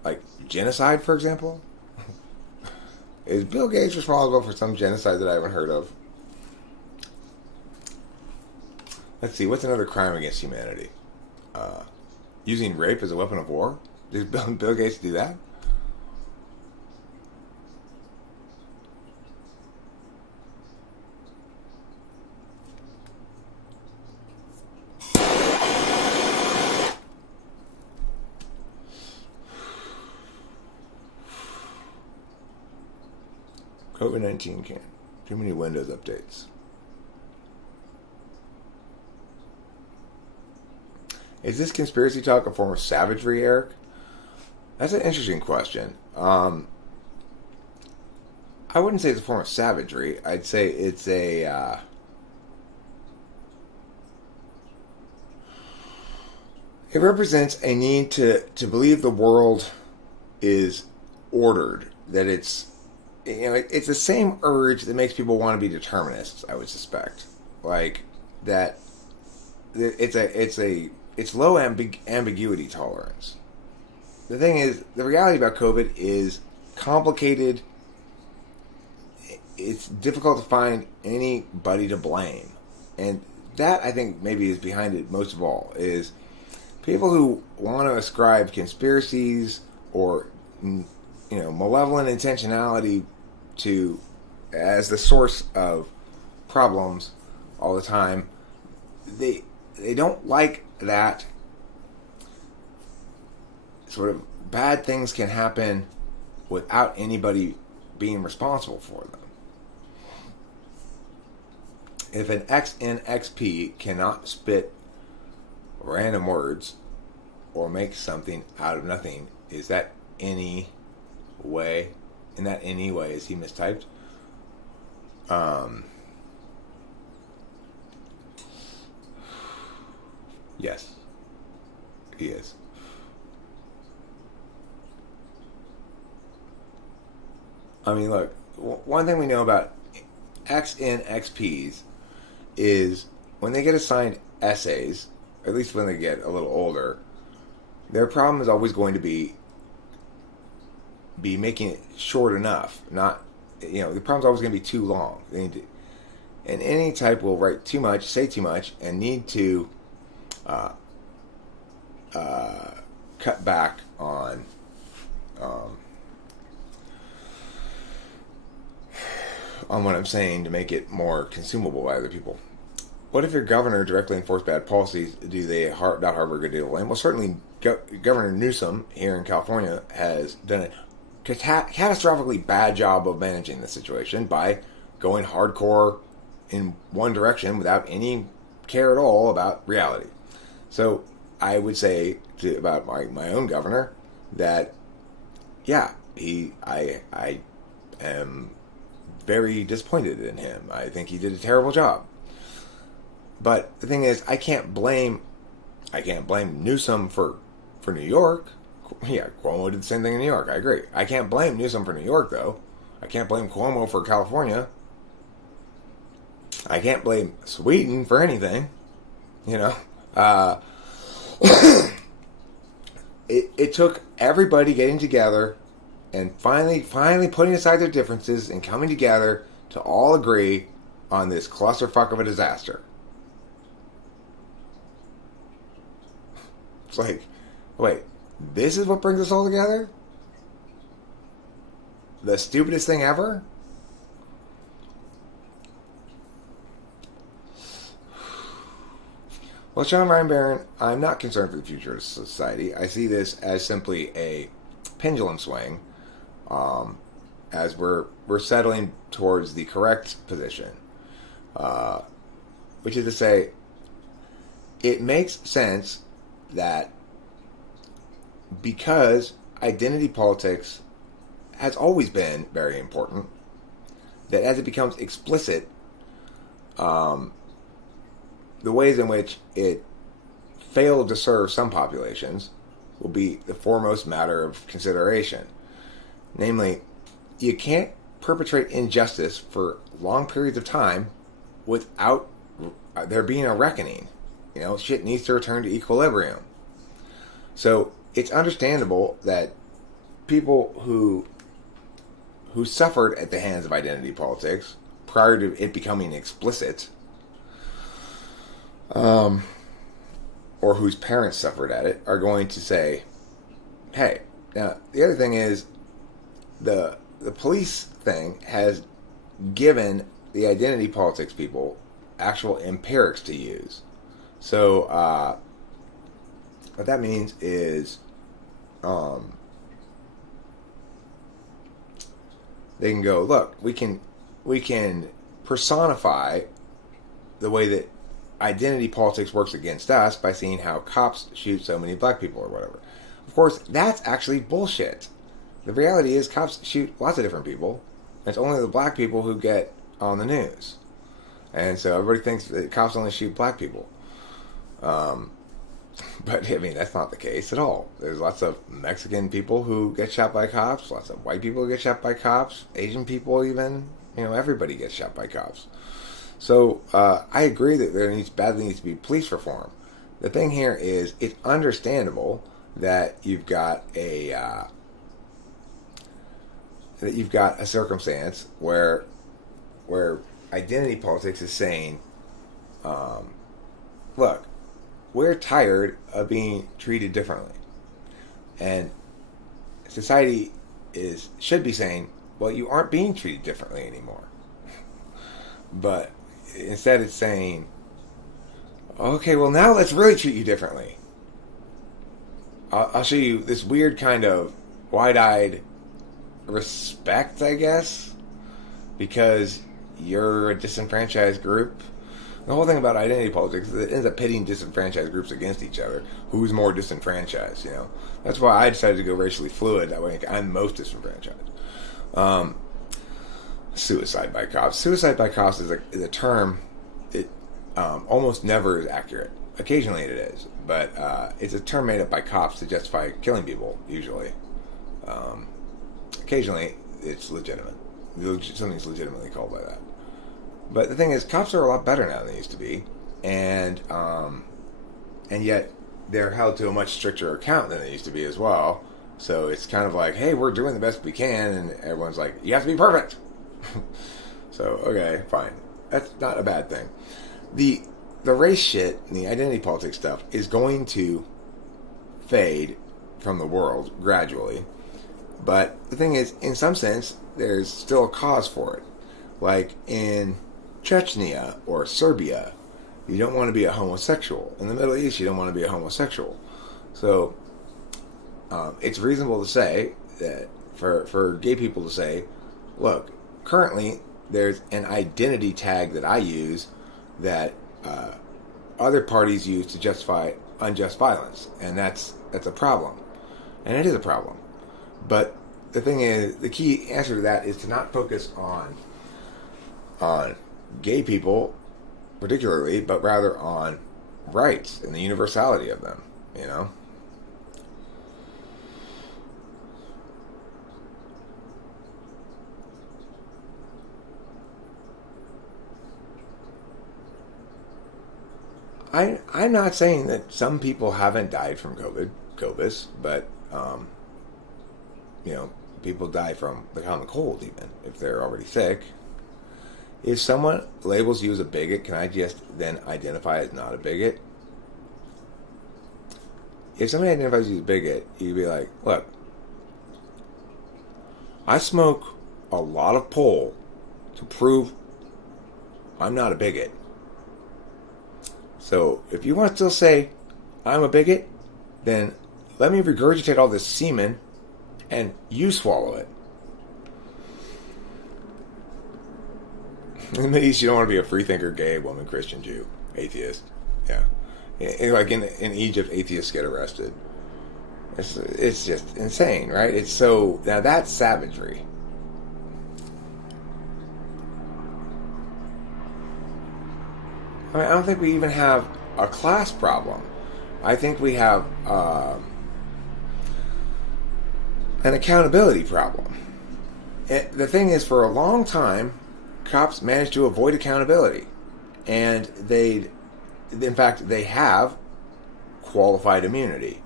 like genocide, for example, is Bill Gates responsible for some genocide that I haven't heard of? Let's see, what's another crime against humanity? Using rape as a weapon of war? Did Bill Gates do that? COVID-19 can. Too many Windows updates. Is this conspiracy talk a form of savagery, Eric? That's an interesting question. I wouldn't say it's a form of savagery. I'd say it's a... it represents a need to believe the world is ordered. That it's... You know, it's the same urge that makes people want to be determinists, I would suspect. Like, that... It's low ambiguity tolerance. The thing is, the reality about COVID is complicated. It's difficult to find anybody to blame. And that, I think, maybe is behind it most of all, is people who want to ascribe conspiracies or, you know, malevolent intentionality to as the source of problems all the time. They don't like that sort of bad things can happen without anybody being responsible for them. If an XNXP cannot spit random words or make something out of nothing, is that any way? In that any way is he mistyped? Yes, he is. I mean, look, one thing we know about XNXPs is when they get assigned essays, or at least when they get a little older, their problem is always going to be making it short enough. Not, the problem's always going to be too long. They need to, and any type will write too much, say too much, and need to cut back on what I'm saying to make it more consumable by other people. What if your governor directly enforced bad policies? Do they not harbor a good deal of blame? Well, certainly Governor Newsom here in California has done a catastrophically bad job of managing the situation by going hardcore in one direction without any care at all about reality. So I would say about my own governor that, yeah, I am very disappointed in him. I think he did a terrible job. But the thing is, I can't blame Newsom for New York. Yeah, Cuomo did the same thing in New York. I agree. I can't blame Newsom for New York, though. I can't blame Cuomo for California. I can't blame Sweden for anything. It took everybody getting together and finally putting aside their differences and coming together to all agree on this clusterfuck of a disaster. It's like, wait, this is what brings us all together? The stupidest thing ever? Well, Sean Ryan Barron, I'm not concerned for the future of society. I see this as simply a pendulum swing, as we're settling towards the correct position, which is to say, it makes sense that because identity politics has always been very important, that as it becomes explicit, the ways in which it failed to serve some populations will be the foremost matter of consideration. Namely, you can't perpetrate injustice for long periods of time without there being a reckoning. Shit needs to return to equilibrium. So it's understandable that people who suffered at the hands of identity politics prior to it becoming explicit, or whose parents suffered at it, are going to say, hey, now the other thing is the police thing has given the identity politics people actual empirics to use. So what that means is they can go, look, we can personify the way that identity politics works against us by seeing how cops shoot so many black people or whatever. Of course, that's actually bullshit. The reality is cops shoot lots of different people. And it's only the black people who get on the news. And so everybody thinks that cops only shoot black people. But, I mean, that's not the case at all. There's lots of Mexican people who get shot by cops, lots of white people who get shot by cops, Asian people even. Everybody gets shot by cops. So, I agree that there badly needs to be police reform. The thing here is, it's understandable that you've got a circumstance where identity politics is saying, look, we're tired of being treated differently. And society should be saying, well, you aren't being treated differently anymore. But instead it's saying, okay, well, now let's really treat you differently. I'll show you this weird kind of wide-eyed respect, I guess, because you're a disenfranchised group. The whole thing about identity politics is it ends up pitting disenfranchised groups against each other. Who's more disenfranchised? You know, that's why I decided to go racially fluid. That way, I'm most disenfranchised. Suicide by cops. Suicide by cops is a term. It almost never is accurate. Occasionally it is, but it's a term made up by cops to justify killing people. Usually, occasionally it's legitimate. Something's legitimately called by that. But the thing is, cops are a lot better now than they used to be, and yet they're held to a much stricter account than they used to be as well. So it's kind of like, hey, we're doing the best we can, and everyone's like, you have to be perfect. So okay, fine, that's not a bad thing. The race shit and the identity politics stuff is going to fade from the world gradually. But the thing is, in some sense, there's still a cause for it. Like in Chechnya or Serbia, you don't want to be a homosexual. In the Middle East, you don't want to be a homosexual. So it's reasonable to say that for gay people to say, look, currently there's an identity tag that I use that other parties use to justify unjust violence, and that's a problem, and it is a problem. But the thing is, the key answer to that is to not focus on gay people particularly, but rather on rights and the universality of them, you know? I'm not saying that some people haven't died from COVID, but, you know, people die from the common cold even, if they're already sick. If someone labels you as a bigot, can I just then identify as not a bigot? If somebody identifies you as a bigot, you'd be like, look, I smoke a lot of pole to prove I'm not a bigot. So if you want to still say I'm a bigot, then let me regurgitate all this semen and you swallow it. In the Middle East, you don't want to be a freethinker, gay, woman, Christian, Jew, atheist. Yeah. Like in Egypt, atheists get arrested. It's just insane, right? It's so... Now that's savagery. I mean, I don't think we even have a class problem. I think we have an accountability problem. The thing is, for a long time, cops managed to avoid accountability. And in fact, they have qualified immunity.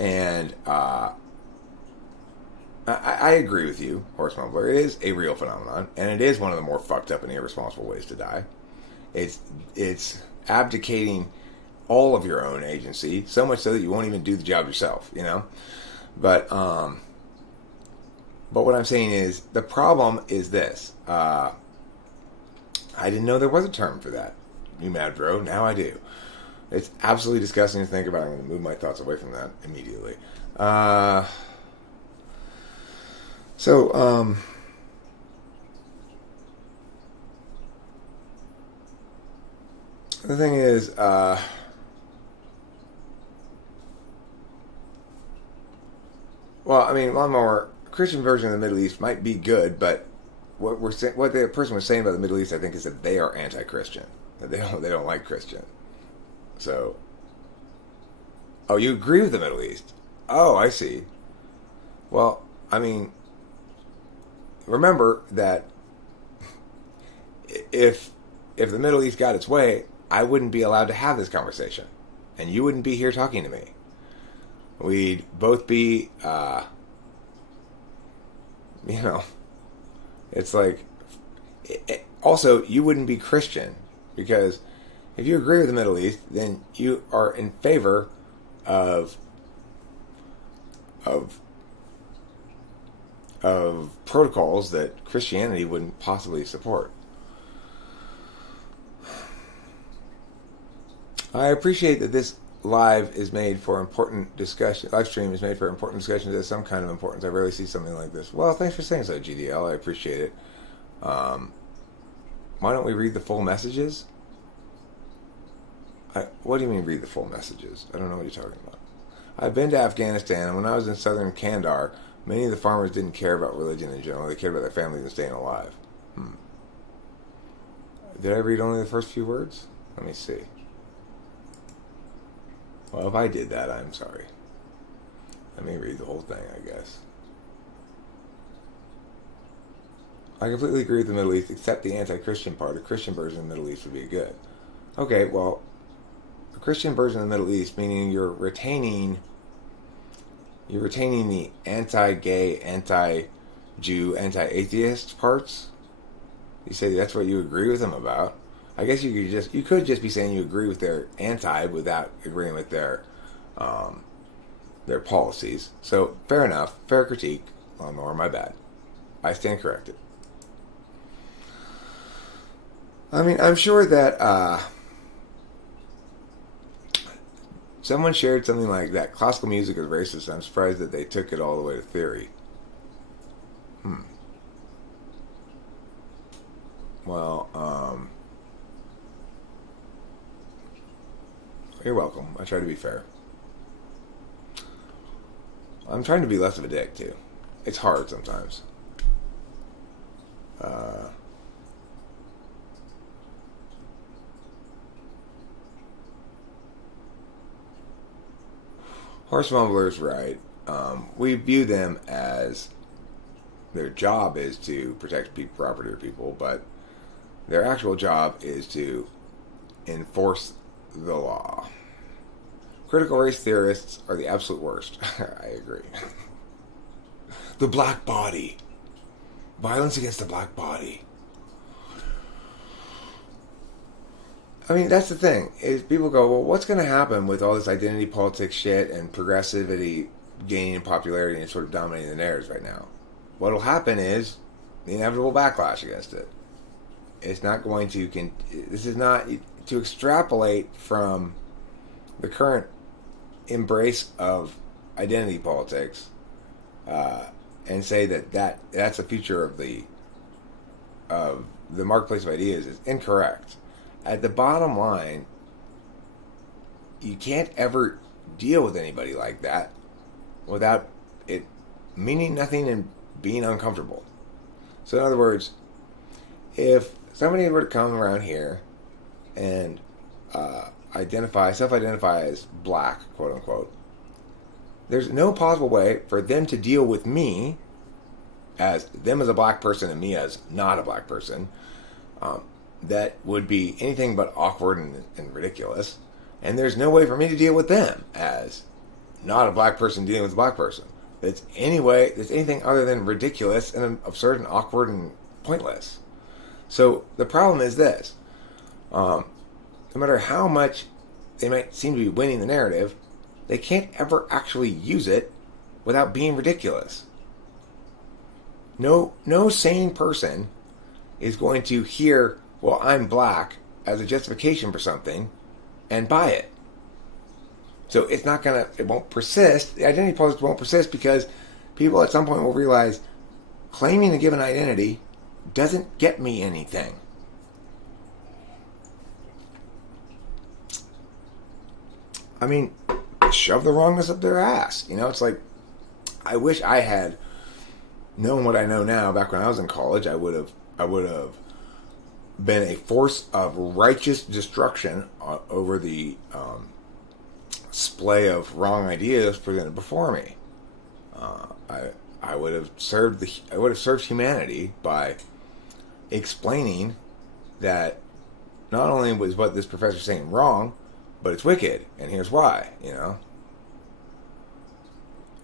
And I agree with you, horse mumbler. It is a real phenomenon, and it is one of the more fucked up and irresponsible ways to die. It's abdicating all of your own agency, so much so that you won't even do the job yourself, you know? But what I'm saying is, the problem is this. I didn't know there was a term for that. You mad bro? Now I do. It's absolutely disgusting to think about. I'm going to move my thoughts away from that immediately. The thing is, well, I mean, one more Christian version of the Middle East might be good, but what the person was saying about the Middle East, I think, is that they are anti-Christian. That they don't like Christian. So, oh, you agree with the Middle East? Oh, I see. Well, I mean, remember that if the Middle East got its way, I wouldn't be allowed to have this conversation, and you wouldn't be here talking to me. We'd both be, you know, it's like, also, you wouldn't be Christian, because if you agree with the Middle East, then you are in favor of protocols that Christianity wouldn't possibly support. I appreciate that this live is made for important discussion. Live stream is made for important discussions of some kind of importance. I rarely see something like this. Well, thanks for saying so, GDL. I appreciate it. Why don't we read the full messages? What do you mean read the full messages? I don't know what you're talking about. I've been to Afghanistan, and when I was in southern Kandahar, many of the farmers didn't care about religion in general. They cared about their families and staying alive. Did I read only the first few words? Let me see. Well, if I did that, I'm sorry. Let me read the whole thing, I guess. I completely agree with the Middle East, except the anti-Christian part. A Christian version of the Middle East would be good. Okay, well, a Christian version of the Middle East, meaning you're retaining the anti-gay, anti-Jew, anti-atheist parts. You say that's what you agree with them about. I guess you could just be saying you agree with their anti without agreeing with their policies. So fair enough, fair critique. Lawnmower, my bad. I stand corrected. I mean, I'm sure that someone shared something like that. Classical music is racist. I'm surprised that they took it all the way to theory. Well, you're welcome. I try to be fair. I'm trying to be less of a dick, too. It's hard sometimes. Horse Mumbler's right. We view them as their job is to protect property or people, but their actual job is to enforce the law. Critical race theorists are the absolute worst. I agree. The black body. Violence against the black body. I mean, that's the thing. Is people go, well, what's going to happen with all this identity politics shit and progressivity gaining in popularity and sort of dominating the narratives right now? What'll happen is the inevitable backlash against it. It's not going to... This is not... To extrapolate from the current embrace of identity politics and say that's a feature of the marketplace of ideas is incorrect. At the bottom line, you can't ever deal with anybody like that without it meaning nothing and being uncomfortable. So in other words, if somebody were to come around here and self-identify as black, quote unquote, there's no possible way for them to deal with me as them as a black person and me as not a black person. That would be anything but awkward and ridiculous. And there's no way for me to deal with them as not a black person dealing with a black person. That's anything other than ridiculous and absurd and awkward and pointless. So the problem is this. No matter how much they might seem to be winning the narrative, they can't ever actually use it without being ridiculous. No sane person is going to hear, well, I'm black, as a justification for something, and buy it. So it won't persist. The identity politics won't persist because people at some point will realize claiming a given identity doesn't get me anything. I mean, shove the wrongness up their ass. It's like, I wish I had known what I know now back when I was in college. I would have been a force of righteous destruction over the splay of wrong ideas presented before me. I would have served humanity by explaining that not only was what this professor saying wrong, but it's wicked, and here's why. You're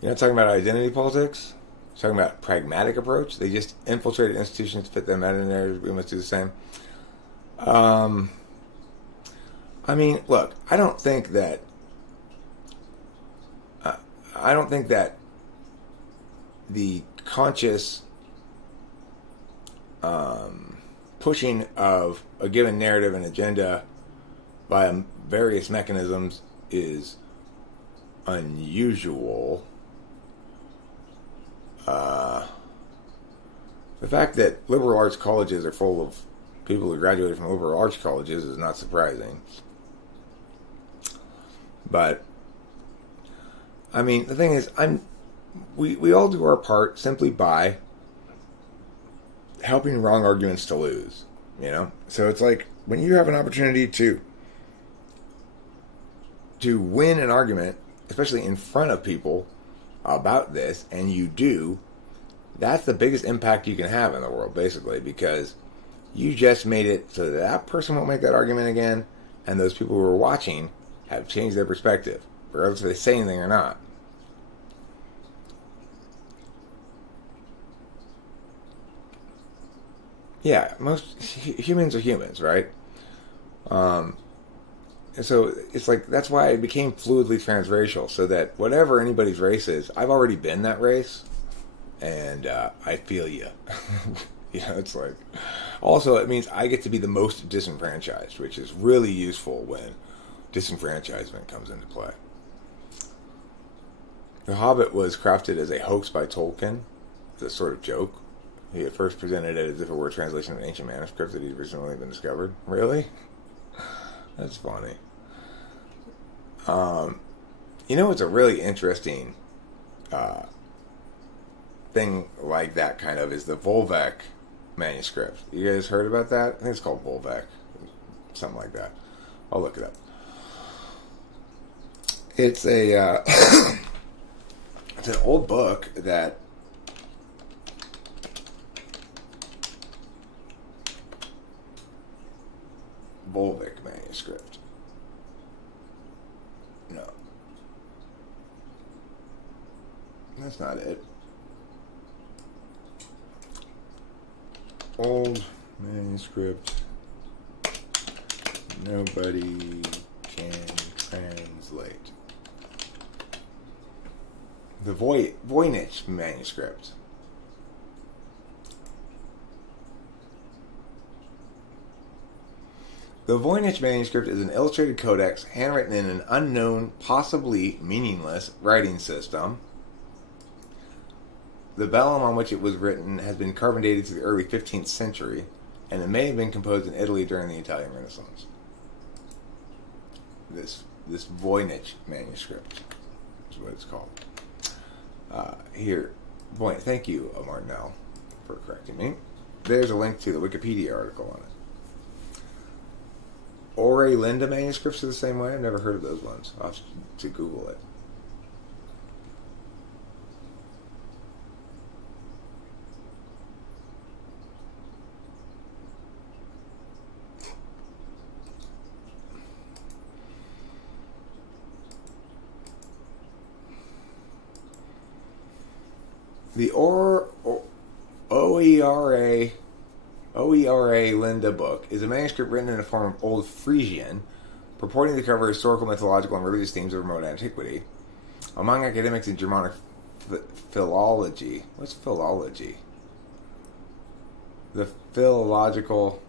not talking about identity politics. You're talking about pragmatic approach. They just infiltrated institutions to fit them out in there. We must do the same. I mean, look, I don't think that the conscious pushing of a given narrative and agenda by various mechanisms is unusual. The fact that liberal arts colleges are full of people who graduated from liberal arts colleges is not surprising. But I mean, the thing is, we all do our part simply by helping wrong arguments to lose. You know, so it's like when you have an opportunity to win an argument, especially in front of people about this, and you do, that's the biggest impact you can have in the world, basically, because you just made it so that that person won't make that argument again, and those people who are watching have changed their perspective, regardless if they say anything or not. Yeah, most humans are humans, right? Um, and so it's like that's why it became fluidly transracial, so that whatever anybody's race is, I've already been that race, and I feel you. You know, it's like also it means I get to be the most disenfranchised, which is really useful when disenfranchisement comes into play. The Hobbit was crafted as a hoax by Tolkien, as a sort of joke. He at first presented it as if it were a translation of an ancient manuscript that he'd originally been discovered. Really? That's funny. Um, you know, it's a really interesting uh, thing like that kind of is the Volvec manuscript. You guys heard about that? I think it's called Volvec, something like that. I'll look it up. It's a it's an old book that Volvic manuscript. No, that's not it. Old manuscript. Nobody can translate. The Voynich manuscript. The Voynich manuscript is an illustrated codex handwritten in an unknown, possibly meaningless writing system. The vellum on which it was written has been carbon dated to the early 15th century, and it may have been composed in Italy during the Italian Renaissance. This Voynich manuscript is what it's called. Here, thank you, Martinell, for correcting me. There's a link to the Wikipedia article on it. Ore Linda manuscripts are the same way. I've never heard of those ones. I'll have to Google it. The OERA Linda book is a manuscript written in a form of Old Frisian, purporting to cover historical, mythological, and religious themes of remote antiquity. Among academics in Germanic philology, what's philology? The philological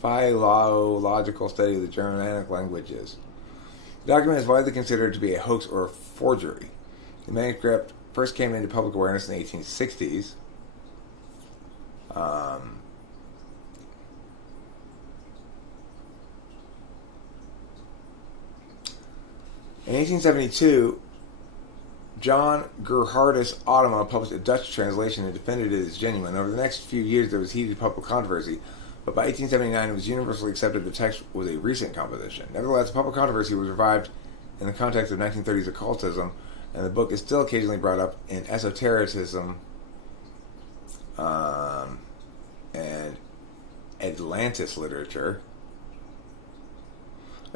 study of the Germanic languages. The document is widely considered to be a hoax or a forgery. The manuscript first came into public awareness in the 1860s. In 1872, John Gerhardus Automa published a Dutch translation and defended it as genuine. Over the next few years, there was heated public controversy, but by 1879, it was universally accepted the text was a recent composition. Nevertheless, the public controversy was revived in the context of 1930s occultism, and the book is still occasionally brought up in esotericism and Atlantis literature.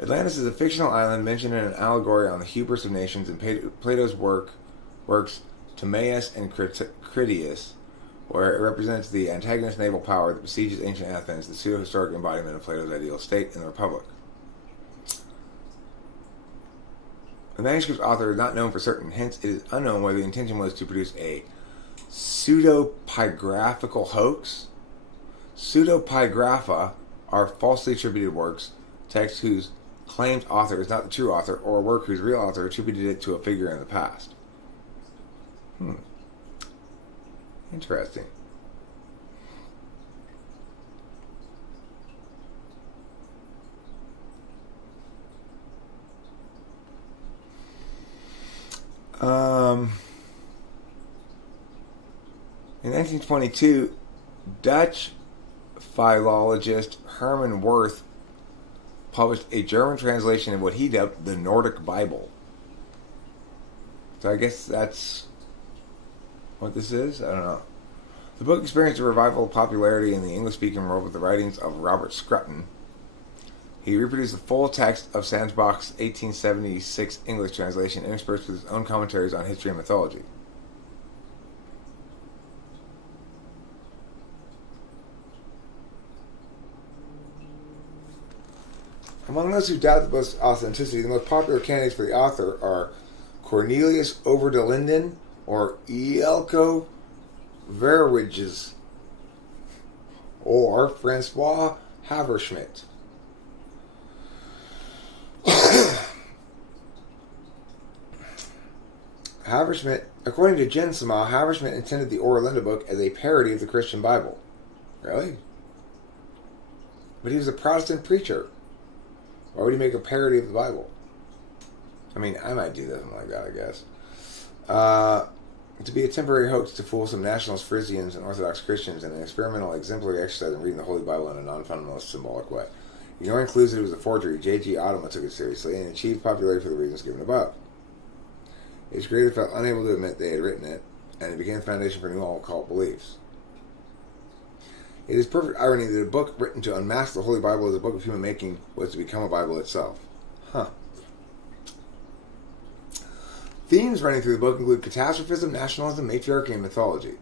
Atlantis is a fictional island mentioned in an allegory on the hubris of nations in Plato's works Timaeus and Critias, where it represents the antagonist naval power that besieges ancient Athens, the pseudo-historic embodiment of Plato's ideal state in the Republic. The manuscript's author is not known for certain, hence it is unknown whether the intention was to produce a pseudepigraphical hoax. Pseudepigrapha are falsely attributed works, texts whose claimed author is not the true author, or a work whose real author attributed it to a figure in the past. Interesting. In 1922, Dutch philologist Herman Wirth published a German translation of what he dubbed the Nordic Bible. So I guess that's what this is? I don't know. The book experienced a revival of popularity in the English-speaking world with the writings of Robert Scruton. He reproduced the full text of Sandbach's 1876 English translation, interspersed with his own commentaries on history and mythology. Among those who doubt the book's authenticity, the most popular candidates for the author are Cornelius Over de Linden or Eelco Verwiges or Francois Haverschmidt. Haverschmidt, according to Jen Sama, Haverschmidt intended the Orlinda book as a parody of the Christian Bible. Really? But he was a Protestant preacher. Why would he make a parody of the Bible? I mean, I might do something like that, I guess. To be a temporary hoax to fool some nationalist Frisians and Orthodox Christians, and an experimental exemplary exercise in reading the Holy Bible in a non-fundamentalist symbolic way. Ignoring clues that it was a forgery, J.G. Ottoma took it seriously and achieved popularity for the reasons given above. His creator felt unable to admit they had written it, and it became the foundation for new occult beliefs. It is perfect irony that a book written to unmask the Holy Bible as a book of human making was to become a Bible itself. Huh. Themes running through the book include catastrophism, nationalism, matriarchy, and mythology.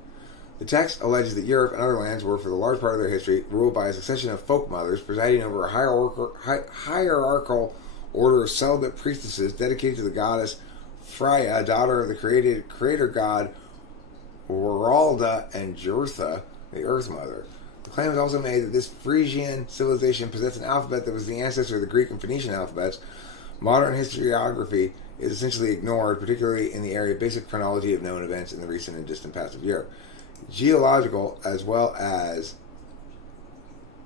The text alleges that Europe and other lands were, for the large part of their history, ruled by a succession of folk mothers presiding over a hierarchical order of celibate priestesses dedicated to the goddess Freya, daughter of the creator god Waralda and Jurtha, the Earth Mother. The claim is also made that this Frisian civilization possessed an alphabet that was the ancestor of the Greek and Phoenician alphabets. Modern historiography is essentially ignored, particularly in the area of basic chronology of known events in the recent and distant past of Europe. Geological as well as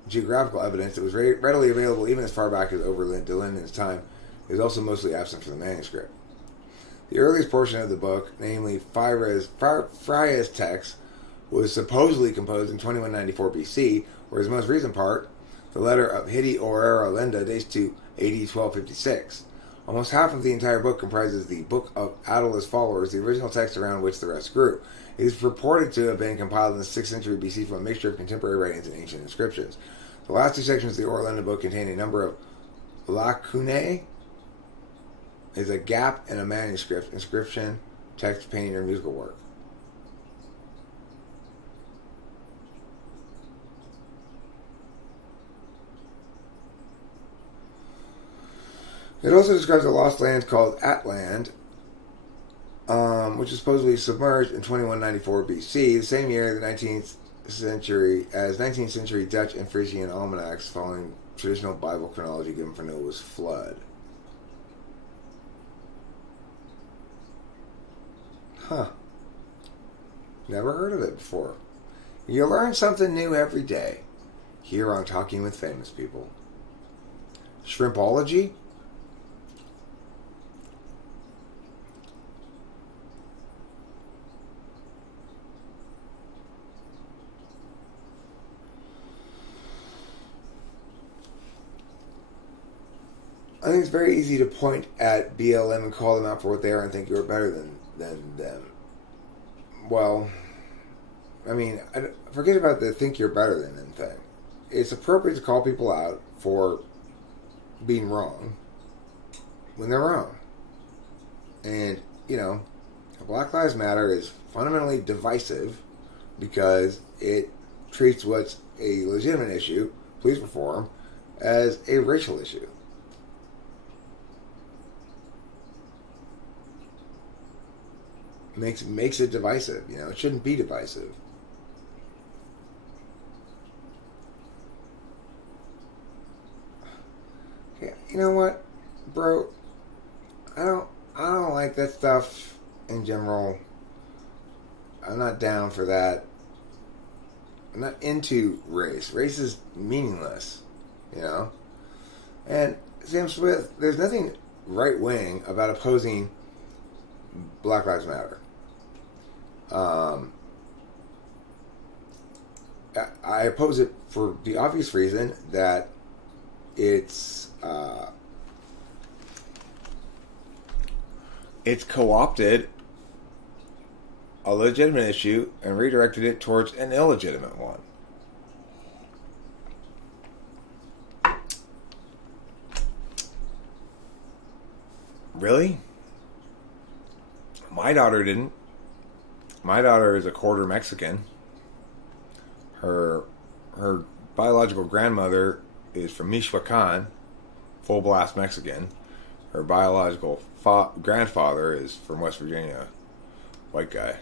geographical evidence that was readily available even as far back as over de Linden's time is also mostly absent from the manuscript. The earliest portion of the book, namely Freya's text, was supposedly composed in 2194 BC, whereas the most recent part, the letter of Hidi Orera Lenda, dates to AD 1256. Almost half of the entire book comprises the Book of Attila's followers, the original text around which the rest grew. It is purported to have been compiled in the 6th century BC from a mixture of contemporary writings and ancient inscriptions. The last two sections of the Orlinda book contain a number of lacunae, is a gap in a manuscript, inscription, text, painting, or musical work. It also describes a lost land called Atland, which is supposedly submerged in 2194 BC, the same year the 19th century Dutch and Frisian almanacs following traditional Bible chronology given for Noah's flood. Huh. Never heard of it before. You learn something new every day here on Talking with Famous People. Shrimpology? I think it's very easy to point at BLM and call them out for what they are and think you're better than them. Well, I mean, forget about the think you're better than them thing. It's appropriate to call people out for being wrong when they're wrong. And, Black Lives Matter is fundamentally divisive because it treats what's a legitimate issue, police reform, as a racial issue. Makes it divisive. It shouldn't be divisive. Yeah, you know what, bro? I don't like that stuff in general. I'm not down for that. I'm not into race. Race is meaningless, And Sam Smith, there's nothing right wing about opposing Black Lives Matter. I oppose it for the obvious reason that it's co-opted a legitimate issue and redirected it towards an illegitimate one. Really? My daughter didn't. My daughter is a quarter Mexican. Her biological grandmother is from Michoacan, full blast Mexican. Her biological grandfather is from West Virginia, white guy.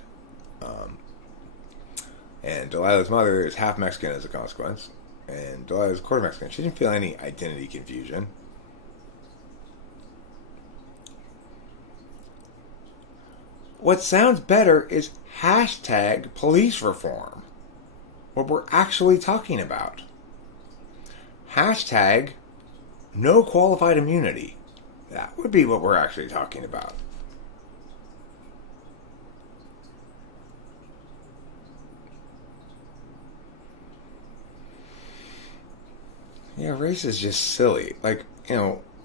And Delilah's mother is half Mexican as a consequence. And Delilah's quarter Mexican. She didn't feel any identity confusion. What sounds better is hashtag police reform. What we're actually talking about. Hashtag no qualified immunity. That would be what we're actually talking about. Yeah, race is just silly. Like,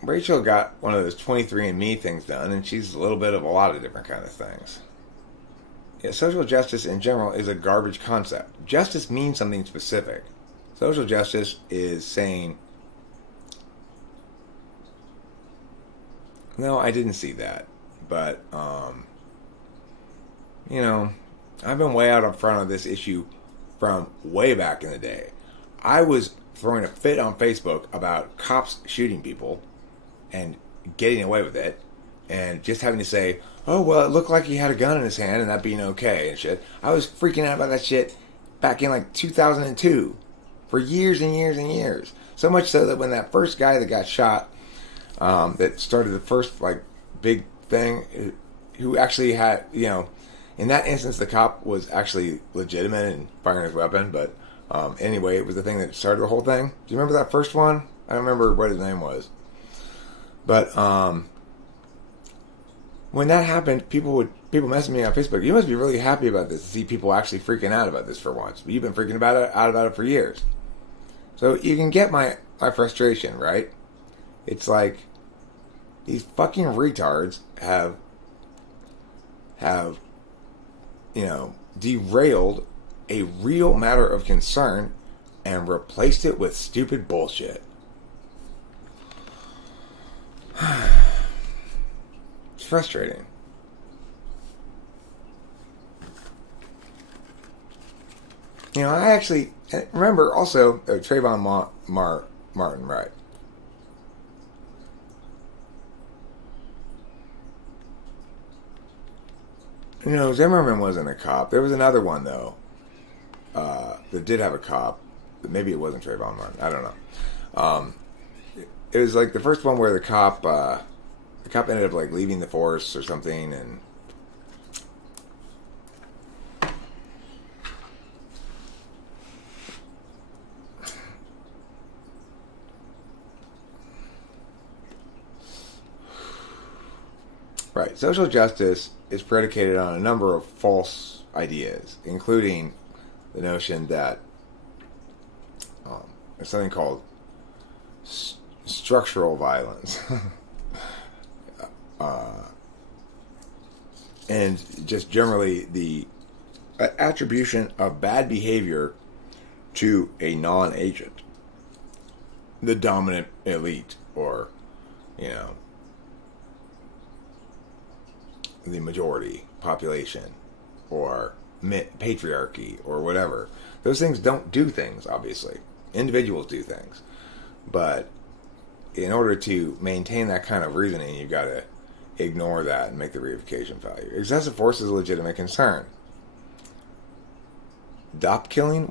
Rachel got one of those 23andMe things done, and she's a little bit of a lot of different kind of things. Yeah, social justice in general is a garbage concept. Justice means something specific. Social justice is saying, no, I didn't see that. But, I've been way out in front of this issue from way back in the day. I was throwing a fit on Facebook about cops shooting people and getting away with it, and just having to say, oh, well, it looked like he had a gun in his hand and that being okay and shit. I was freaking out about that shit back in 2002 for years and years and years. So much so that when that first guy that got shot, that started the first big thing, who actually had, in that instance the cop was actually legitimate in firing his weapon, but anyway, it was the thing that started the whole thing. Do you remember that first one? I don't remember what his name was. But when that happened, people messaged me on Facebook. You must be really happy about this to see people actually freaking out about this for once. But you've been freaking out about it for years. So you can get my frustration, right? It's like these fucking retards have derailed a real matter of concern and replaced it with stupid bullshit. It's frustrating. I actually remember also Trayvon Martin, right? Zimmerman wasn't a cop. There was another one though that did have a cop. Maybe it wasn't Trayvon Martin. I don't know. It was the first one where the cop ended up leaving the force or something, and right. Social justice is predicated on a number of false ideas, including the notion that there's something called structural violence. And just generally the attribution of bad behavior to a non-agent, the dominant elite, or the majority population, or patriarchy, or whatever. Those things don't do things, obviously. Individuals do things. But in order to maintain that kind of reasoning, you've got to ignore that and make the reification value. Excessive force is a legitimate concern. Cop killing?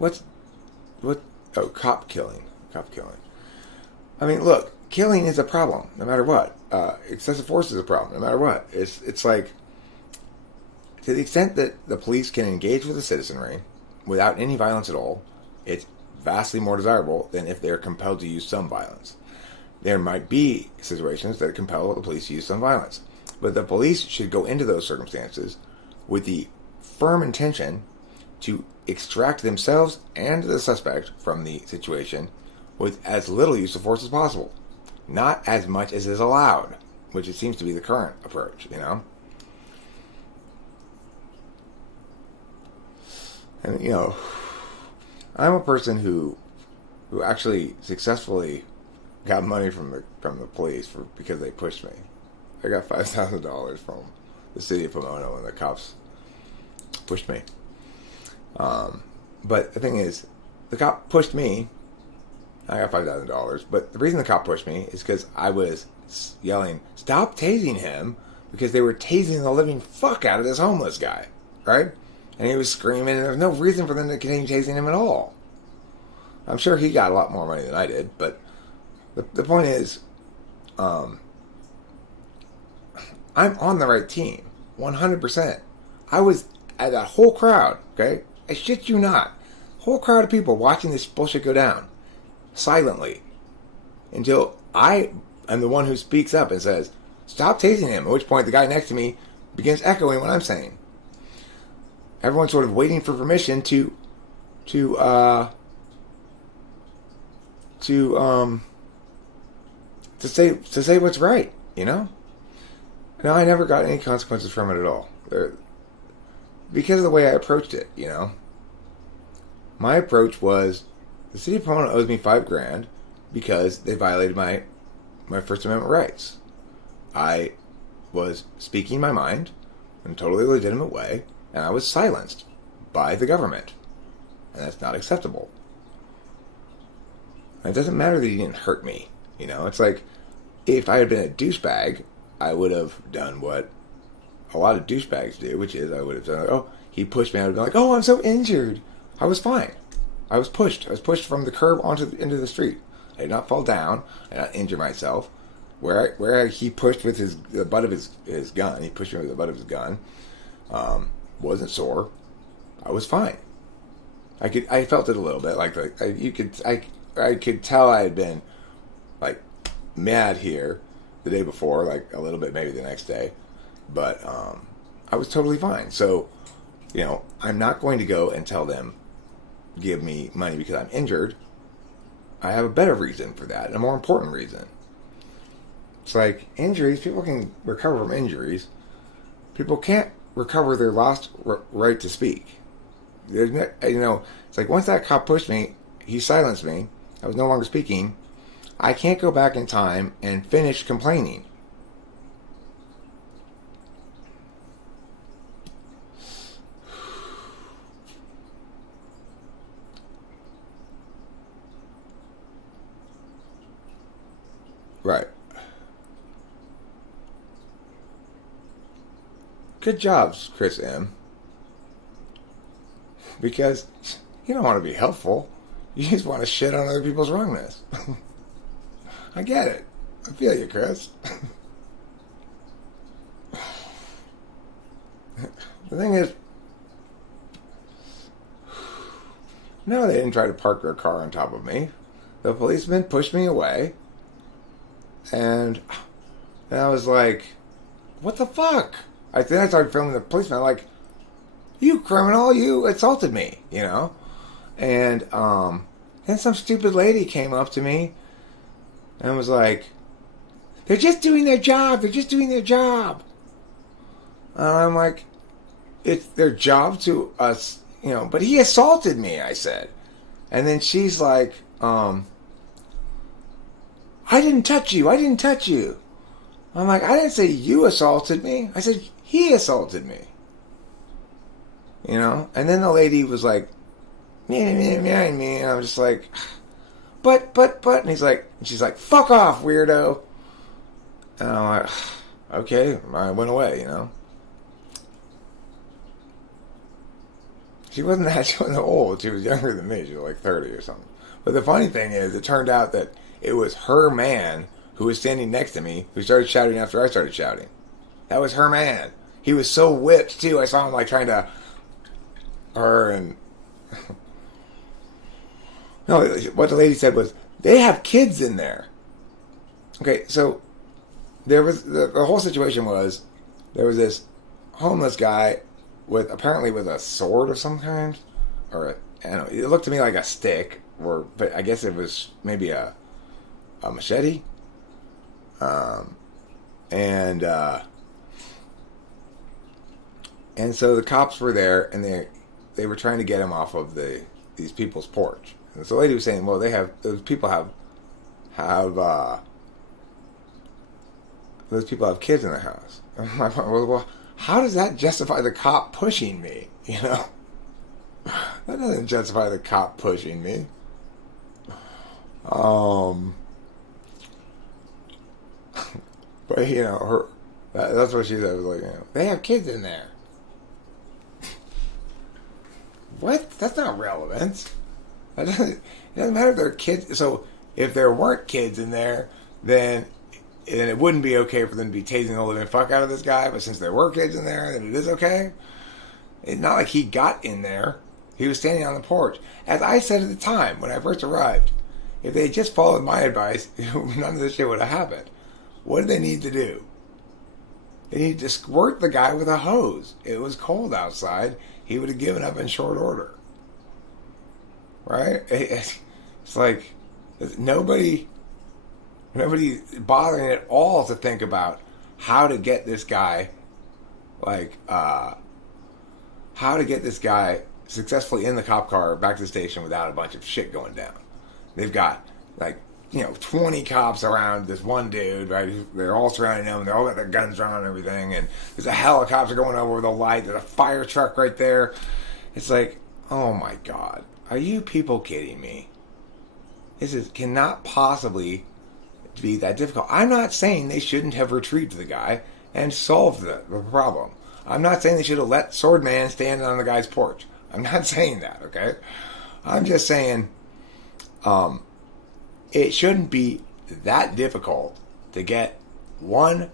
Cop killing. I mean, look, killing is a problem, no matter what. Excessive force is a problem, no matter what. It's like, to the extent that the police can engage with the citizenry without any violence at all, it's vastly more desirable than if they're compelled to use some violence. There might be situations that compel the police to use some violence. But the police should go into those circumstances with the firm intention to extract themselves and the suspect from the situation with as little use of force as possible. Not as much as is allowed, which it seems to be the current approach, you know? And, you know, I'm a person who actually successfully got money from the police because they pushed me. I got $5,000 from the city of Pomona when the cops pushed me. But the thing is, the cop pushed me. I got $5,000. But the reason the cop pushed me is because I was yelling, "Stop tasing him," because they were tasing the living fuck out of this homeless guy, right? And he was screaming, and there was no reason for them to continue tasing him at all. I'm sure he got a lot more money than I did, but the point is, I'm on the right team, 100%. I was at that whole crowd, okay? I shit you not. Whole crowd of people watching this bullshit go down, silently, until I am the one who speaks up and says, "Stop tasing him," at which point the guy next to me begins echoing what I'm saying. Everyone's sort of waiting for permission to say what's right, you know? No, I never got any consequences from it at all. Because of the way I approached it, you know? My approach was, the city of Pomona owes me $5,000 because they violated my First Amendment rights. I was speaking my mind in a totally legitimate way, and I was silenced by the government. And that's not acceptable. And it doesn't matter that he didn't hurt me. You know, it's like, if I had been a douchebag, I would have done what a lot of douchebags do, which is I would have done, oh, he pushed me. I would have been like, oh, I'm so injured. I was fine. I was pushed. I was pushed from the curb into the street. I did not fall down. I did not injure myself. Where he pushed with the butt of his gun, he pushed me with the butt of his gun, wasn't sore. I was fine. I felt it a little bit, I could tell I had been like mad here the day before, like a little bit maybe the next day, but I was totally fine. So, you know, I'm not going to go and tell them, give me money because I'm injured. I have a better reason for that, and a more important reason. It's like injuries, people can recover from injuries. People can't recover their lost right to speak. There's no, you know, it's like once that cop pushed me, he silenced me. I was no longer speaking. I can't go back in time and finish complaining. Right. Good jobs, Chris M. Because you don't want to be helpful. You just want to shit on other people's wrongness. I get it. I feel you, Chris. The thing is, no, they didn't try to park their car on top of me. The policeman pushed me away. And I was like, what the fuck? Then I started filming the policeman. I'm like, you criminal, you assaulted me, you know? And then some stupid lady came up to me and was like, they're just doing their job. They're just doing their job. And I'm like, it's their job to us, you know, but he assaulted me, I said. And then she's like, I didn't touch you. I didn't touch you. I'm like, I didn't say you assaulted me. I said, he assaulted me. You know? And then the lady was like, me. And I'm just like, but. And she's like, fuck off, weirdo. And I'm like, okay. I went away, you know? She wasn't old. She was younger than me. She was like 30 or something. But the funny thing is, it turned out that it was her man who was standing next to me who started shouting after I started shouting. That was her man. He was so whipped, too. I saw him, like, trying to... Her and... No, what the lady said was, they have kids in there. Okay, so there was the whole situation was there was this homeless guy with apparently with a sword of some kind, or I don't know, it looked to me like a stick, but I guess it was maybe a machete. Um, and and so the cops were there, and they were trying to get him off of these people's porch. And so the lady was saying, "Well, those people have those people have kids in their house." And my point was, well, how does that justify the cop pushing me? You know, that doesn't justify the cop pushing me. But you know, that's what she said. Was like, you know, they have kids in there. What? That's not relevant. It doesn't matter if they're kids. So if there weren't kids in there, then it wouldn't be okay for them to be tasing the living fuck out of this guy. But since there were kids in there, then it is okay. It's not like he got in there. He was standing on the porch. As I said at the time when I first arrived, if they had just followed my advice, none of this shit would have happened. What did they need to do? They needed to squirt the guy with a hose. It was cold outside. He would have given up in short order. Right? It's like nobody bothering at all to think about how to get this guy, how to get this guy successfully in the cop car back to the station without a bunch of shit going down. They've got 20 cops around this one dude, right? They're all surrounding him. They all got their guns drawn and everything. And there's a helicopter going over with a light. There's a fire truck right there. It's like, oh my God. Are you people kidding me? This cannot possibly be that difficult. I'm not saying they shouldn't have retrieved the guy and solved the problem. I'm not saying they should have let Swordman stand on the guy's porch. I'm not saying that, okay? I'm just saying, it shouldn't be that difficult to get one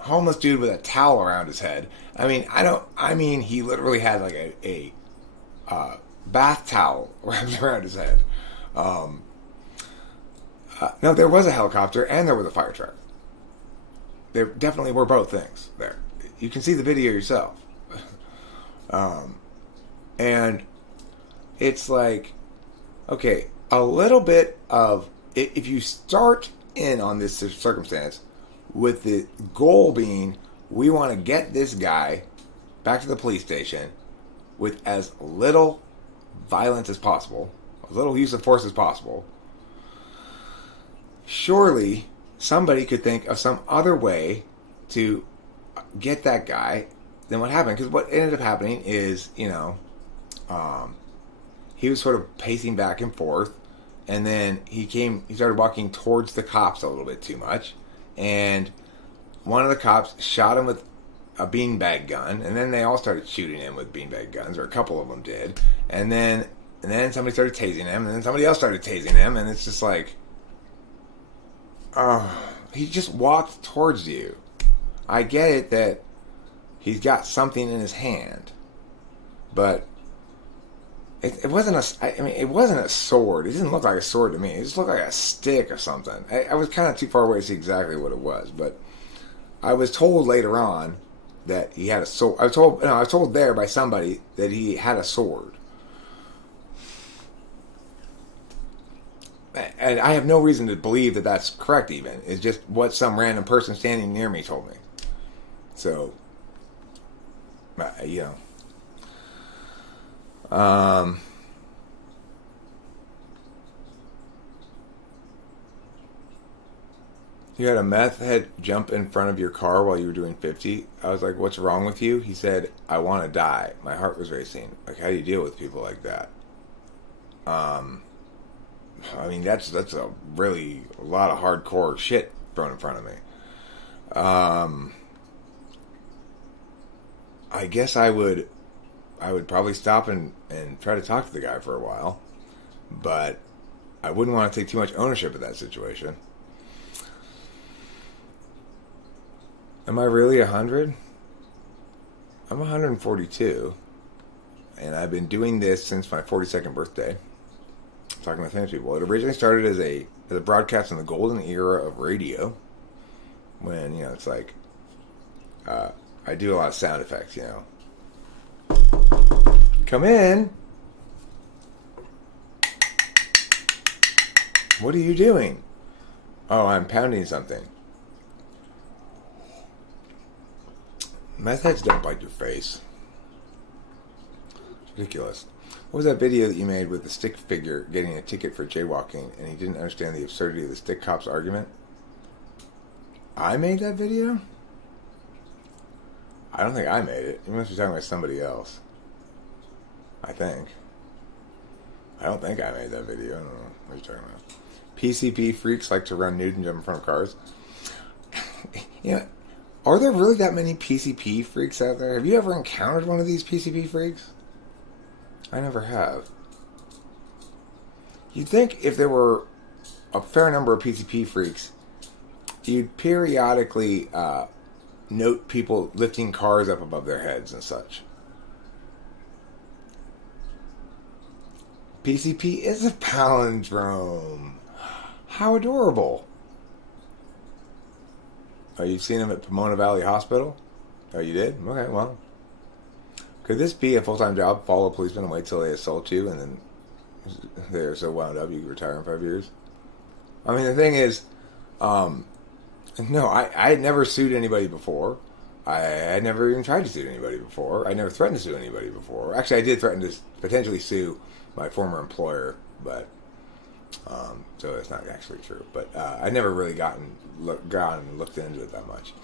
homeless dude with a towel around his head. I mean, he literally had like a bath towel wrapped around his head. No, there was a helicopter and there was a fire truck. There definitely were both things there. You can see the video yourself. And it's like, okay, a little bit of, if you start in on this circumstance with the goal being, we want to get this guy back to the police station with as little violence as possible, as little use of force as possible, surely somebody could think of some other way to get that guy than what happened. Because what ended up happening is, he was sort of pacing back and forth, and then he started walking towards the cops a little bit too much, and one of the cops shot him with a beanbag gun, and then they all started shooting him with beanbag guns, or a couple of them did, and then somebody started tasing him, and then somebody else started tasing him, and it's just like, he just walked towards you. I get it that he's got something in his hand, but it wasn't it wasn't a sword. It didn't look like a sword to me. It just looked like a stick or something. I was kind of too far away to see exactly what it was, but I was told later on that he had a sword. I was told there by somebody that he had a sword. And I have no reason to believe that that's correct even. It's just what some random person standing near me told me. So, you had a meth head jump in front of your car while you were doing 50. I was like, what's wrong with you? He said, I want to die. My heart was racing. Like, how do you deal with people like that? That's a lot of hardcore shit thrown in front of me. I guess I would probably stop and try to talk to the guy for a while, but I wouldn't want to take too much ownership of that situation. Am I really 100? I'm 142, and I've been doing this since my 42nd birthday. Talking with famous people. It originally started as a broadcast in the golden era of radio, when, it's like, I do a lot of sound effects, Come in. What are you doing? Oh, I'm pounding something. Meth heads don't bite your face. It's ridiculous. What was that video that you made with the stick figure getting a ticket for jaywalking and he didn't understand the absurdity of the stick cop's argument? I made that video? I don't think I made it. You must be talking about somebody else. I think. I don't think I made that video. I don't know what you're talking about. PCP freaks like to run nude and jump in front of cars. Are there really that many PCP freaks out there? Have you ever encountered one of these PCP freaks? I never have. You'd think if there were a fair number of PCP freaks, you'd periodically note people lifting cars up above their heads and such. PCP is a palindrome. How adorable. Oh, you've seen him at Pomona Valley Hospital? Oh, you did? Okay, well. Could this be a full-time job? Follow a policeman and wait till they assault you and then they're so wound up you can retire in 5 years? I mean, the thing is, no, I had never sued anybody before. I had never even tried to sue anybody before. I never threatened to sue anybody before. Actually, I did threaten to potentially sue my former employer, but so that's not actually true. But I never really gone and looked into it that much.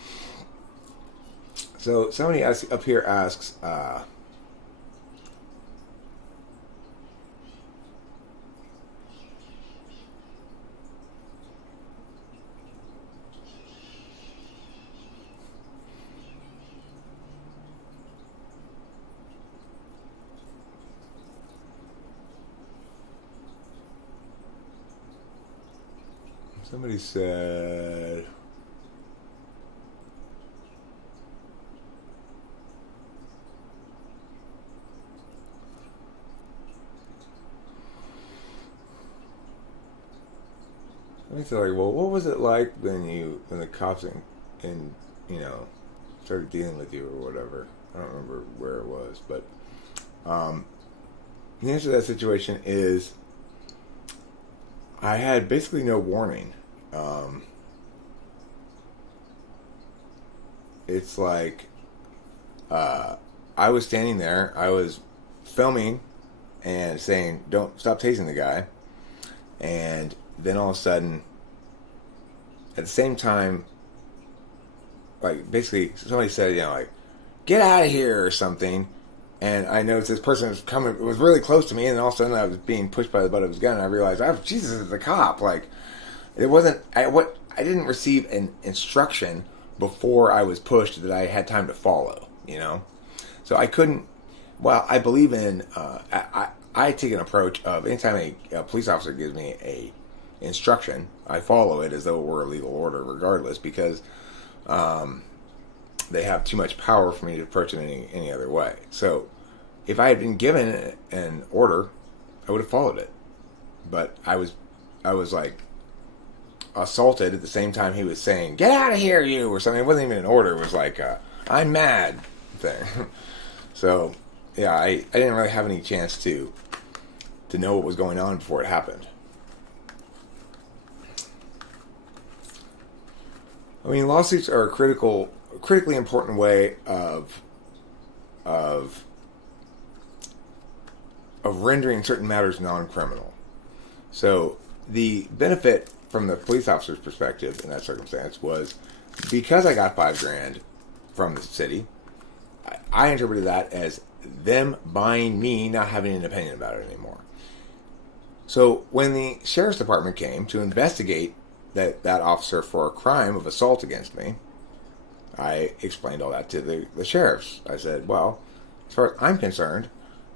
So somebody up here asks, somebody said, like, well, what was it like when the cops and started dealing with you or whatever? I don't remember where it was, but the answer to that situation is I had basically no warning. It's like I was standing there, I was filming and saying, "Don't stop tasing the guy," and then all of a sudden, at the same time, like basically somebody said, like, "Get out of here" or something. And I noticed this person was coming, it was really close to me, and all of a sudden I was being pushed by the butt of his gun, and I realized, Jesus, it's a cop. Like, it wasn't, I didn't receive an instruction before I was pushed that I had time to follow, So I couldn't, I believe in, I take an approach of anytime a police officer gives me a instruction, I follow it as though it were a legal order regardless, because they have too much power for me to approach it any other way. So if I had been given an order, I would have followed it. But I was like assaulted at the same time he was saying, "Get out of here, you," or something. It wasn't even an order. It was like "I'm mad" thing. So yeah, I didn't really have any chance to know what was going on before it happened. I mean, lawsuits are a critically important way of rendering certain matters non-criminal. So the benefit from the police officer's perspective in that circumstance was, because I got $5,000 from the city, I interpreted that as them buying me not having an opinion about it anymore. So when the sheriff's department came to investigate that officer for a crime of assault against me, I explained all that to the sheriffs. I said, well, as far as I'm concerned,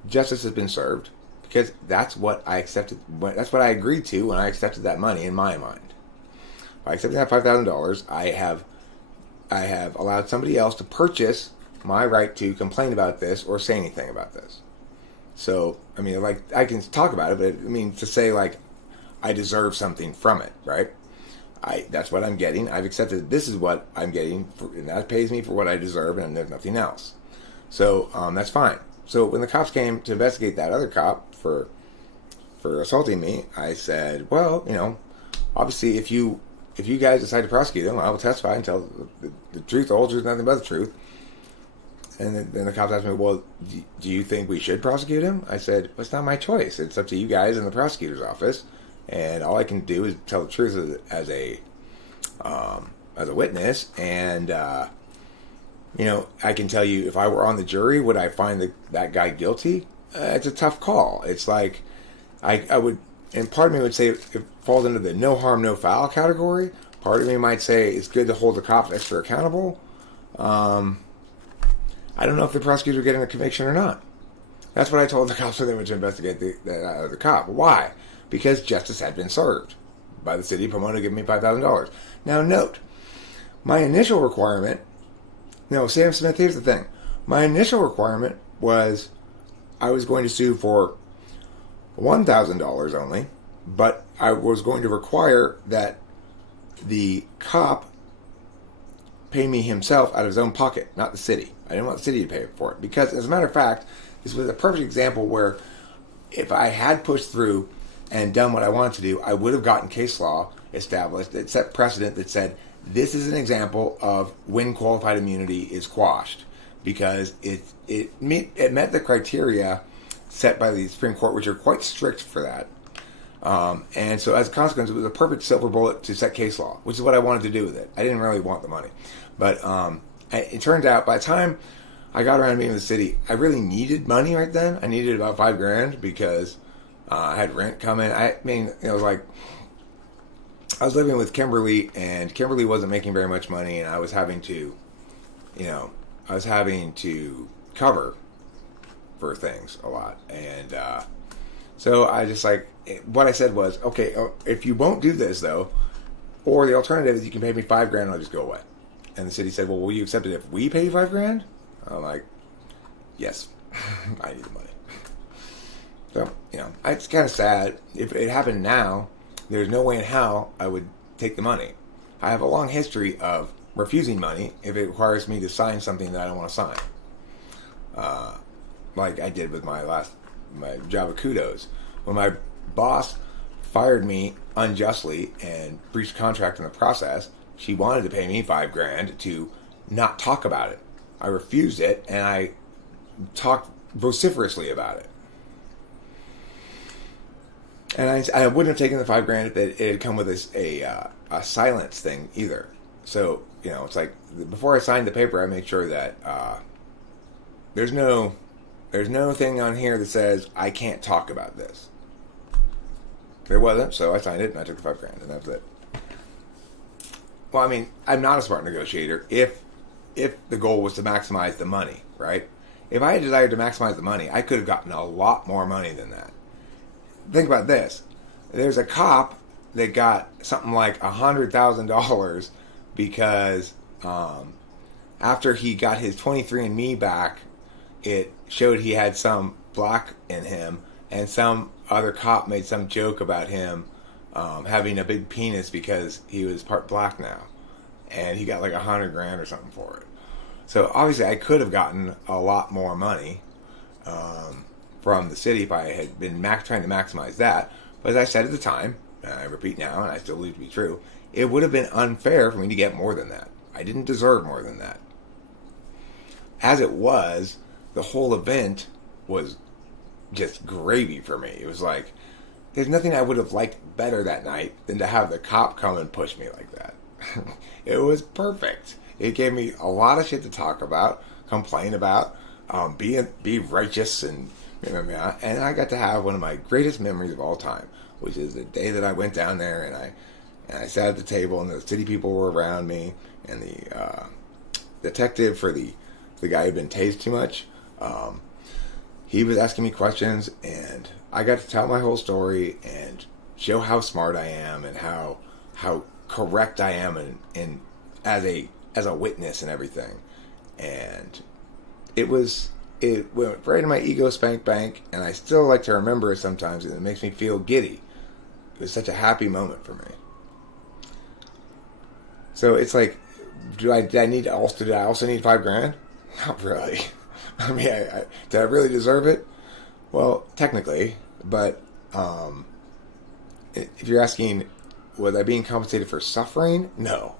justice has been served, because that's what I accepted. That's what I agreed to when I accepted that money in my mind. By accepting that $5,000, I have allowed somebody else to purchase my right to complain about this or say anything about this. So, I mean, like, I can talk about it, but I mean, to say, like, I deserve something from it, right? That's what I'm getting. I've accepted this is what I'm getting, and that pays me for what I deserve, and there's nothing else. So that's fine. So when the cops came to investigate that other cop for assaulting me, I said, well, obviously if you guys decide to prosecute him, I will testify and tell the truth, the whole truth, nothing but the truth. And then the cops asked me, well, do you think we should prosecute him? I said, well, it's not my choice. It's up to you guys in the prosecutor's office. And all I can do is tell the truth as a witness. And, I can tell you, if I were on the jury, would I find that guy guilty? It's a tough call. It's like, I would, and part of me would say it falls into the no harm, no foul category. Part of me might say it's good to hold the cops extra accountable. I don't know if the prosecutor getting a conviction or not. That's what I told the cops when they went to investigate the cop. Why? Because justice had been served by the city of Pomona to give me $5,000. Now note, my initial requirement, Sam Smith, here's the thing. My initial requirement was I was going to sue for $1,000 only, but I was going to require that the cop pay me himself out of his own pocket, not the city. I didn't want the city to pay for it because, as a matter of fact, this was a perfect example where if I had pushed through and done what I wanted to do, I would have gotten case law established that set precedent that said this is an example of when qualified immunity is quashed because it met the criteria set by the Supreme Court, which are quite strict for that. And so as a consequence, it was a perfect silver bullet to set case law, which is what I wanted to do with it. I didn't really want the money. But it turned out by the time I got around to meeting with the city, I really needed money right then. I needed about $5,000 because I had rent coming. I was living with Kimberly, and Kimberly wasn't making very much money, and I was having to cover for things a lot. And so I just what I said was, okay, if you won't do this though, or the alternative is you can pay me $5,000 and I'll just go away. And the city said, well, will you accept it if we pay you $5,000? I'm like, yes, I need the money. So, it's kind of sad. If it happened now, there's no way in hell I would take the money. I have a long history of refusing money if it requires me to sign something that I don't want to sign. Like I did with my job at Kudos. When my boss fired me unjustly and breached contract in the process, she wanted to pay me $5,000 to not talk about it. I refused it, and I talked vociferously about it. And I wouldn't have taken the $5,000 if it had come with a silence thing either. So, it's like before I signed the paper, I made sure that there's no thing on here that says I can't talk about this. There wasn't, so I signed it and I took the $5,000, and that was it. Well, I'm not a smart negotiator if the goal was to maximize the money, right? If I had desired to maximize the money, I could have gotten a lot more money than that. Think about this. There's a cop that got something like $100,000 because after he got his 23andMe back, it showed he had some black in him, and some other cop made some joke about him having a big penis because he was part black now, and he got like $100,000 or something for it. So obviously I could have gotten a lot more money from the city if I had been trying to maximize that. But as I said at the time, and I repeat now, and I still believe to be true, it would have been unfair for me to get more than that. I didn't deserve more than that. As it was, the whole event was just gravy for me. It was like, there's nothing I would have liked better that night than to have the cop come and push me like that. It was perfect. It gave me a lot of shit to talk about, complain about, be righteous, and and I got to have one of my greatest memories of all time, which is the day that I went down there and I sat at the table and the city people were around me, and the detective for the guy who'd been tased too much, he was asking me questions, and I got to tell my whole story and show how smart I am and how correct I am and as a witness and everything. And it went right in my ego spank bank, and I still like to remember it sometimes, and it makes me feel giddy. It was such a happy moment for me. So it's like, did I also need $5,000? Not really. I mean, did I really deserve it? Well, technically, but if you're asking, was I being compensated for suffering? No,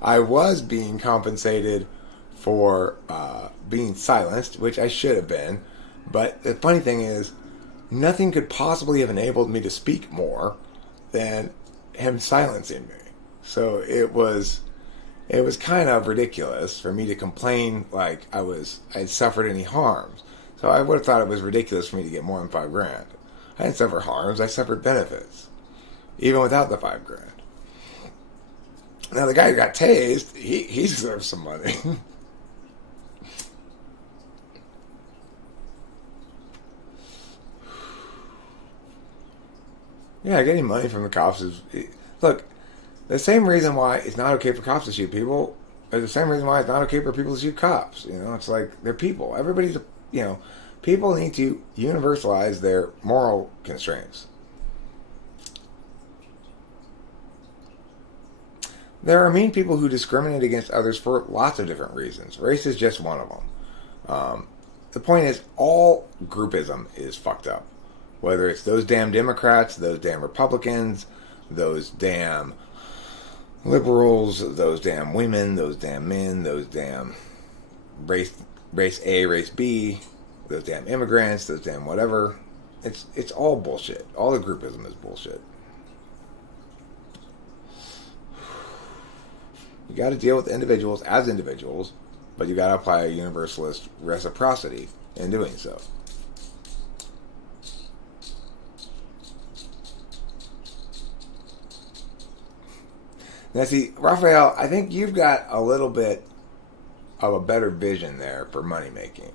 I was being compensated for being silenced, which I should have been. But the funny thing is, nothing could possibly have enabled me to speak more than him silencing me. So it was kind of ridiculous for me to complain like I'd suffered any harms. So I would have thought it was ridiculous for me to get more than $5,000. I didn't suffer harms; I suffered benefits, even without the $5,000. Now the guy who got tased, he deserves some money. Yeah, getting money from the cops is look. The same reason why it's not okay for cops to shoot people is the same reason why it's not okay for people to shoot cops. You know, it's like they're people. People need to universalize their moral constraints. There are mean people who discriminate against others for lots of different reasons. Race is just one of them. The point is, all groupism is fucked up. Whether it's those damn Democrats, those damn Republicans, those damn liberals, those damn women, those damn men, those damn race A, race B, those damn immigrants, those damn whatever. It's all bullshit. All the groupism is bullshit. You got to deal with individuals as individuals, but you got to apply a universalist reciprocity in doing so. Now, see, Raphael, I think you've got a little bit of a better vision there for money making.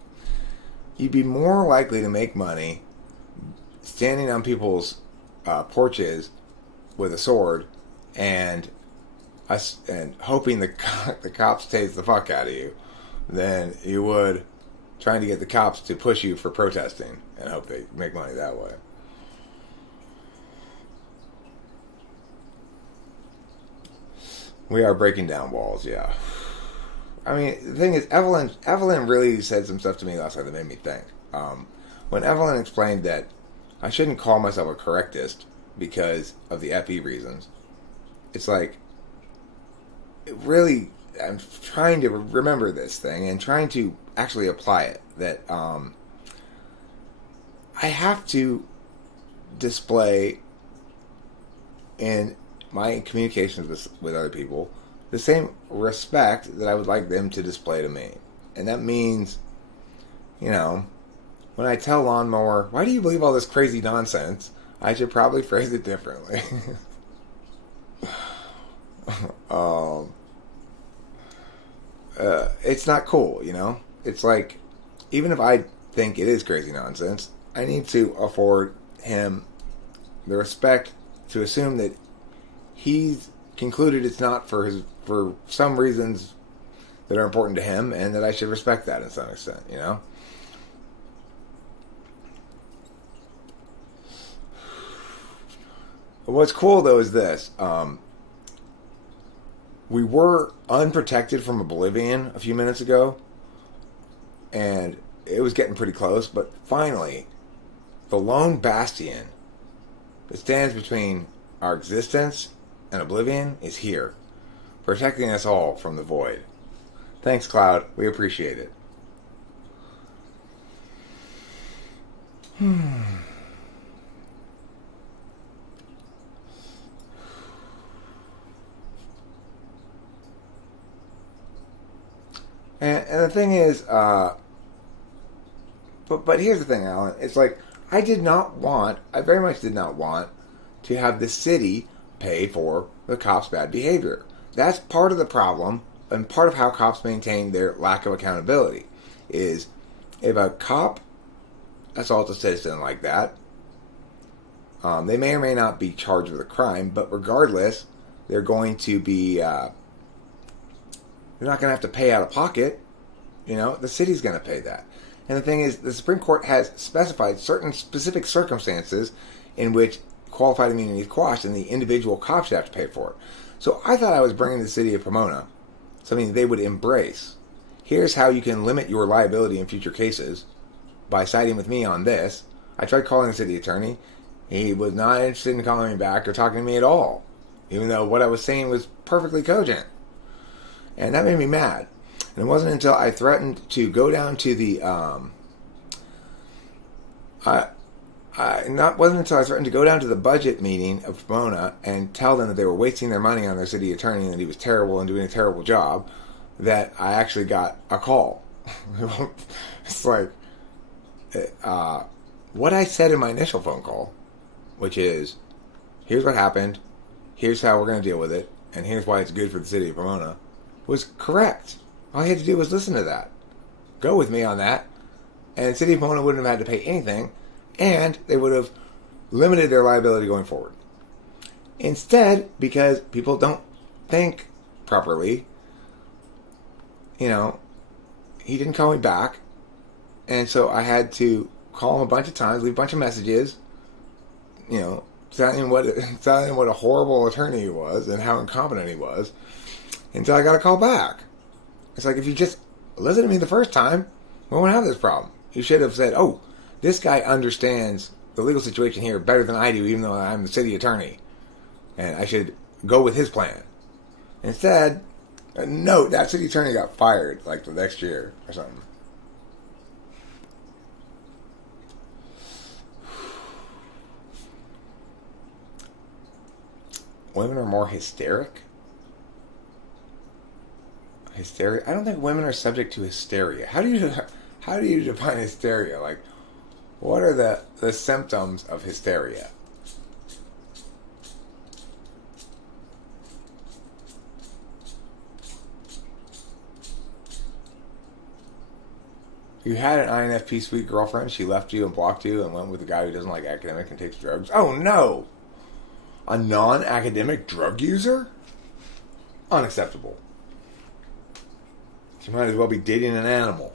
You'd be more likely to make money standing on people's porches with a sword and hoping the cops tase the fuck out of you than you would trying to get the cops to push you for protesting and hope they make money that way. We are breaking down walls, yeah. I mean, the thing is, Evelyn really said some stuff to me last night that made me think. When Evelyn explained that I shouldn't call myself a correctist because of the FE reasons, it's like, really, I'm trying to remember this thing and trying to actually apply it. That I have to display in my communications with other people the same respect that I would like them to display to me. And that means, when I tell Lawnmower, why do you believe all this crazy nonsense? I should probably phrase it differently. It's not cool, It's like, even if I think it is crazy nonsense, I need to afford him the respect to assume that he's concluded it's not for some reasons that are important to him, and that I should respect that in some extent, What's cool though is this. We were unprotected from oblivion a few minutes ago, and it was getting pretty close, but finally, the lone bastion that stands between our existence and oblivion is here, protecting us all from the void. Thanks, Cloud. We appreciate it. And the thing is, but here's the thing, Alan. It's like, I very much did not want to have the city pay for the cops' bad behavior. That's part of the problem, and part of how cops maintain their lack of accountability, is if a cop assaults a citizen like that, they may or may not be charged with a crime, but regardless, they're going to be... They're not going to have to pay out of pocket. The city's going to pay that. And the thing is, the Supreme Court has specified certain specific circumstances in which qualified immunity is quashed and the individual cop should have to pay for it. So I thought I was bringing the city of Pomona something they would embrace. Here's how you can limit your liability in future cases by siding with me on this. I tried calling the city attorney. He was not interested in calling me back or talking to me at all, even though what I was saying was perfectly cogent. And that made me mad. And it wasn't until I threatened to go down to the wasn't until I threatened to go down to the budget meeting of Pomona and tell them that they were wasting their money on their city attorney and that he was terrible and doing a terrible job that I actually got a call. It's like what I said in my initial phone call, which is, here's what happened, here's how we're going to deal with it, and here's why it's good for the city of Pomona, was correct. All I had to do was listen to that. Go with me on that. And the city of Pomona wouldn't have had to pay anything, and they would have limited their liability going forward. Instead, because people don't think properly, he didn't call me back, and so I had to call him a bunch of times, leave a bunch of messages, telling him what a horrible attorney he was and how incompetent he was, until I got a call back. It's like, if you just listened to me the first time, we won't have this problem. You should have said, oh, this guy understands the legal situation here better than I do, even though I'm the city attorney, and I should go with his plan. Instead, no, that city attorney got fired like the next year or something. Women are more hysteric? Hysteria? I don't think women are subject to hysteria. How do you define hysteria? Like, what are the symptoms of hysteria? You had an INFP sweet girlfriend, she left you and blocked you and went with a guy who doesn't like academic and takes drugs. Oh no! A non-academic drug user? Unacceptable. She might as well be dating an animal.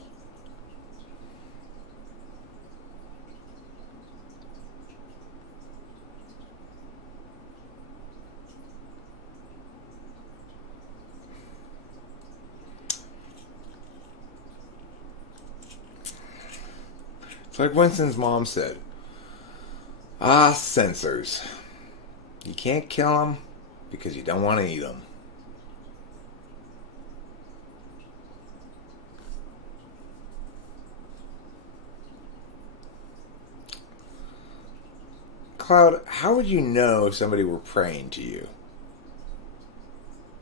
It's like Winston's mom said, censors. You can't kill them because you don't want to eat them. Cloud, how would you know if somebody were praying to you?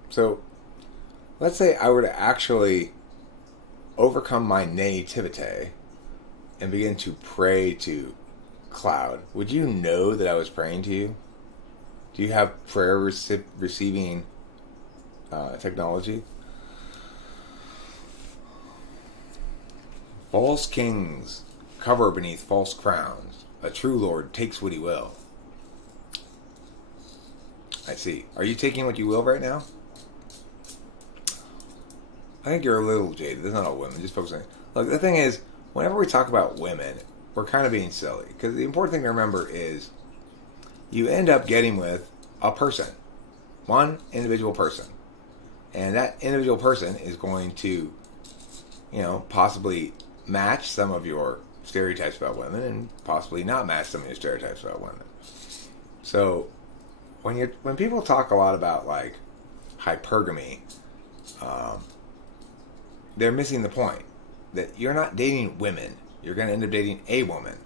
So, let's say I were to actually overcome my naivete and begin to pray to Cloud. Would you know that I was praying to you? Do you have prayer receiving technology? False kings cover beneath false crowns. A true lord takes what he will. I see. Are you taking what you will right now? I think you're a little jaded. There's not all women. Just focus on it. Look, the thing is, whenever we talk about women, we're kind of being silly. Because the important thing to remember is you end up getting with a person. One individual person. And that individual person is going to, possibly match some of your stereotypes about women and possibly not match some of your stereotypes about women. So when people talk a lot about like hypergamy, they're missing the point that you're not dating women. You're going to end up dating a woman.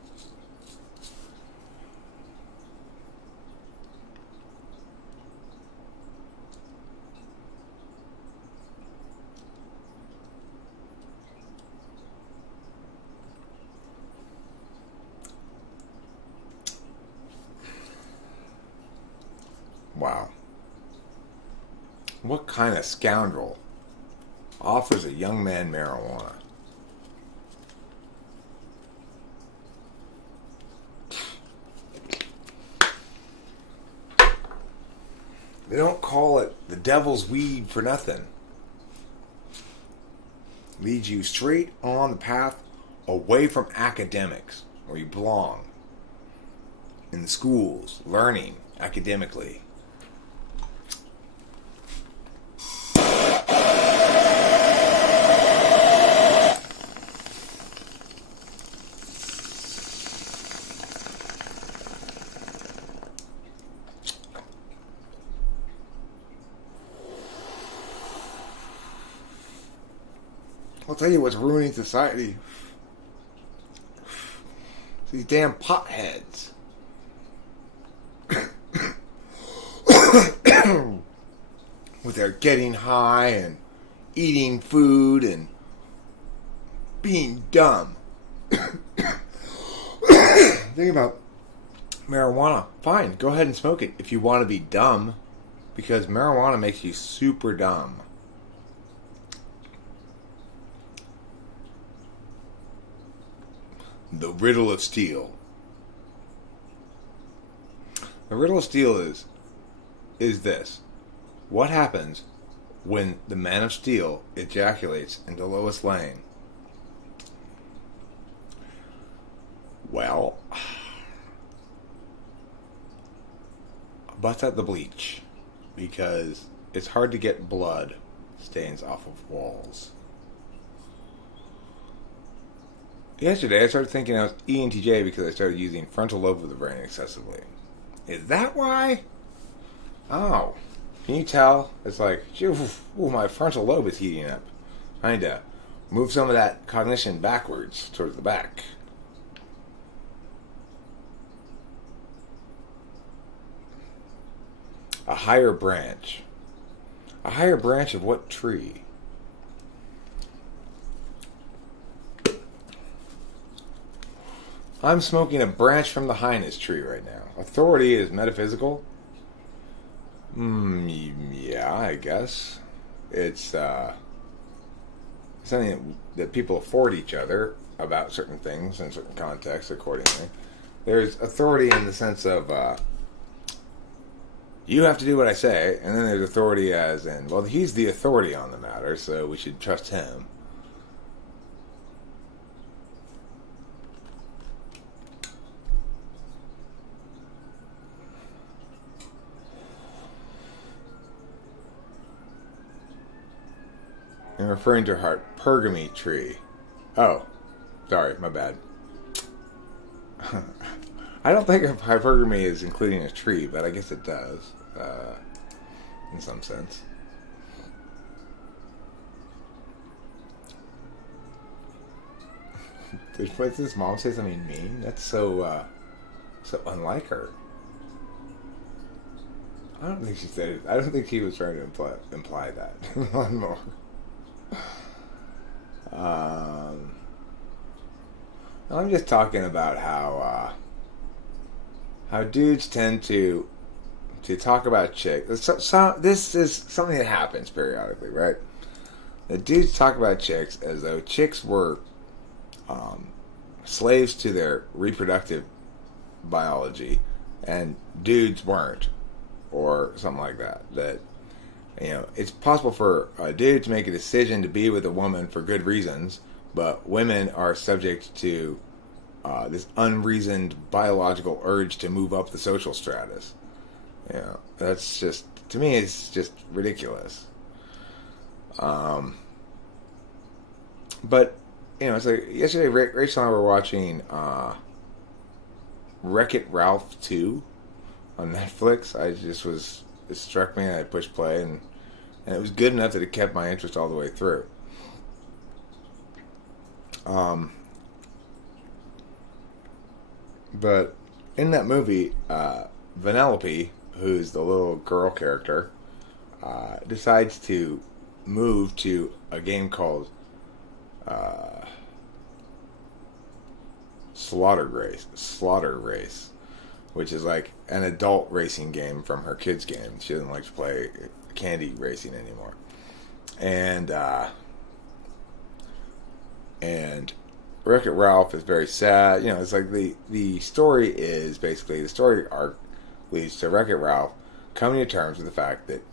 Wow. What kind of scoundrel offers a young man marijuana? They don't call it the devil's weed for nothing. Leads you straight on the path away from academics, where you belong. In the schools, learning academically. I'll tell you what's ruining society. These damn potheads. With their getting high and eating food and being dumb. Think about marijuana. Fine, go ahead and smoke it if you want to be dumb. Because marijuana makes you super dumb. The riddle of steel. The riddle of steel is this. What happens when the Man of Steel ejaculates into Lois Lane? Well, bust out the bleach, because it's hard to get blood stains off of walls. Yesterday I started thinking I was ENTJ because I started using frontal lobe of the brain excessively. Is that why? Oh. Can you tell? It's like, ooh, my frontal lobe is heating up. I need to move some of that cognition backwards towards the back. A higher branch. A higher branch of what tree? I'm smoking a branch from the highness tree right now. Authority is metaphysical. Yeah, I guess. It's something that people afford each other about certain things in certain contexts accordingly. There's authority in the sense of you have to do what I say, and then there's authority as in, well, he's the authority on the matter, so we should trust him. I'm referring to her hypergamy tree. Oh, sorry, my bad. I don't think of hypergamy as including a tree, but I guess it does, in some sense. Did his mom say something mean? That's so unlike her. I don't think she said it. I don't think he was trying to imply that. One more. I'm just talking about how dudes tend to talk about chicks. So this is something that happens periodically, right? The dudes talk about chicks as though chicks were slaves to their reproductive biology, and dudes weren't, or something like that. That, you know, it's possible for a dude to make a decision to be with a woman for good reasons, but women are subject to this unreasoned biological urge to move up the social stratus. You know, that's just, to me, it's just ridiculous. But, you know, it's like yesterday Rachel and I were watching Wreck-It Ralph 2 on Netflix. It struck me, and I pushed play, and it was good enough that it kept my interest all the way through. But in that movie, Vanellope, who's the little girl character, decides to move to a game called Slaughter Race, which is like an adult racing game from her kids' game. She doesn't like to play candy racing anymore. And Wreck-It Ralph is very sad. You know, it's like the story is basically, the story arc leads to Wreck-It Ralph coming to terms with the fact that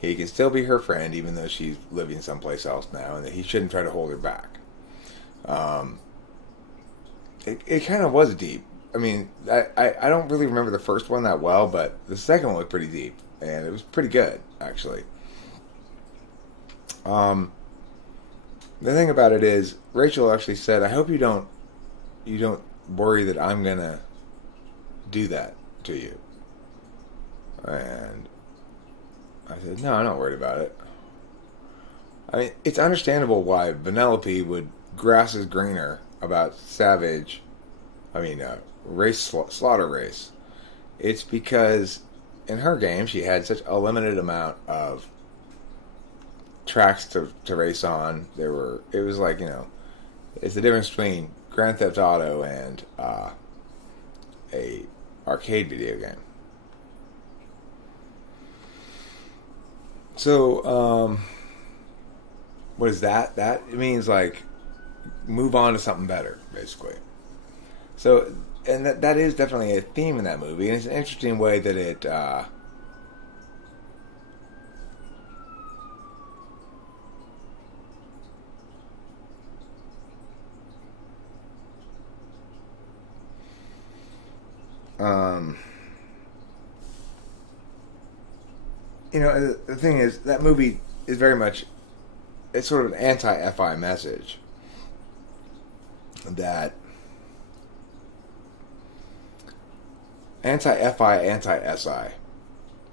he can still be her friend even though she's living someplace else now, and that he shouldn't try to hold her back. It kind of was deep. I mean, I don't really remember the first one that well, but the second one was pretty deep, and it was pretty good, actually. The thing about it is, Rachel actually said, "I hope you don't worry that I'm gonna do that to you." And I said, "No, I'm not worried about it." I mean, it's understandable why Vanellope would grass is greener about Savage. I mean, slaughter race. It's because in her game she had such a limited amount of tracks to race on. It was like, it's the difference between Grand Theft Auto and a arcade video game. So, what is that? That it means like move on to something better, basically. So, and that is definitely a theme in that movie, and it's an interesting way that it. Um, the thing is, that movie is very much, it's sort of an anti-FI message that anti-FI, anti-SI.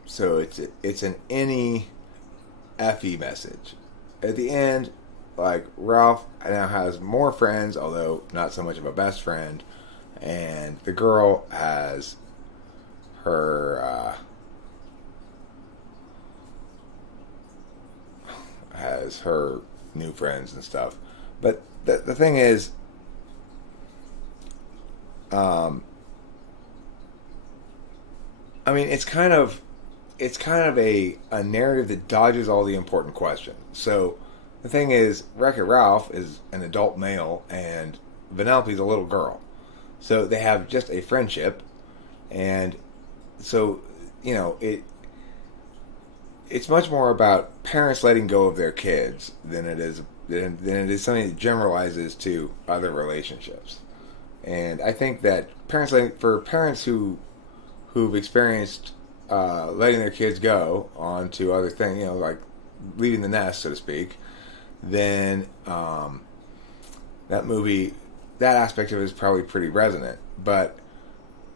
So it's an any FE message. At the end, like Ralph now has more friends, although not so much of a best friend, and the girl her has her new friends and stuff. But the thing is, um, I mean, it's kind of a narrative that dodges all the important questions. So the thing is, Wreck-It Ralph is an adult male and Vanellope's a little girl. So they have just a friendship, and so it's much more about parents letting go of their kids than it is something that generalizes to other relationships. And I think that for parents who've experienced letting their kids go on to other things, like leaving the nest, so to speak, then that movie, that aspect of it is probably pretty resonant. But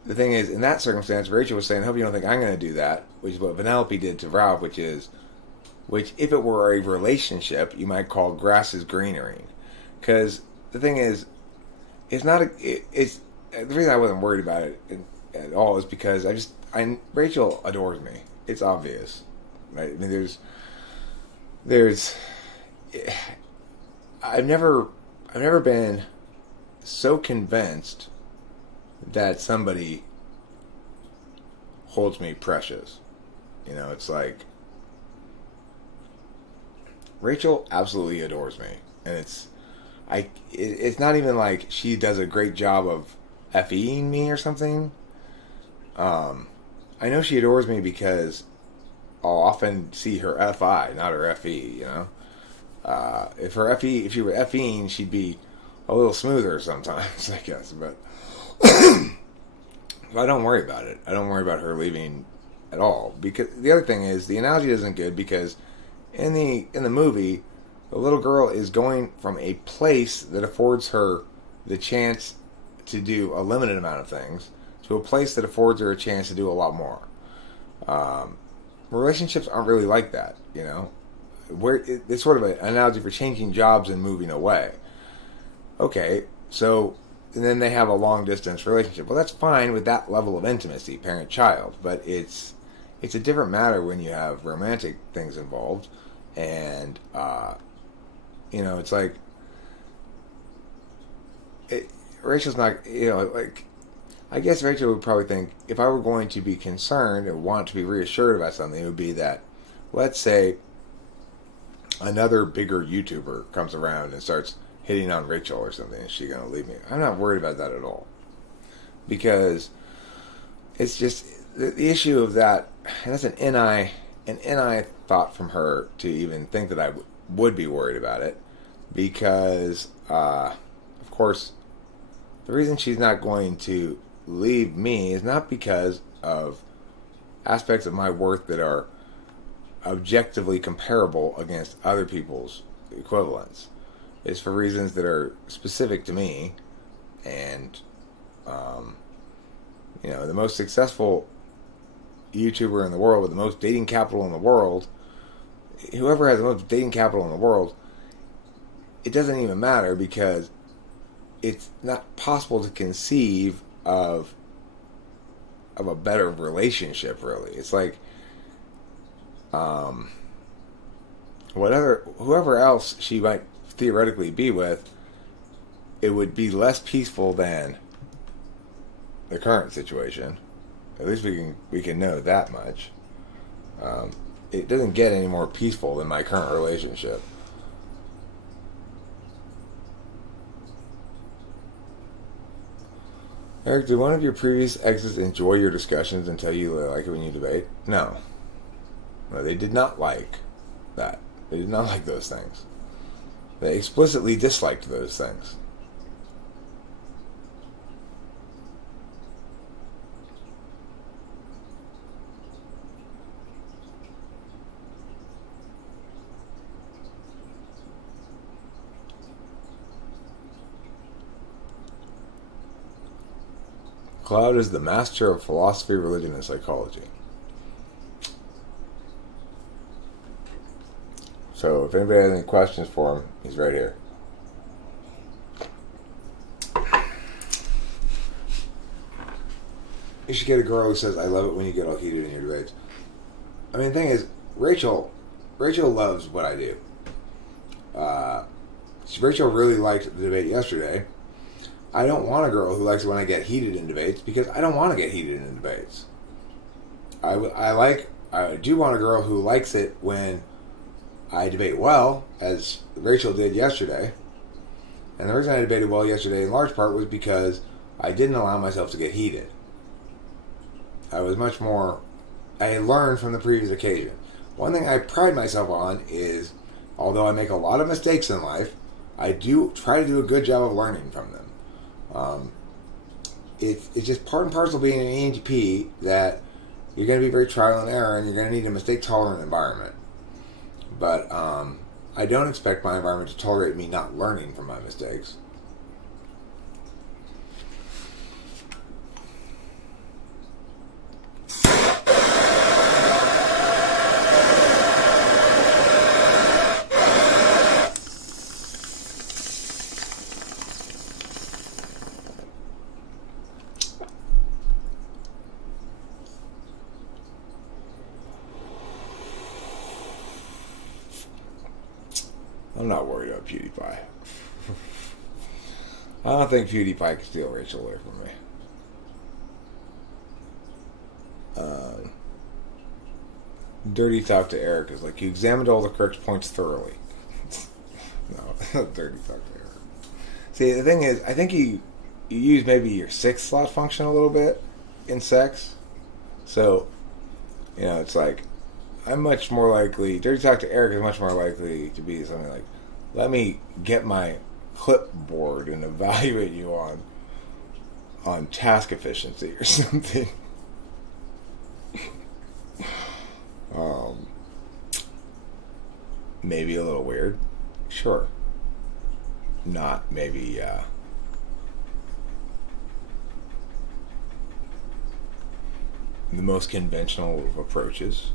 the thing is, in that circumstance, Rachel was saying, "I hope you don't think I'm going to do that," which is what Vanellope did to Ralph, which if it were a relationship, you might call grass is greenery. Because the thing is, it's not it's the reason I wasn't worried about it at all is because Rachel adores me. It's obvious, right? I mean, there's I've never been so convinced that somebody holds me precious. It's like Rachel absolutely adores me, and it's not even like she does a great job of FEing me or something. I know she adores me because I'll often see her FI, not her FE. If she were FEing, she'd be a little smoother sometimes, I guess. But I don't worry about it. I don't worry about her leaving at all. Because the other thing is, the analogy isn't good because in the movie, the little girl is going from a place that affords her the chance to do a limited amount of things to a place that affords her a chance to do a lot more. Relationships aren't really like that, it's sort of an analogy for changing jobs and moving away. Okay, so and then they have a long distance relationship. Well, that's fine with that level of intimacy, parent-child, but it's a different matter when you have romantic things involved, and it's like Rachel's not, like I guess Rachel would probably think if I were going to be concerned or want to be reassured about something, it would be that, let's say, another bigger YouTuber comes around and starts hitting on Rachel or something. Is she going to leave me? I'm not worried about that at all. Because it's just the issue of that, and that's an NI thought from her to even think that I would be worried about it. Because, of course, the reason she's not going to leave me is not because of aspects of my worth that are objectively comparable against other people's equivalents. It's for reasons that are specific to me, and the most successful YouTuber in the world with the most dating capital in the world whoever has the most dating capital in the world, it doesn't even matter because it's not possible to conceive of a better relationship. Really, it's like whoever else she might theoretically be with, it would be less peaceful than the current situation. At least we can know that much. It doesn't get any more peaceful than my current relationship. Eric, did one of your previous exes enjoy your discussions and tell you they like it when you debate? No. No, they did not like that. They did not like those things. They explicitly disliked those things. Cloud is the master of philosophy, religion, and psychology. So if anybody has any questions for him, he's right here. You should get a girl who says, I love it when you get all heated in your debates. I mean, the thing is, Rachel loves what I do. Rachel really liked the debate yesterday. I don't want a girl who likes it when I get heated in debates because I don't want to get heated in debates. I do want a girl who likes it when I debate well, as Rachel did yesterday. And the reason I debated well yesterday in large part was because I didn't allow myself to get heated. I had learned from the previous occasion. One thing I pride myself on is, although I make a lot of mistakes in life, I do try to do a good job of learning from them. It's just part and parcel of being an ENTP that you're going to be very trial and error and you're going to need a mistake-tolerant environment. But I don't expect my environment to tolerate me not learning from my mistakes. I'm not worried about PewDiePie. I don't think PewDiePie can steal Rachel away from me. Dirty talk to Eric is like, you examined all the correct points thoroughly. No, dirty talk to Eric. See, the thing is, I think you use maybe your 6th slot function a little bit in sex. So, it's like, I'm much more likely, dirty talk to Eric is much more likely to be something like, let me get my clipboard and evaluate you on task efficiency or something. Maybe a little weird. Sure. Not maybe, the most conventional of approaches.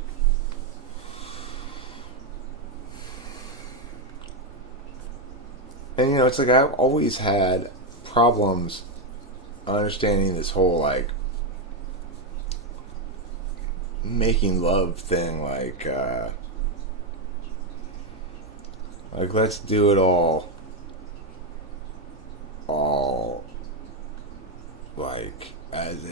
And it's like I've always had problems understanding this whole like making love thing, like let's do it all like as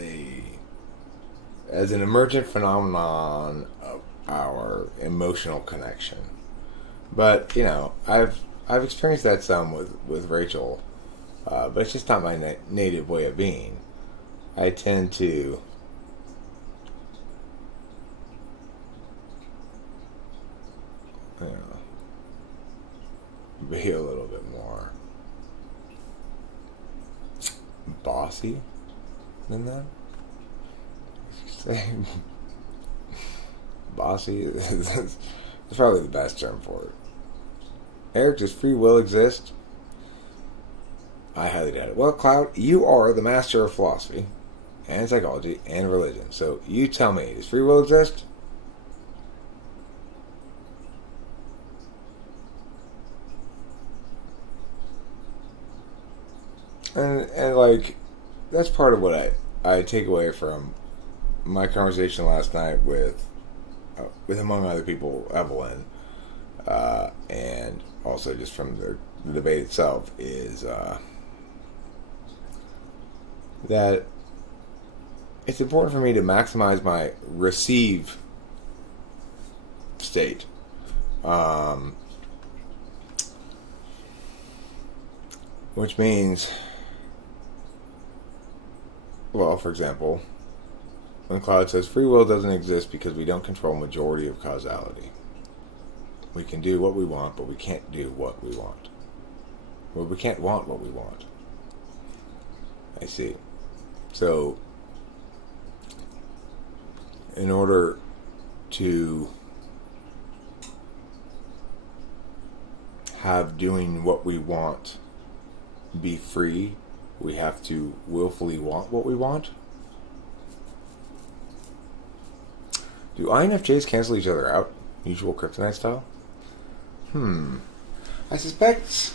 an emergent phenomenon of our emotional connection. But I've experienced that some with Rachel, but it's just not my native way of being. I tend to be a little bit more bossy than that. Bossy is probably the best term for it. Eric, does free will exist? I highly doubt it. Well, Cloud, you are the master of philosophy and psychology and religion. So you tell me, does free will exist? And like, that's part of what I take away from my conversation last night with among other people, Evelyn, and also just from the debate itself, is that it's important for me to maximize my receive state. Which means, well, for example, when Cloud says free will doesn't exist because we don't control majority of causality. We can do what we want, but we can't do what we want. Well, we can't want what we want. I see. So, in order to have doing what we want be free, we have to willfully want what we want? Do INFJs cancel each other out? Usual kryptonite style? I suspect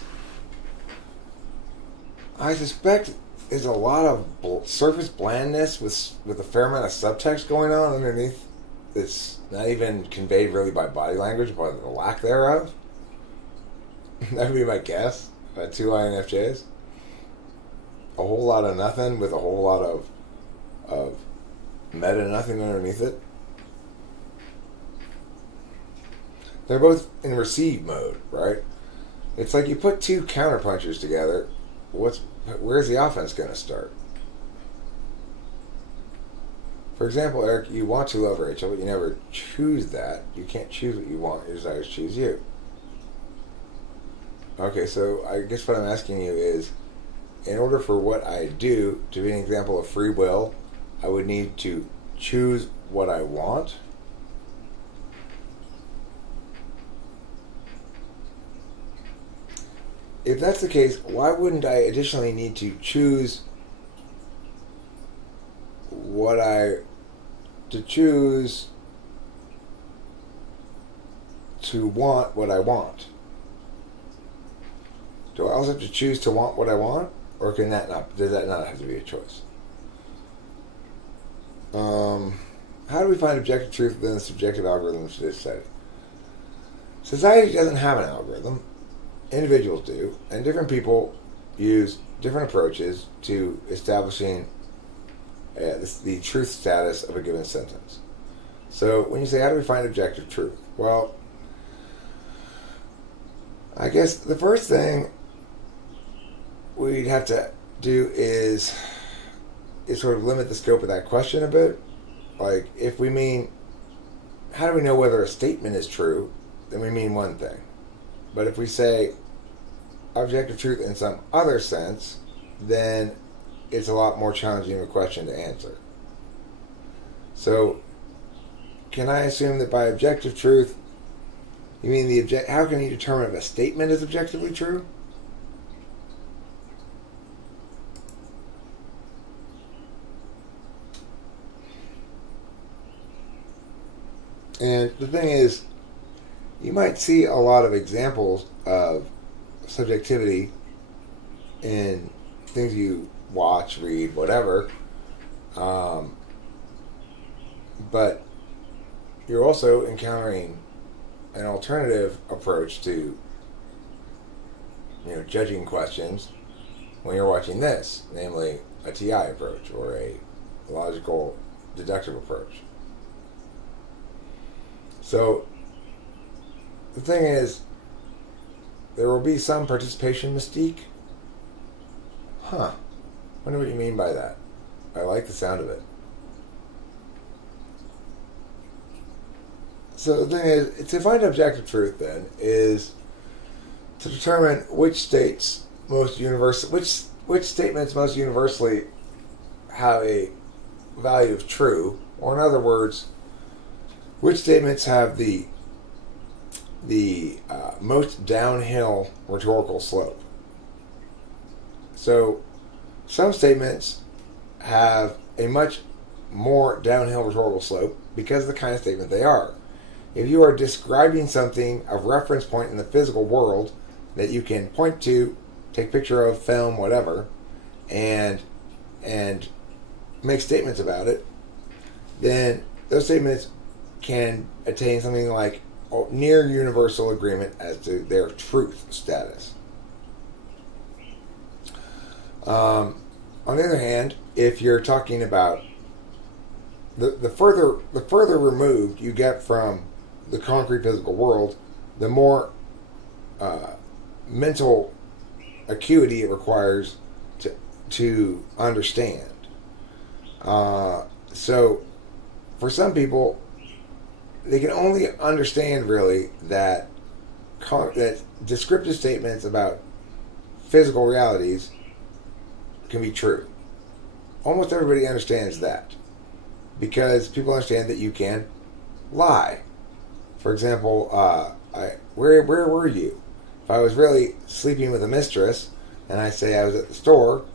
there's a lot of surface blandness with a fair amount of subtext going on underneath that's not even conveyed really by body language, but the lack thereof. That would be my guess. Two INFJs. A whole lot of nothing with a whole lot of meta nothing underneath it. They're both in receive mode, right? It's like you put two counterpunchers together. Where's the offense going to start? For example, Eric, you want to love Rachel, but you never choose that. You can't choose what you want. Your desires choose you. Okay, so I guess what I'm asking you is, in order for what I do to be an example of free will, I would need to choose what I want. If that's the case, why wouldn't I additionally need to choose to want what I want? Do I also have to choose to want what I want? Or does that not have to be a choice? How do we find objective truth within the subjective algorithm of society? Society doesn't have an algorithm. Individuals do. And different people use different approaches to establishing the truth status of a given sentence. So when you say, how do we find objective truth? Well, I guess the first thing we'd have to do is sort of limit the scope of that question a bit. Like, if we mean, how do we know whether a statement is true, then we mean one thing. But if we say objective truth in some other sense, then it's a lot more challenging of a question to answer. So, can I assume that by objective truth, you mean how can you determine if a statement is objectively true? And the thing is, you might see a lot of examples of subjectivity in things you watch, read, whatever. But you're also encountering an alternative approach to, judging questions when you're watching this, namely a TI approach or a logical deductive approach. So the thing is, there will be some participation mystique. Wonder what you mean by that. I like the sound of it. So the thing is, to find objective truth then is to determine which statements most universally have a value of true, or in other words, which statements have the most downhill rhetorical slope. So some statements have a much more downhill rhetorical slope because of the kind of statement they are. If you are describing something of reference point in the physical world that you can point to, take picture of, film, whatever, and and make statements about it, then those statements can attain something like near universal agreement as to their truth status. On the other hand, if you're talking about the further removed you get from the concrete physical world, the more mental acuity it requires to understand. So, for some people, they can only understand really that descriptive statements about physical realities can be true. Almost everybody understands that because people understand that you can lie. For example, where were you? If I was really sleeping with a mistress and I say I was at the store,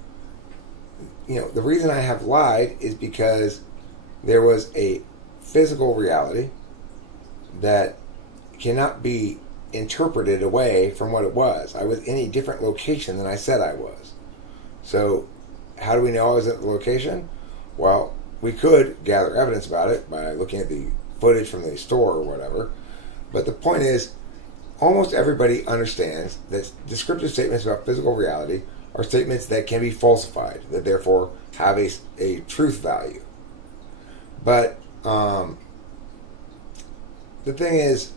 the reason I have lied is because there was a physical reality that cannot be interpreted away from what it was. I was in a different location than I said I was. So, how do we know I was at the location? Well, we could gather evidence about it by looking at the footage from the store or whatever. But the point is, almost everybody understands that descriptive statements about physical reality are statements that can be falsified, that therefore have a truth value. But the thing is,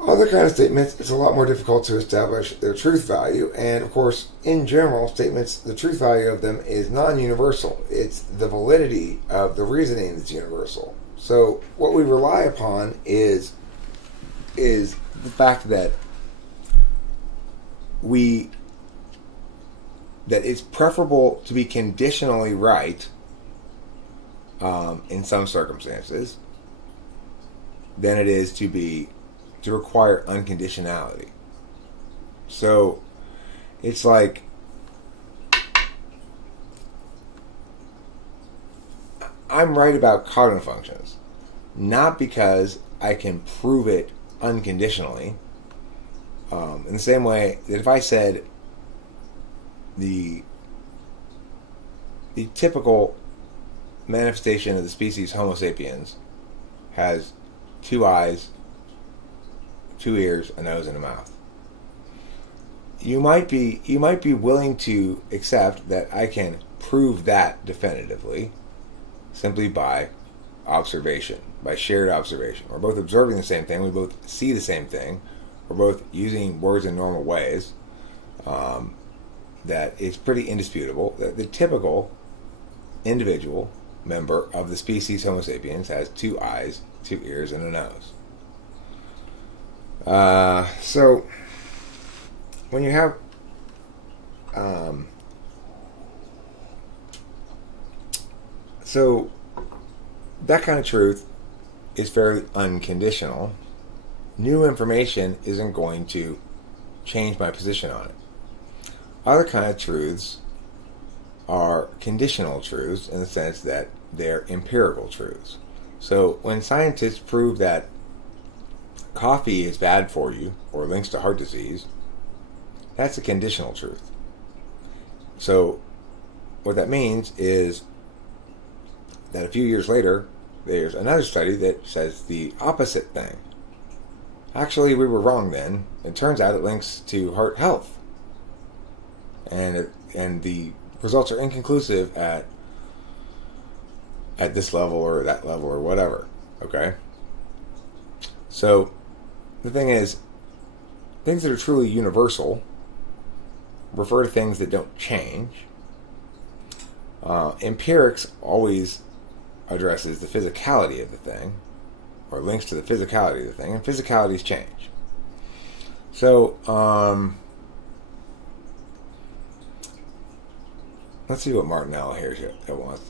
other kind of statements, it's a lot more difficult to establish their truth value. And of course, in general, statements, the truth value of them is non-universal. It's the validity of the reasoning that's universal. So what we rely upon is the fact that it's preferable to be conditionally right in some circumstances than it is to require unconditionality. So it's like I'm right about cognitive functions, not because I can prove it unconditionally. In the same way that if I said the typical manifestation of the species Homo sapiens has 2 eyes, 2 ears, a nose, and a mouth. You might be willing to accept that I can prove that definitively simply by observation, by shared observation. We're both observing the same thing. We both see the same thing. We're both using words in normal ways. That it's pretty indisputable that the typical individual member of the species Homo sapiens has 2 eyes, 2 ears, and a nose. So when you have so that kind of truth is fairly unconditional. New information isn't going to change my position on it. Other kind of truths are conditional truths in the sense that they're empirical truths. So when scientists prove that coffee is bad for you or links to heart disease, that's a conditional truth. So what that means is that a few years later, there's another study that says the opposite thing. Actually, we were wrong then. It turns out it links to heart health. And the results are inconclusive at this level or that level or whatever. Okay? So the thing is, things that are truly universal refer to things that don't change. Empirics always addresses the physicality of the thing, or links to the physicality of the thing, and physicalities change. So, let's see what Martinell here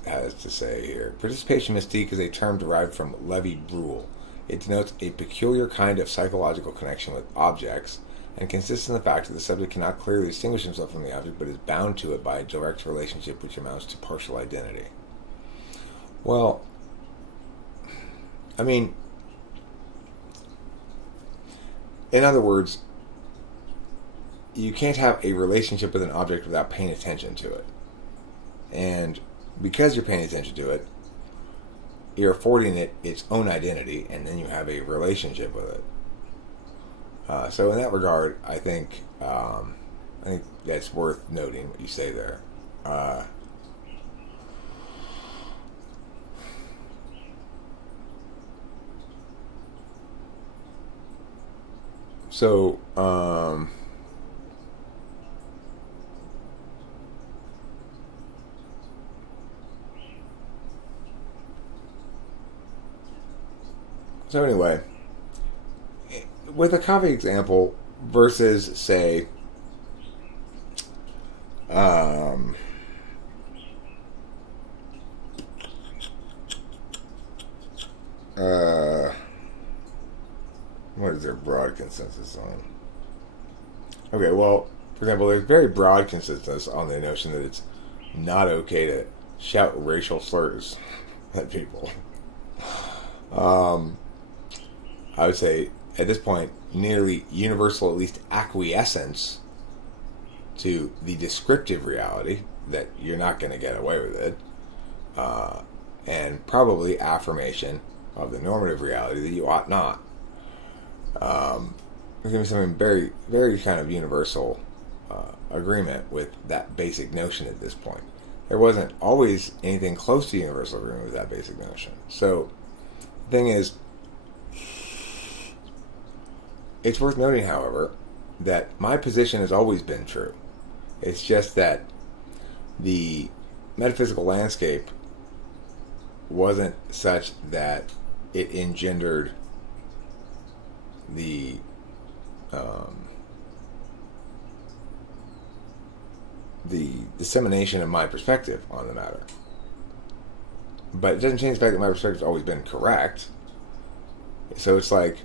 has to say here. Participation mystique is a term derived from Lévi-Bruhl. It denotes a peculiar kind of psychological connection with objects and consists in the fact that the subject cannot clearly distinguish himself from the object but is bound to it by a direct relationship which amounts to partial identity. Well, I mean, in other words, you can't have a relationship with an object without paying attention to it. And because you're paying attention to it, you're affording it its own identity, and then you have a relationship with it. So in that regard, I think that's worth noting what you say there. So anyway, with a coffee example versus, say, what is their broad consensus on? Okay, well, for example, there's very broad consensus on the notion that it's not okay to shout racial slurs at people. I would say, at this point, nearly universal, at least, acquiescence to the descriptive reality that you're not going to get away with it, and probably affirmation of the normative reality that you ought not. There's going to be something very, very kind of universal agreement with that basic notion at this point. There wasn't always anything close to universal agreement with that basic notion. So, the thing is, it's worth noting, however, that my position has always been true. It's just that the metaphysical landscape wasn't such that it engendered the dissemination of my perspective on the matter. But it doesn't change the fact that my perspective has always been correct. So it's like,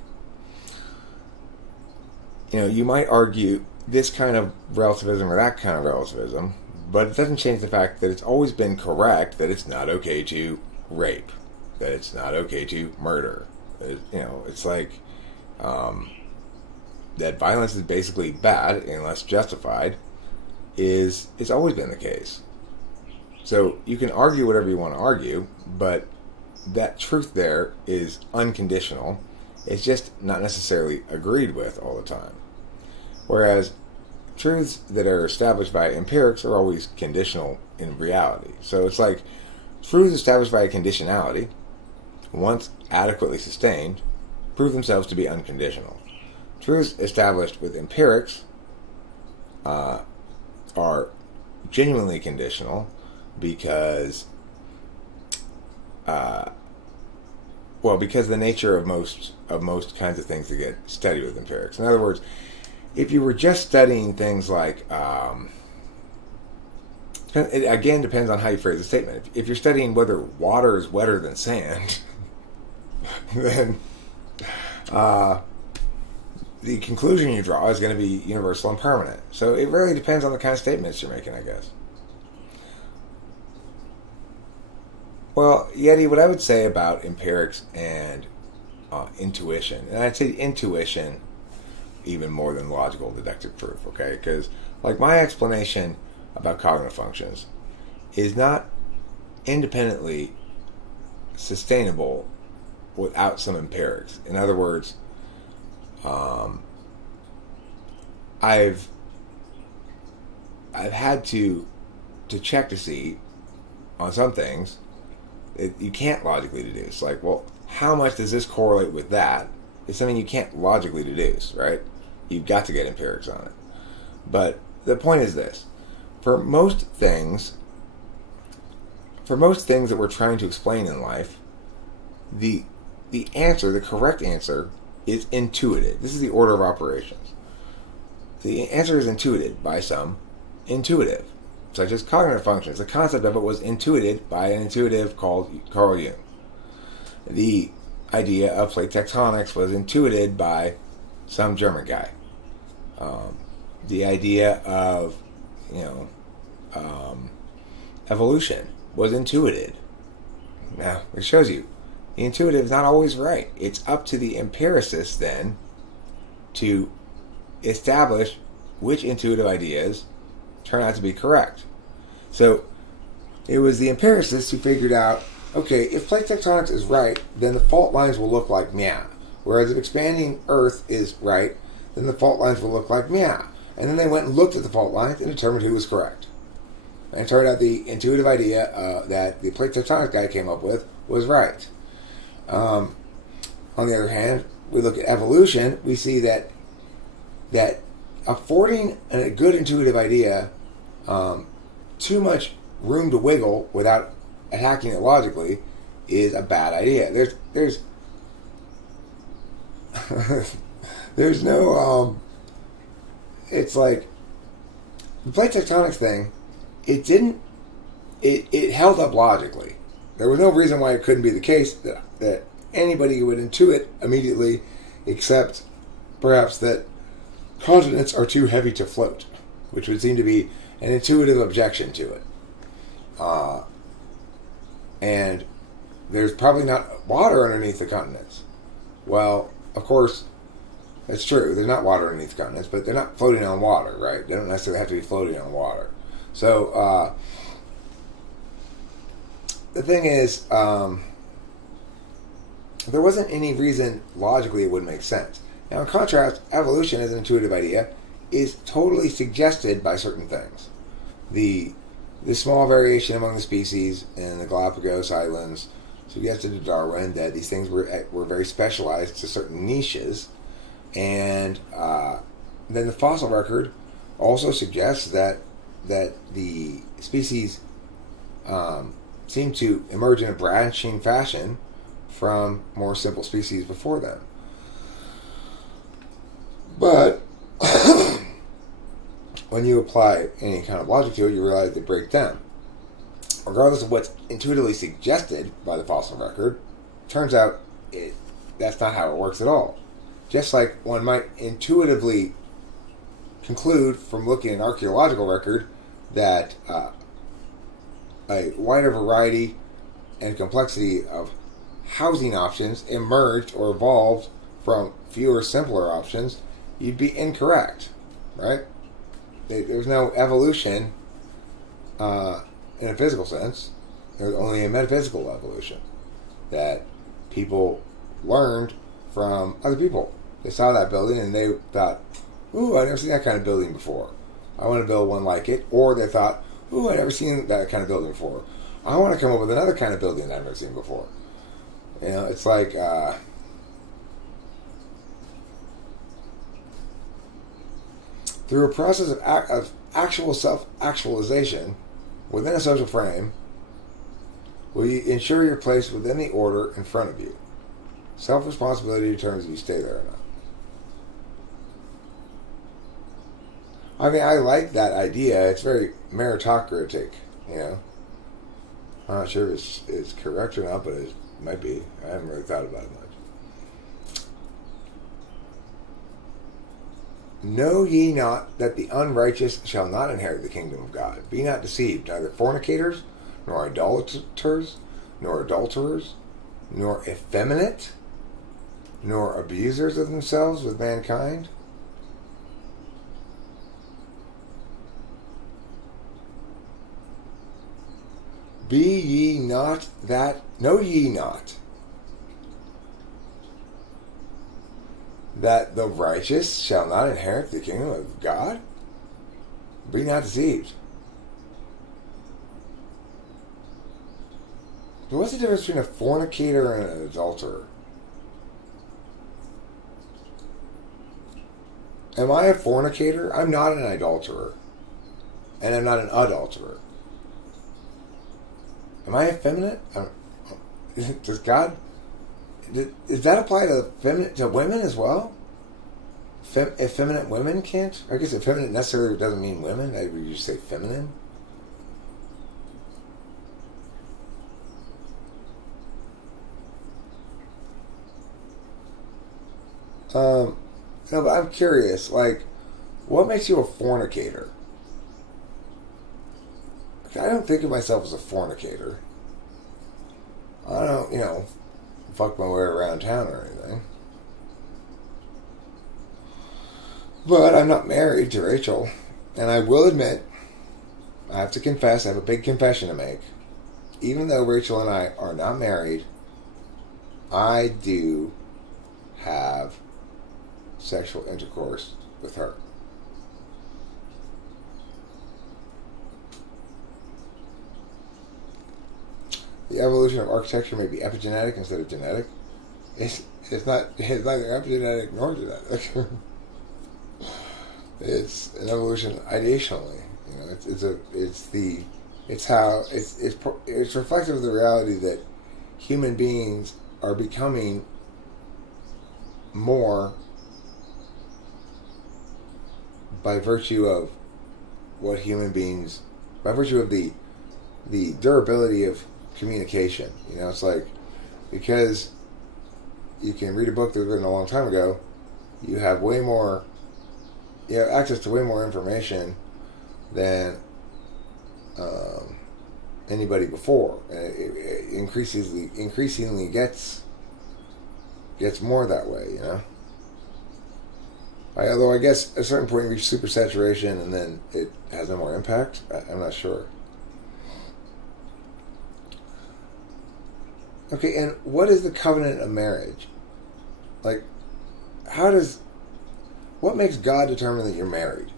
you might argue this kind of relativism or that kind of relativism, but it doesn't change the fact that it's always been correct that it's not okay to rape, that it's not okay to murder. It's like that violence is basically bad unless justified it's always been the case. So you can argue whatever you want to argue, but that truth there is unconditional. It's just not necessarily agreed with all the time. Whereas truths that are established by empirics are always conditional in reality. So it's like truths established by a conditionality, once adequately sustained, prove themselves to be unconditional. Truths established with empirics are genuinely conditional because because the nature of most kinds of things that get studied with empirics. In other words, if you were just studying things like, it again depends on how you phrase the statement. If you're studying whether water is wetter than sand, then the conclusion you draw is going to be universal and permanent. So it really depends on the kind of statements you're making, I guess. Well, Yeti, what I would say about empirics and intuition, and I'd say intuition even more than logical deductive proof, okay? Because, like, my explanation about cognitive functions is not independently sustainable without some empirics. In other words, I've had to check to see on some things you can't logically deduce. Like, well, how much does this correlate with that? It's something you can't logically deduce, right? You've got to get empirics on it. But the point is this: for most things that we're trying to explain in life, the correct answer is intuited. This is the order of operations. The answer is intuited by some intuitive, such as cognitive functions. The concept of it was intuited by an intuitive called Carl Jung. The idea of plate tectonics was intuited by some German guy. The idea of evolution was intuited. Now, it shows you the intuitive is not always right. It's up to the empiricist then to establish which intuitive ideas turn out to be correct. So it was the empiricists who figured out, okay, if plate tectonics is right, then the fault lines will look like meow. Whereas if expanding Earth is right, then the fault lines will look like meow. And then they went and looked at the fault lines and determined who was correct. And it turned out the intuitive idea that the plate tectonics guy came up with was right. On the other hand, we look at evolution, we see that affording a good intuitive idea too much room to wiggle without attacking it logically is a bad idea. There's no it's like the plate tectonics thing, it held up logically. There was no reason why it couldn't be the case that anybody would intuit immediately, except perhaps that continents are too heavy to float, which would seem to be an intuitive objection to it. And there's probably not water underneath the continents. Well, of course, that's true. There's not water underneath the continents, but they're not floating on water, right? They don't necessarily have to be floating on water. So, the thing is, there wasn't any reason logically it wouldn't make sense. Now, in contrast, evolution as an intuitive idea is totally suggested by certain things. The small variation among the species in the Galapagos Islands suggested to Darwin that these things were very specialized to certain niches, and then the fossil record also suggests that the species seem to emerge in a branching fashion from more simple species before them. But when you apply any kind of logic to it, you realize they break down. Regardless of what's intuitively suggested by the fossil record, turns out that's not how it works at all. Just like one might intuitively conclude from looking at an archaeological record that a wider variety and complexity of housing options emerged or evolved from fewer, simpler options, you'd be incorrect, right? There's no evolution in a physical sense. There's only a metaphysical evolution that people learned from other people. They saw that building and they thought, ooh, I've never seen that kind of building before. I want to build one like it. Or they thought, ooh, I've never seen that kind of building before. I want to come up with another kind of building that I've never seen before. You know, it's like through a process of actual self-actualization within a social frame, will you ensure your place within the order in front of you. Self-responsibility determines if you stay there or not. I mean, I like that idea. It's very meritocratic, you know. I'm not sure if it's correct or not, but it might be. I haven't really thought about it much. Know ye not that the unrighteous shall not inherit the kingdom of God? Be not deceived, neither fornicators, nor idolaters, nor adulterers, nor effeminate, nor abusers of themselves with mankind. Be ye not that, know ye not that the righteous shall not inherit the kingdom of God? Be not deceived. So what's the difference between a fornicator and an adulterer? Am I a fornicator? I'm not an adulterer. And I'm not an adulterer. Am I effeminate? Does God... Does that apply to women as well? Effeminate women can't? I guess effeminate necessarily doesn't mean women. I would just say feminine. No, but I'm curious. Like, what makes you a fornicator? I don't think of myself as a fornicator. I don't, fuck my way around town or anything. But I'm not married to Rachel, and I will admit, I have to confess, I have a big confession to make. Even though Rachel and I are not married, I do have sexual intercourse with her. The evolution of architecture may be epigenetic instead of genetic. It's not. It's neither epigenetic nor genetic. It's an evolution ideationally. You know, it's reflective of the reality that human beings are becoming more by virtue of what human beings, by virtue of the durability of communication. You know, it's like, because you can read a book that was written a long time ago, you have access to way more information than anybody before, and it increasingly gets more that way. You know. Although I guess at a certain point you reach supersaturation and then it has no more impact. I'm not sure. Okay, and what is the covenant of marriage? Like, what makes God determine that you're married?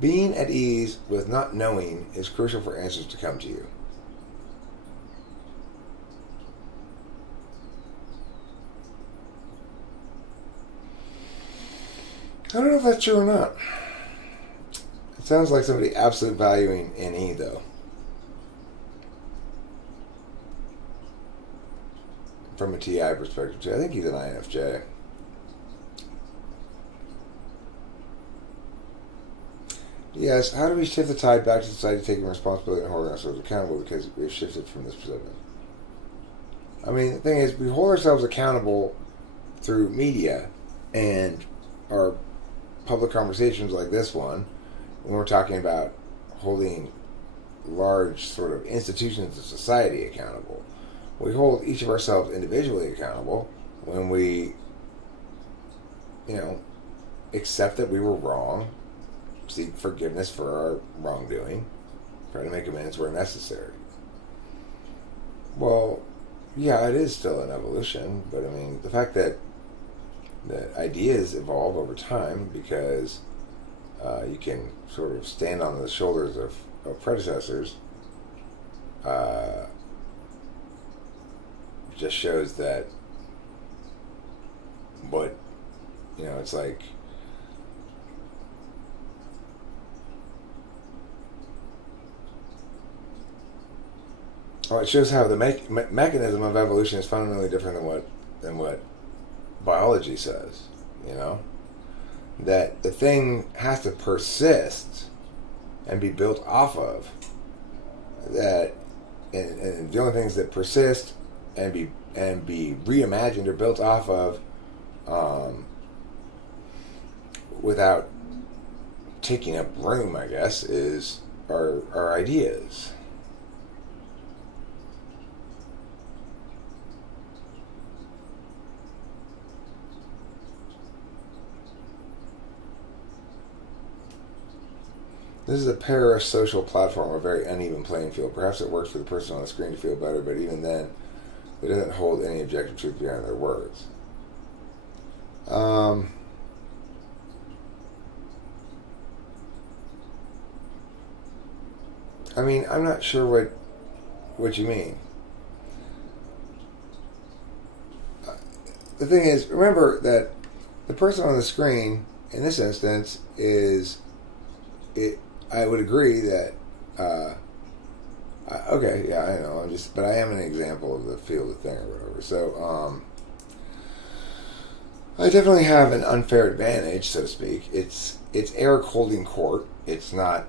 Being at ease with not knowing is crucial for answers to come to you. I don't know if that's true or not. It sounds like somebody absolute valuing NE, though. From a TI perspective, too. I think he's an INFJ. Yes, how do we shift the tide back to society taking responsibility and holding ourselves accountable because we've shifted from this position? I mean, the thing is, we hold ourselves accountable through media and our public conversations like this one, when we're talking about holding large sort of institutions of society accountable. We hold each of ourselves individually accountable when we, accept that we were wrong, seek forgiveness for our wrongdoing, try to make amends where necessary. Well, yeah, it is still an evolution, but I mean, the fact that ideas evolve over time because you can sort of stand on the shoulders of predecessors just shows that it's like it shows how the mechanism of evolution is fundamentally different than what biology says. That the thing has to persist and be built off of that, and the only things that persist and be reimagined or built off of without taking up room, I guess, is our ideas. This is a parasocial platform, a very uneven playing field. Perhaps it works for the person on the screen to feel better, but even then, it doesn't hold any objective truth behind their words. I mean, I'm not sure what you mean. The thing is, remember that the person on the screen, in this instance, is it. I would agree that. Okay, yeah, I know. But I am an example of the field of thing or whatever. So, I definitely have an unfair advantage, so to speak. It's Eric holding court. It's not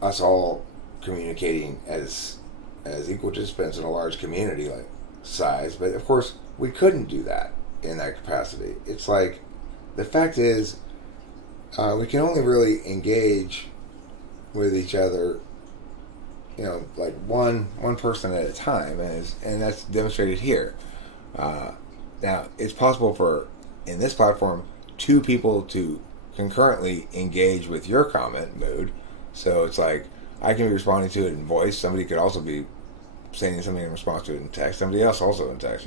us all communicating as equal participants in a large community like size. But of course, we couldn't do that in that capacity. It's like the fact is, we can only really engage with each other, like one person at a time, and that's demonstrated here. Now, it's possible for, in this platform, two people to concurrently engage with your comment mood. So it's like, I can be responding to it in voice. Somebody could also be saying something in response to it in text. Somebody else also in text.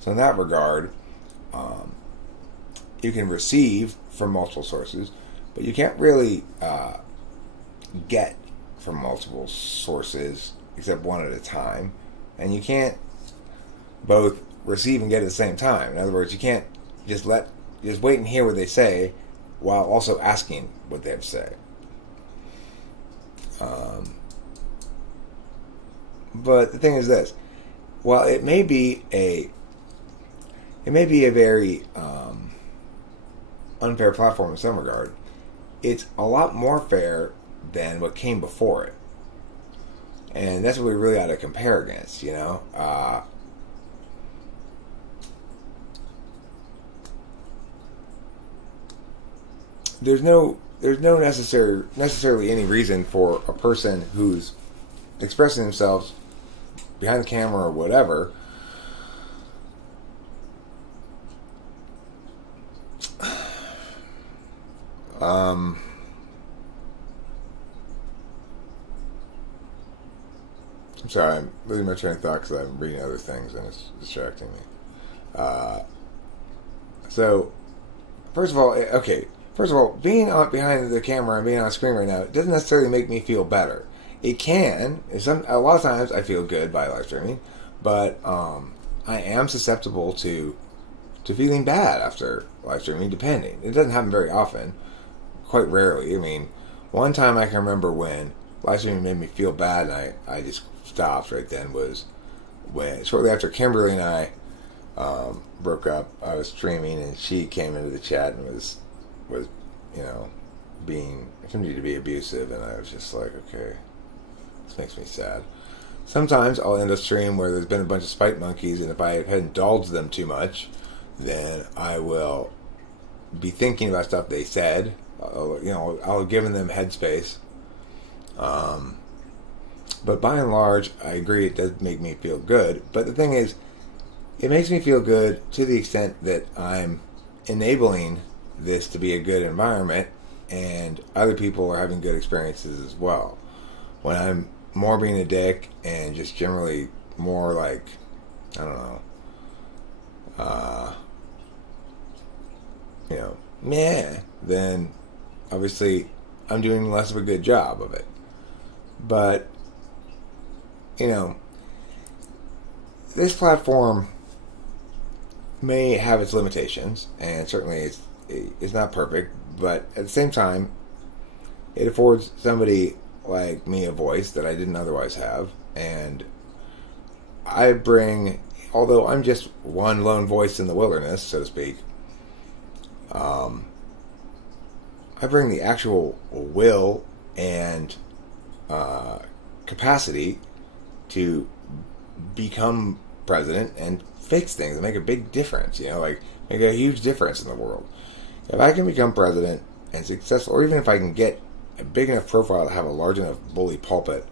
So in that regard, you can receive from multiple sources, but you can't really get from multiple sources except one at a time. And you can't both receive and get at the same time. In other words, you can't just wait and hear what they say while also asking what they have to say. But the thing is this: while it may be a very unfair platform in some regard, it's a lot more fair than what came before it, and that's what we really ought to compare against. There's no necessarily any reason for a person who's expressing themselves behind the camera or whatever I'm sorry, I'm losing my train of thought because I'm reading other things and it's distracting me. So, first of all, being behind the camera and being on screen right now, it doesn't necessarily make me feel better. It can. A lot of times I feel good by live streaming, but I am susceptible to feeling bad after live streaming, depending. It doesn't happen very often, quite rarely. I mean, one time I can remember when live streaming made me feel bad and I just stopped right then was when, shortly after Kimberly and I broke up, I was streaming and she came into the chat and was being, continued to be abusive, and I was just like, okay, this makes me sad. Sometimes I'll end a stream where there's been a bunch of spite monkeys, and if I had indulged them too much, then I will be thinking about stuff they said. I'll have given them headspace. But by and large, I agree, it does make me feel good. But the thing is, it makes me feel good to the extent that I'm enabling this to be a good environment, and other people are having good experiences as well. When I'm more being a dick and just generally more like, I don't know, meh, then obviously I'm doing less of a good job of it. But, this platform may have its limitations, and certainly it's not perfect, but at the same time, it affords somebody like me a voice that I didn't otherwise have, and I bring, although I'm just one lone voice in the wilderness, so to speak, I bring the actual will and capacity to become president and fix things and make a big difference, make a huge difference in the world. If I can become president and successful, or even if I can get a big enough profile to have a large enough bully pulpit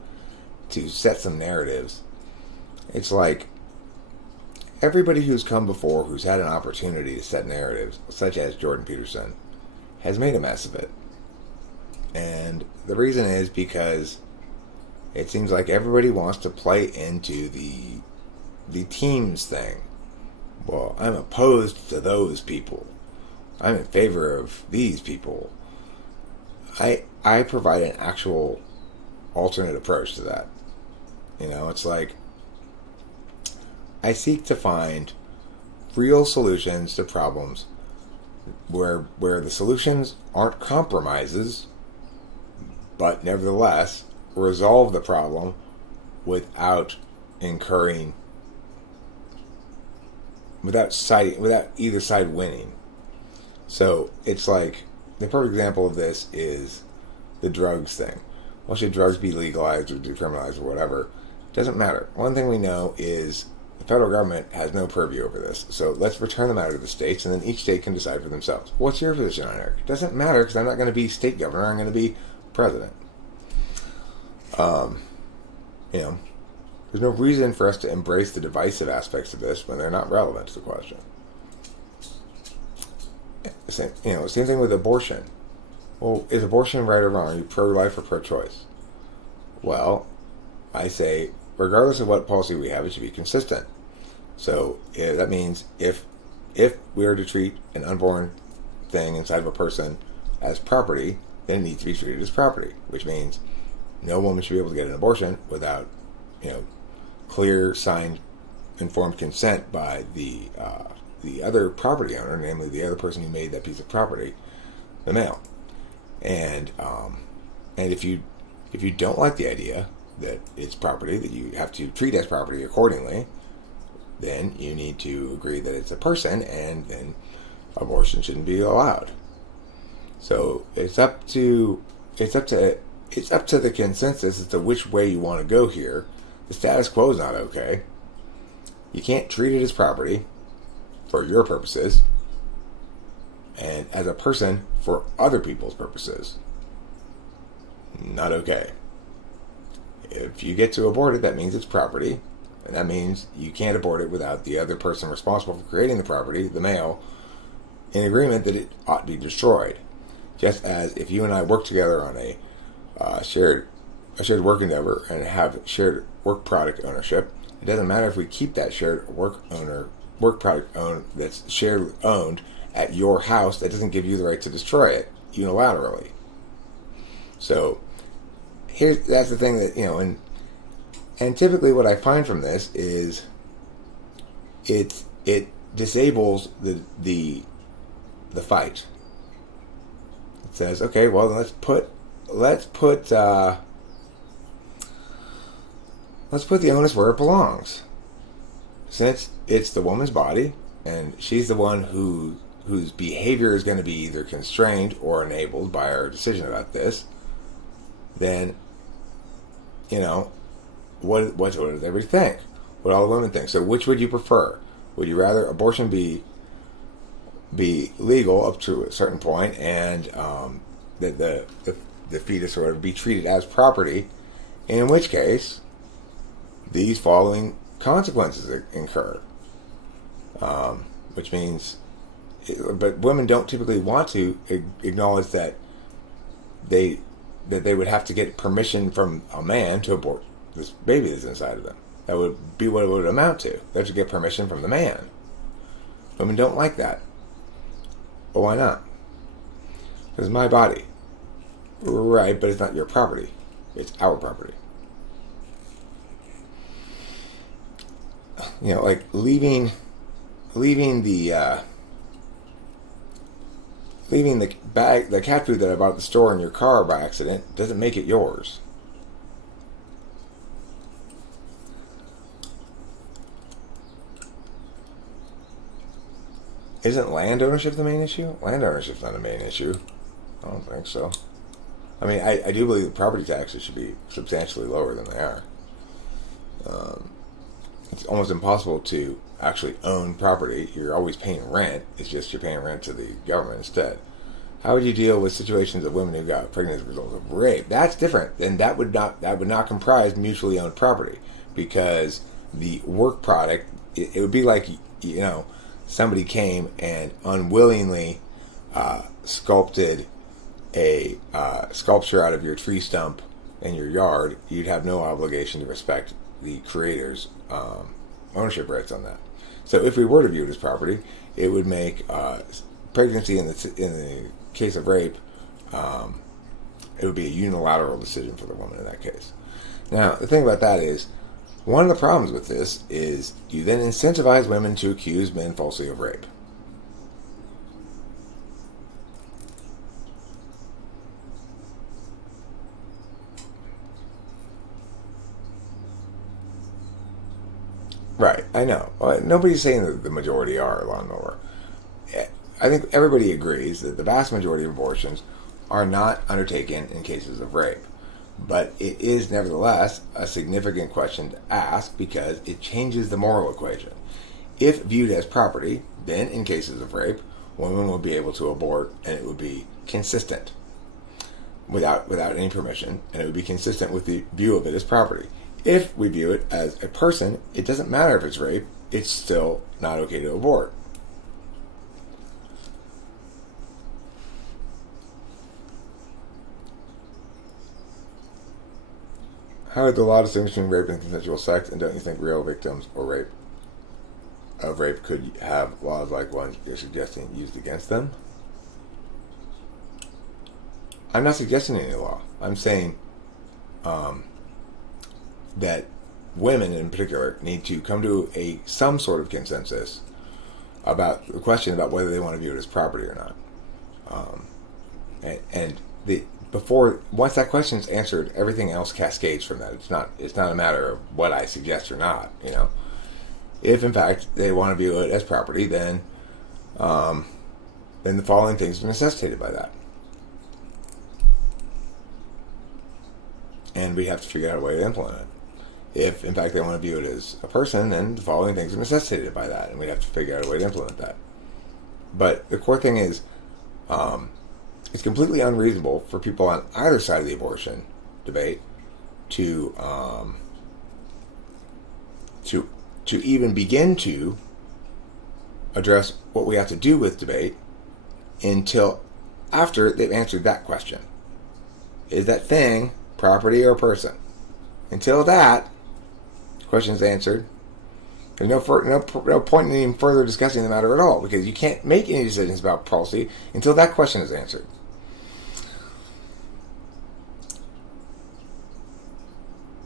to set some narratives, it's like everybody who's come before who's had an opportunity to set narratives, such as Jordan Peterson, has made a mess of it. And the reason is because it seems like everybody wants to play into the teams thing. Well, I'm opposed to those people. I'm in favor of these people. I provide an actual alternate approach to that. It's like I seek to find real solutions to problems where the solutions aren't compromises, but nevertheless resolve the problem without either side winning. So it's like the perfect example of this is the drugs thing. Well, should drugs be legalized or decriminalized or whatever? It doesn't matter. One thing we know is the federal government has no purview over this. So let's return them out to the states, and then each state can decide for themselves. What's your position on it? It doesn't matter, because I'm not going to be state governor. I'm going to be president. There's no reason for us to embrace the divisive aspects of this when they're not relevant to the question. Same thing with abortion. Well, is abortion right or wrong? Are you pro-life or pro-choice? Well, I say, regardless of what policy we have, it should be consistent. So that means if we are to treat an unborn thing inside of a person as property, then it needs to be treated as property, which means no woman should be able to get an abortion without, clear, signed, informed consent by the other property owner, namely the other person who made that piece of property, the male. And if you don't like the idea that it's property, that you have to treat as property accordingly, then you need to agree that it's a person, and then abortion shouldn't be allowed. So it's up to the consensus as to which way you want to go here. The status quo is not okay. You can't treat it as property for your purposes, and as a person for other people's purposes. Not okay. If you get to abort it, that means it's property, and that means you can't abort it without the other person responsible for creating the property, the male, in agreement that it ought to be destroyed. Just as if you and I work together on a shared work endeavor and have shared work product ownership, it doesn't matter if we keep that shared work product that's shared owned at your house. That doesn't give you the right to destroy it unilaterally. So that's the thing that and typically what I find from this is it disables the fight. It says, okay, well then let's put the onus where it belongs. Since it's the woman's body and she's the one whose behavior is going to be either constrained or enabled by our decision about this, then what does everybody think? What all the women think? So which would you prefer? Would you rather abortion be legal up to a certain point, and that the fetus sort of be treated as property, in which case these following consequences incur, which means, but women don't typically want to acknowledge that they would have to get permission from a man to abort this baby that's inside of them. That would be what it would amount to. They have to get permission from the man. Women don't like that. But why not? Because it's my body. Right, but it's not your property. It's our property. Like leaving the cat food that I bought at the store in your car by accident doesn't make it yours. Isn't land ownership the main issue? Land ownership's not the main issue. I don't think so. I mean, I do believe that property taxes should be substantially lower than they are. It's almost impossible to actually own property. You're always paying rent. It's just you're paying rent to the government instead. How would you deal with situations of women who got pregnant as a result of rape? That's different. Then that would not comprise mutually owned property, because the work product, it would be like somebody came and unwillingly sculpted a sculpture out of your tree stump in your yard. You'd have no obligation to respect the creator's ownership rights on that. So if we were to view it as property, it would make pregnancy in the case of rape, it would be a unilateral decision for the woman in that case. Now, the thing about that is, one of the problems with this is you then incentivize women to accuse men falsely of rape. Right, I know. Nobody's saying that the majority are, lawnmower. I think everybody agrees that the vast majority of abortions are not undertaken in cases of rape. But it is nevertheless a significant question to ask, because it changes the moral equation. If viewed as property, then in cases of rape, women will be able to abort, and it would be consistent without any permission, and it would be consistent with the view of it as property. If we view it as a person, it doesn't matter if it's rape, it's still not okay to abort. How would the law distinguish between rape and consensual sex, and don't you think real victims of rape could have laws like one you're suggesting used against them? I'm not suggesting any law. I'm saying that women in particular need to come to some sort of consensus about the question about whether they want to view it as property or not. Once that question is answered, everything else cascades from that. It's not a matter of what I suggest or not. If in fact they want to view it as property, then the following things are necessitated by that, and we have to figure out a way to implement it. If in fact they want to view it as a person, then the following things are necessitated by that, and we have to figure out a way to implement that. But the core thing is, it's completely unreasonable for people on either side of the abortion debate to even begin to address what we have to do with debate until after they've answered that question. Is that thing property or person? Until that question is answered, there's no point in even further discussing the matter at all, because you can't make any decisions about policy until that question is answered.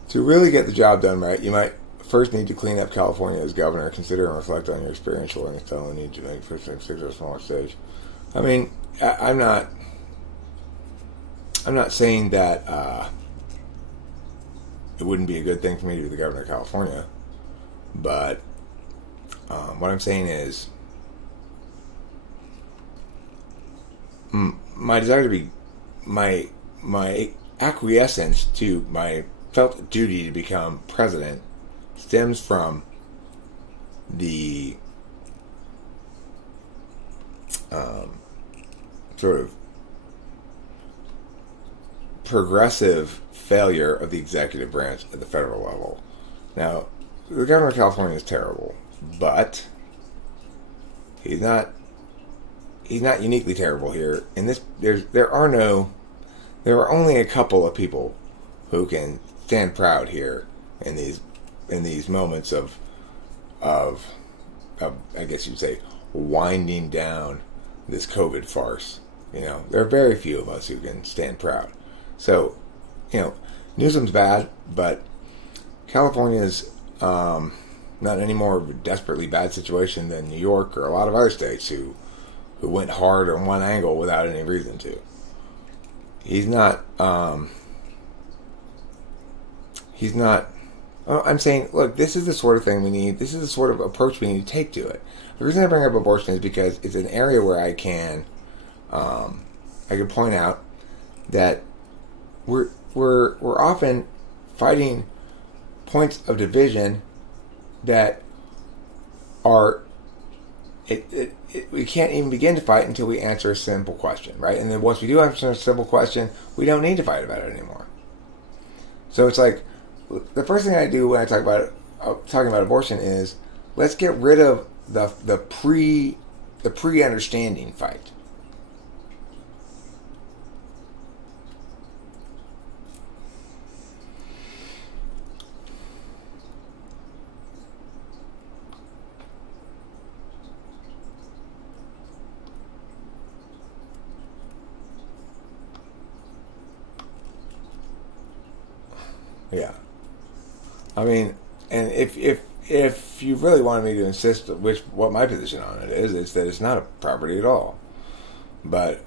To really get the job done right, you might first need to clean up California as governor. Consider and reflect on your experiential and external need to make first things at a smaller stage. I mean, I'm not saying that it wouldn't be a good thing for me to be the governor of California, but what I'm saying is my desire to be my acquiescence to my felt duty to become president stems from the sort of progressive failure of the executive branch at the federal level. Now, the governor of California is terrible, but he's not uniquely terrible here. In this, there are only a couple of people who can stand proud here in these moments of I guess you'd say winding down this COVID farce. There are very few of us who can stand proud. So, Newsom's bad, but California's not any more of a desperately bad situation than New York or a lot of other states who went hard on one angle without any reason to. He's not. I'm saying, look, this is the sort of thing we need. This is the sort of approach we need to take to it. The reason I bring up abortion is because it's an area where I can point out that we're often fighting points of division that are we can't even begin to fight until we answer a simple question, right? And then once we do answer a simple question, we don't need to fight about it anymore. So it's like the first thing I do when I talking about abortion is let's get rid of the pre-understanding fight. Yeah. I mean, and if you really wanted me to insist what my position on it is, it's that it's not a property at all. But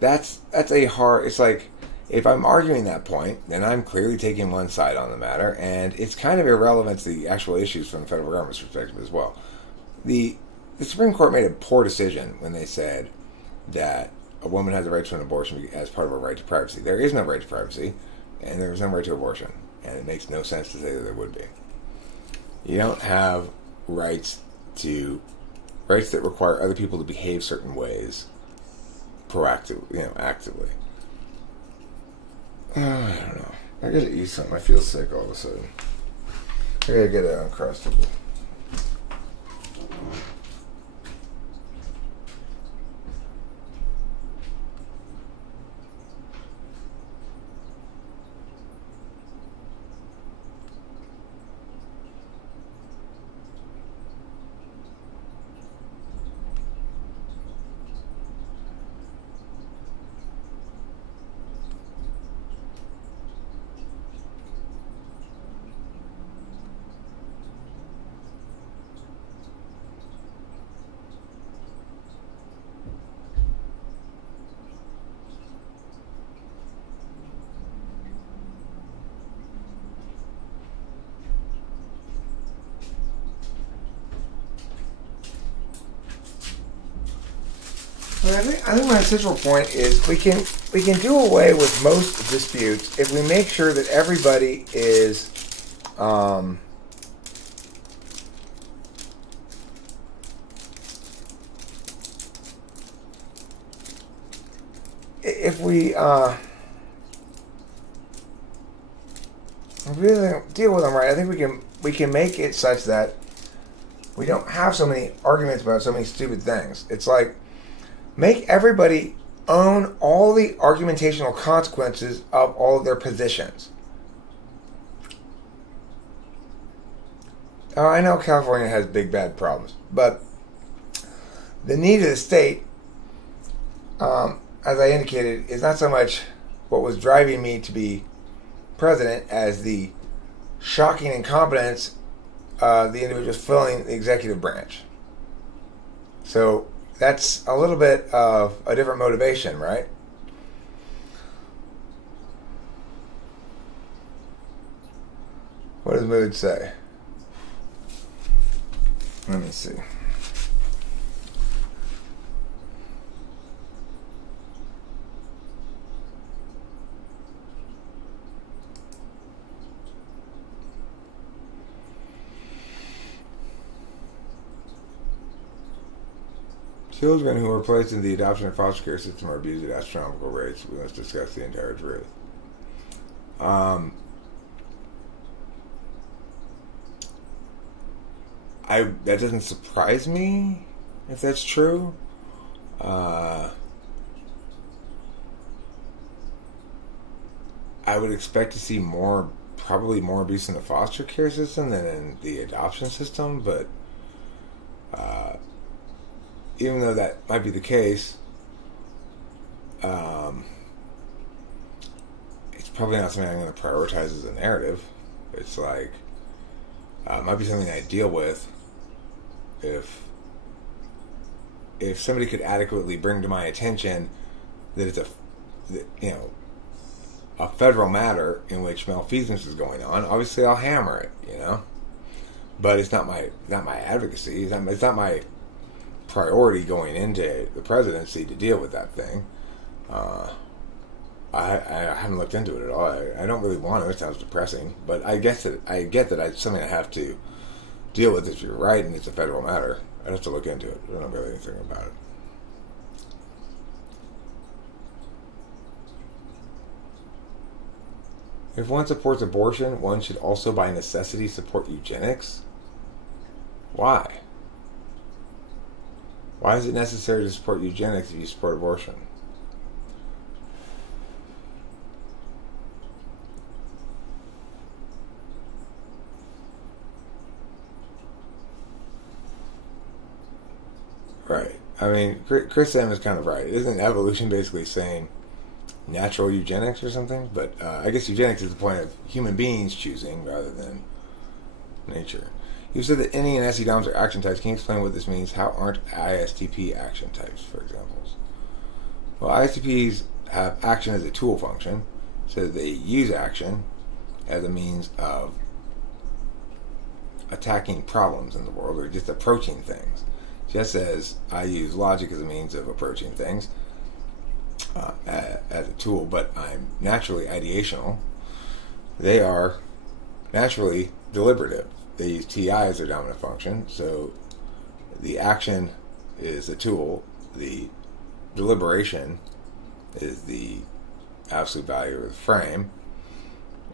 that's a hard. It's like if I'm arguing that point, then I'm clearly taking one side on the matter, and it's kind of irrelevant to the actual issues from the federal government's perspective as well. The Supreme Court made a poor decision when they said that a woman has a right to an abortion as part of her right to privacy. There is no right to privacy, and there is no right to abortion. And it makes no sense to say that there would be. You don't have rights that require other people to behave certain ways proactively, actively. I don't know. I gotta eat something. I feel sick all of a sudden. I gotta get it uncrustable. I think my central point is we can do away with most disputes if we make sure that everybody is if we really deal with them right. I think we can make it such that we don't have so many arguments about so many stupid things. It's like, make everybody own all the argumentational consequences of all of their positions. I know California has big bad problems, but the need of the state, as I indicated, is not so much what was driving me to be president as the shocking incompetence of the individuals filling the executive branch. So that's a little bit of a different motivation, right? What does mood say? Let me see. Children who are placed in the adoption and foster care system are abused at astronomical rates. We must discuss the entire truth. That doesn't surprise me if that's true. I would expect to see probably more abuse in the foster care system than in the adoption system, but even though that might be the case, it's probably not something I'm going to prioritize as a narrative. It's like, it might be something I deal with if somebody could adequately bring to my attention that it's a federal matter in which malfeasance is going on. Obviously, I'll hammer it, but it's not my advocacy. It's not my priority going into the presidency to deal with that thing. I haven't looked into it at all. I don't really want to. It sounds depressing, but I get that it's something I have to deal with if you're right and it's a federal matter. I'd have to look into it. I don't know really anything about it. If one supports abortion, one should also by necessity support eugenics? Why? Why is it necessary to support eugenics if you support abortion? Right. I mean, Chris M is kind of right. Isn't evolution basically saying natural eugenics or something? But I guess eugenics is the point of human beings choosing rather than nature. You said that NE and SE DOMs are action types. Can you explain what this means? How aren't ISTP action types, for examples? Well, ISTPs have action as a tool function, so they use action as a means of attacking problems in the world or just approaching things. Just as I use logic as a means of approaching things as a tool, but I'm naturally ideational. They are naturally deliberative. They use TI as their dominant function, so the action is the tool, the deliberation is the absolute value of the frame,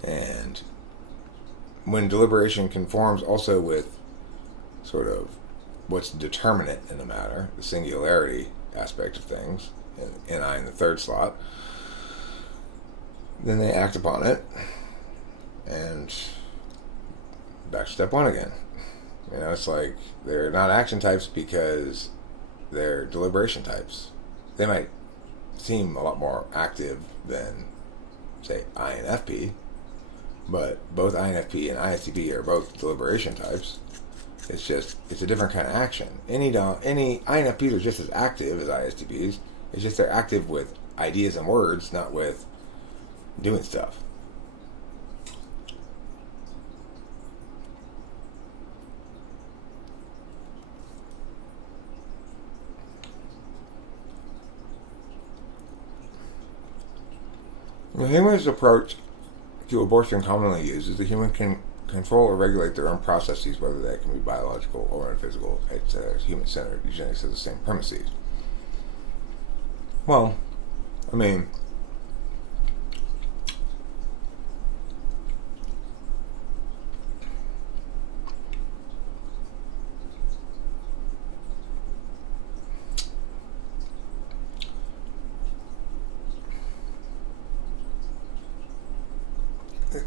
and when deliberation conforms also with sort of what's determinate in the matter, the singularity aspect of things, and I in the third slot, then they act upon it, and back to step one again. It's like they're not action types because they're deliberation types. They might seem a lot more active than, say, INFP, but both INFP and ISTP are both deliberation types. It's a different kind of action. Any INFPs are just as active as ISTPs. It's just they're active with ideas and words, not with doing stuff. The humanist approach to abortion commonly used is the human can control or regulate their own processes, whether that can be biological or metaphysical. It's human-centered. Eugenics has the same premises. Well, I mean,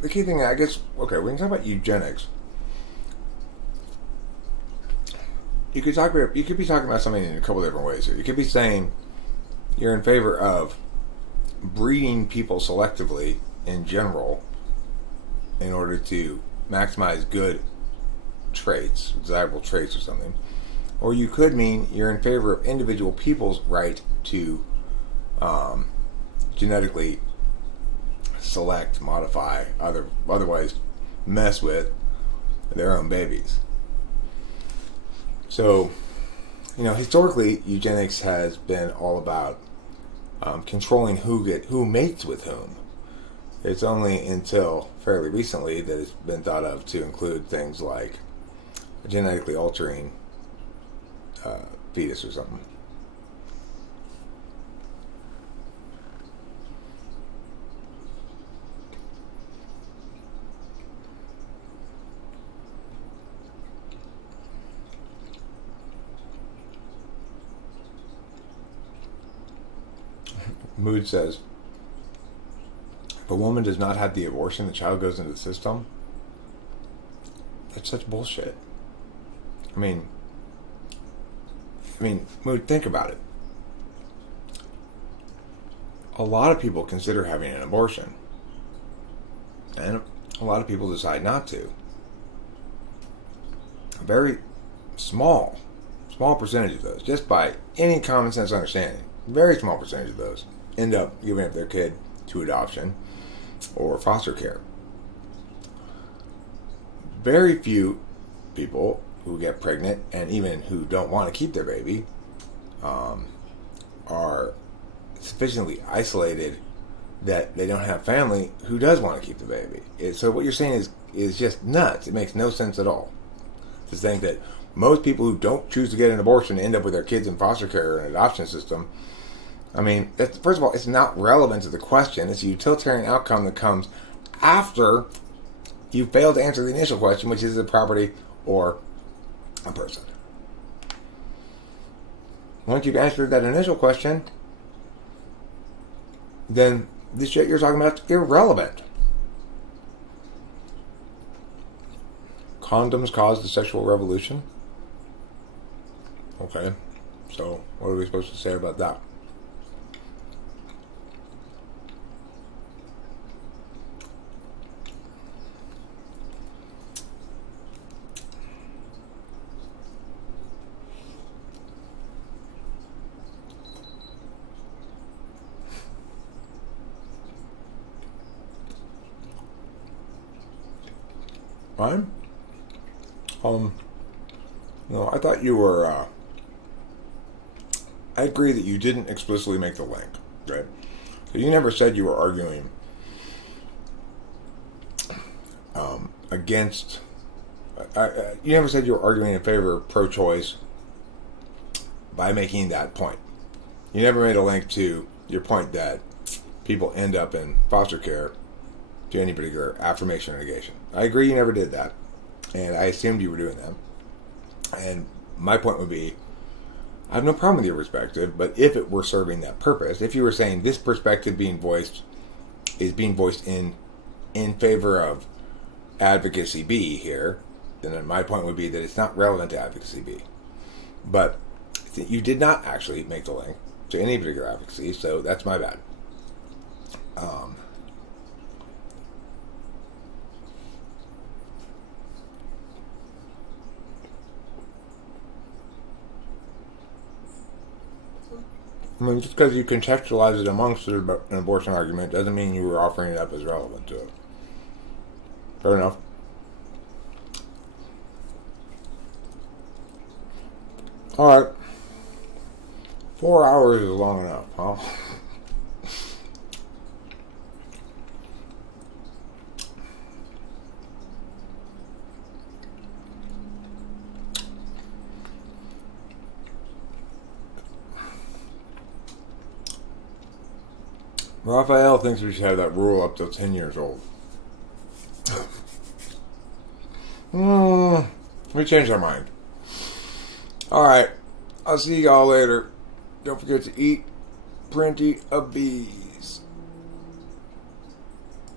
the key thing, I guess, okay, we can talk about eugenics. You could be talking about something in a couple different ways here. You could be saying you're in favor of breeding people selectively in general in order to maximize good traits, desirable traits or something. Or you could mean you're in favor of individual people's right to genetically select, modify, otherwise mess with their own babies. So, historically, eugenics has been all about controlling who mates with whom. It's only until fairly recently that it's been thought of to include things like genetically altering fetus or something. Mood says, if a woman does not have the abortion, the child goes into the system. That's such bullshit. I mean, Mood, think about it. A lot of people consider having an abortion, and a lot of people decide not to. A very small percentage of those, just by any common sense understanding, very small percentage of those end up giving up their kid to adoption or foster care. Very few people who get pregnant and even who don't want to keep their baby are sufficiently isolated that they don't have family who does want to keep the baby. So what you're saying is just nuts. It makes no sense at all to think that most people who don't choose to get an abortion end up with their kids in foster care or an adoption system. I mean, first of all, it's not relevant to the question. It's a utilitarian outcome that comes after you failed to answer the initial question, which is a property or a person. Once you've answered that initial question, then this shit you're talking about is irrelevant. Condoms caused the sexual revolution? Okay, so what are we supposed to say about that? Ryan? No, I thought you were, I agree that you didn't explicitly make the link, right? So you never said you were arguing against, you never said you were arguing in favor of pro-choice by making that point. You never made a link to your point that people end up in foster care to any particular affirmation or negation. I agree you never did that, and I assumed you were doing that. And my point would be, I have no problem with your perspective, but if it were serving that purpose, if you were saying this perspective is being voiced in favor of advocacy B here, then my point would be that it's not relevant to advocacy B. But you did not actually make the link to any particular advocacy, so that's my bad. I mean, just because you contextualize it amongst an abortion argument doesn't mean you were offering it up as relevant to it. Fair enough. Alright. 4 hours is long enough, huh? Raphael thinks we should have that rule up to 10 years old. We changed our mind. Alright. I'll see y'all later. Don't forget to eat plenty of bees.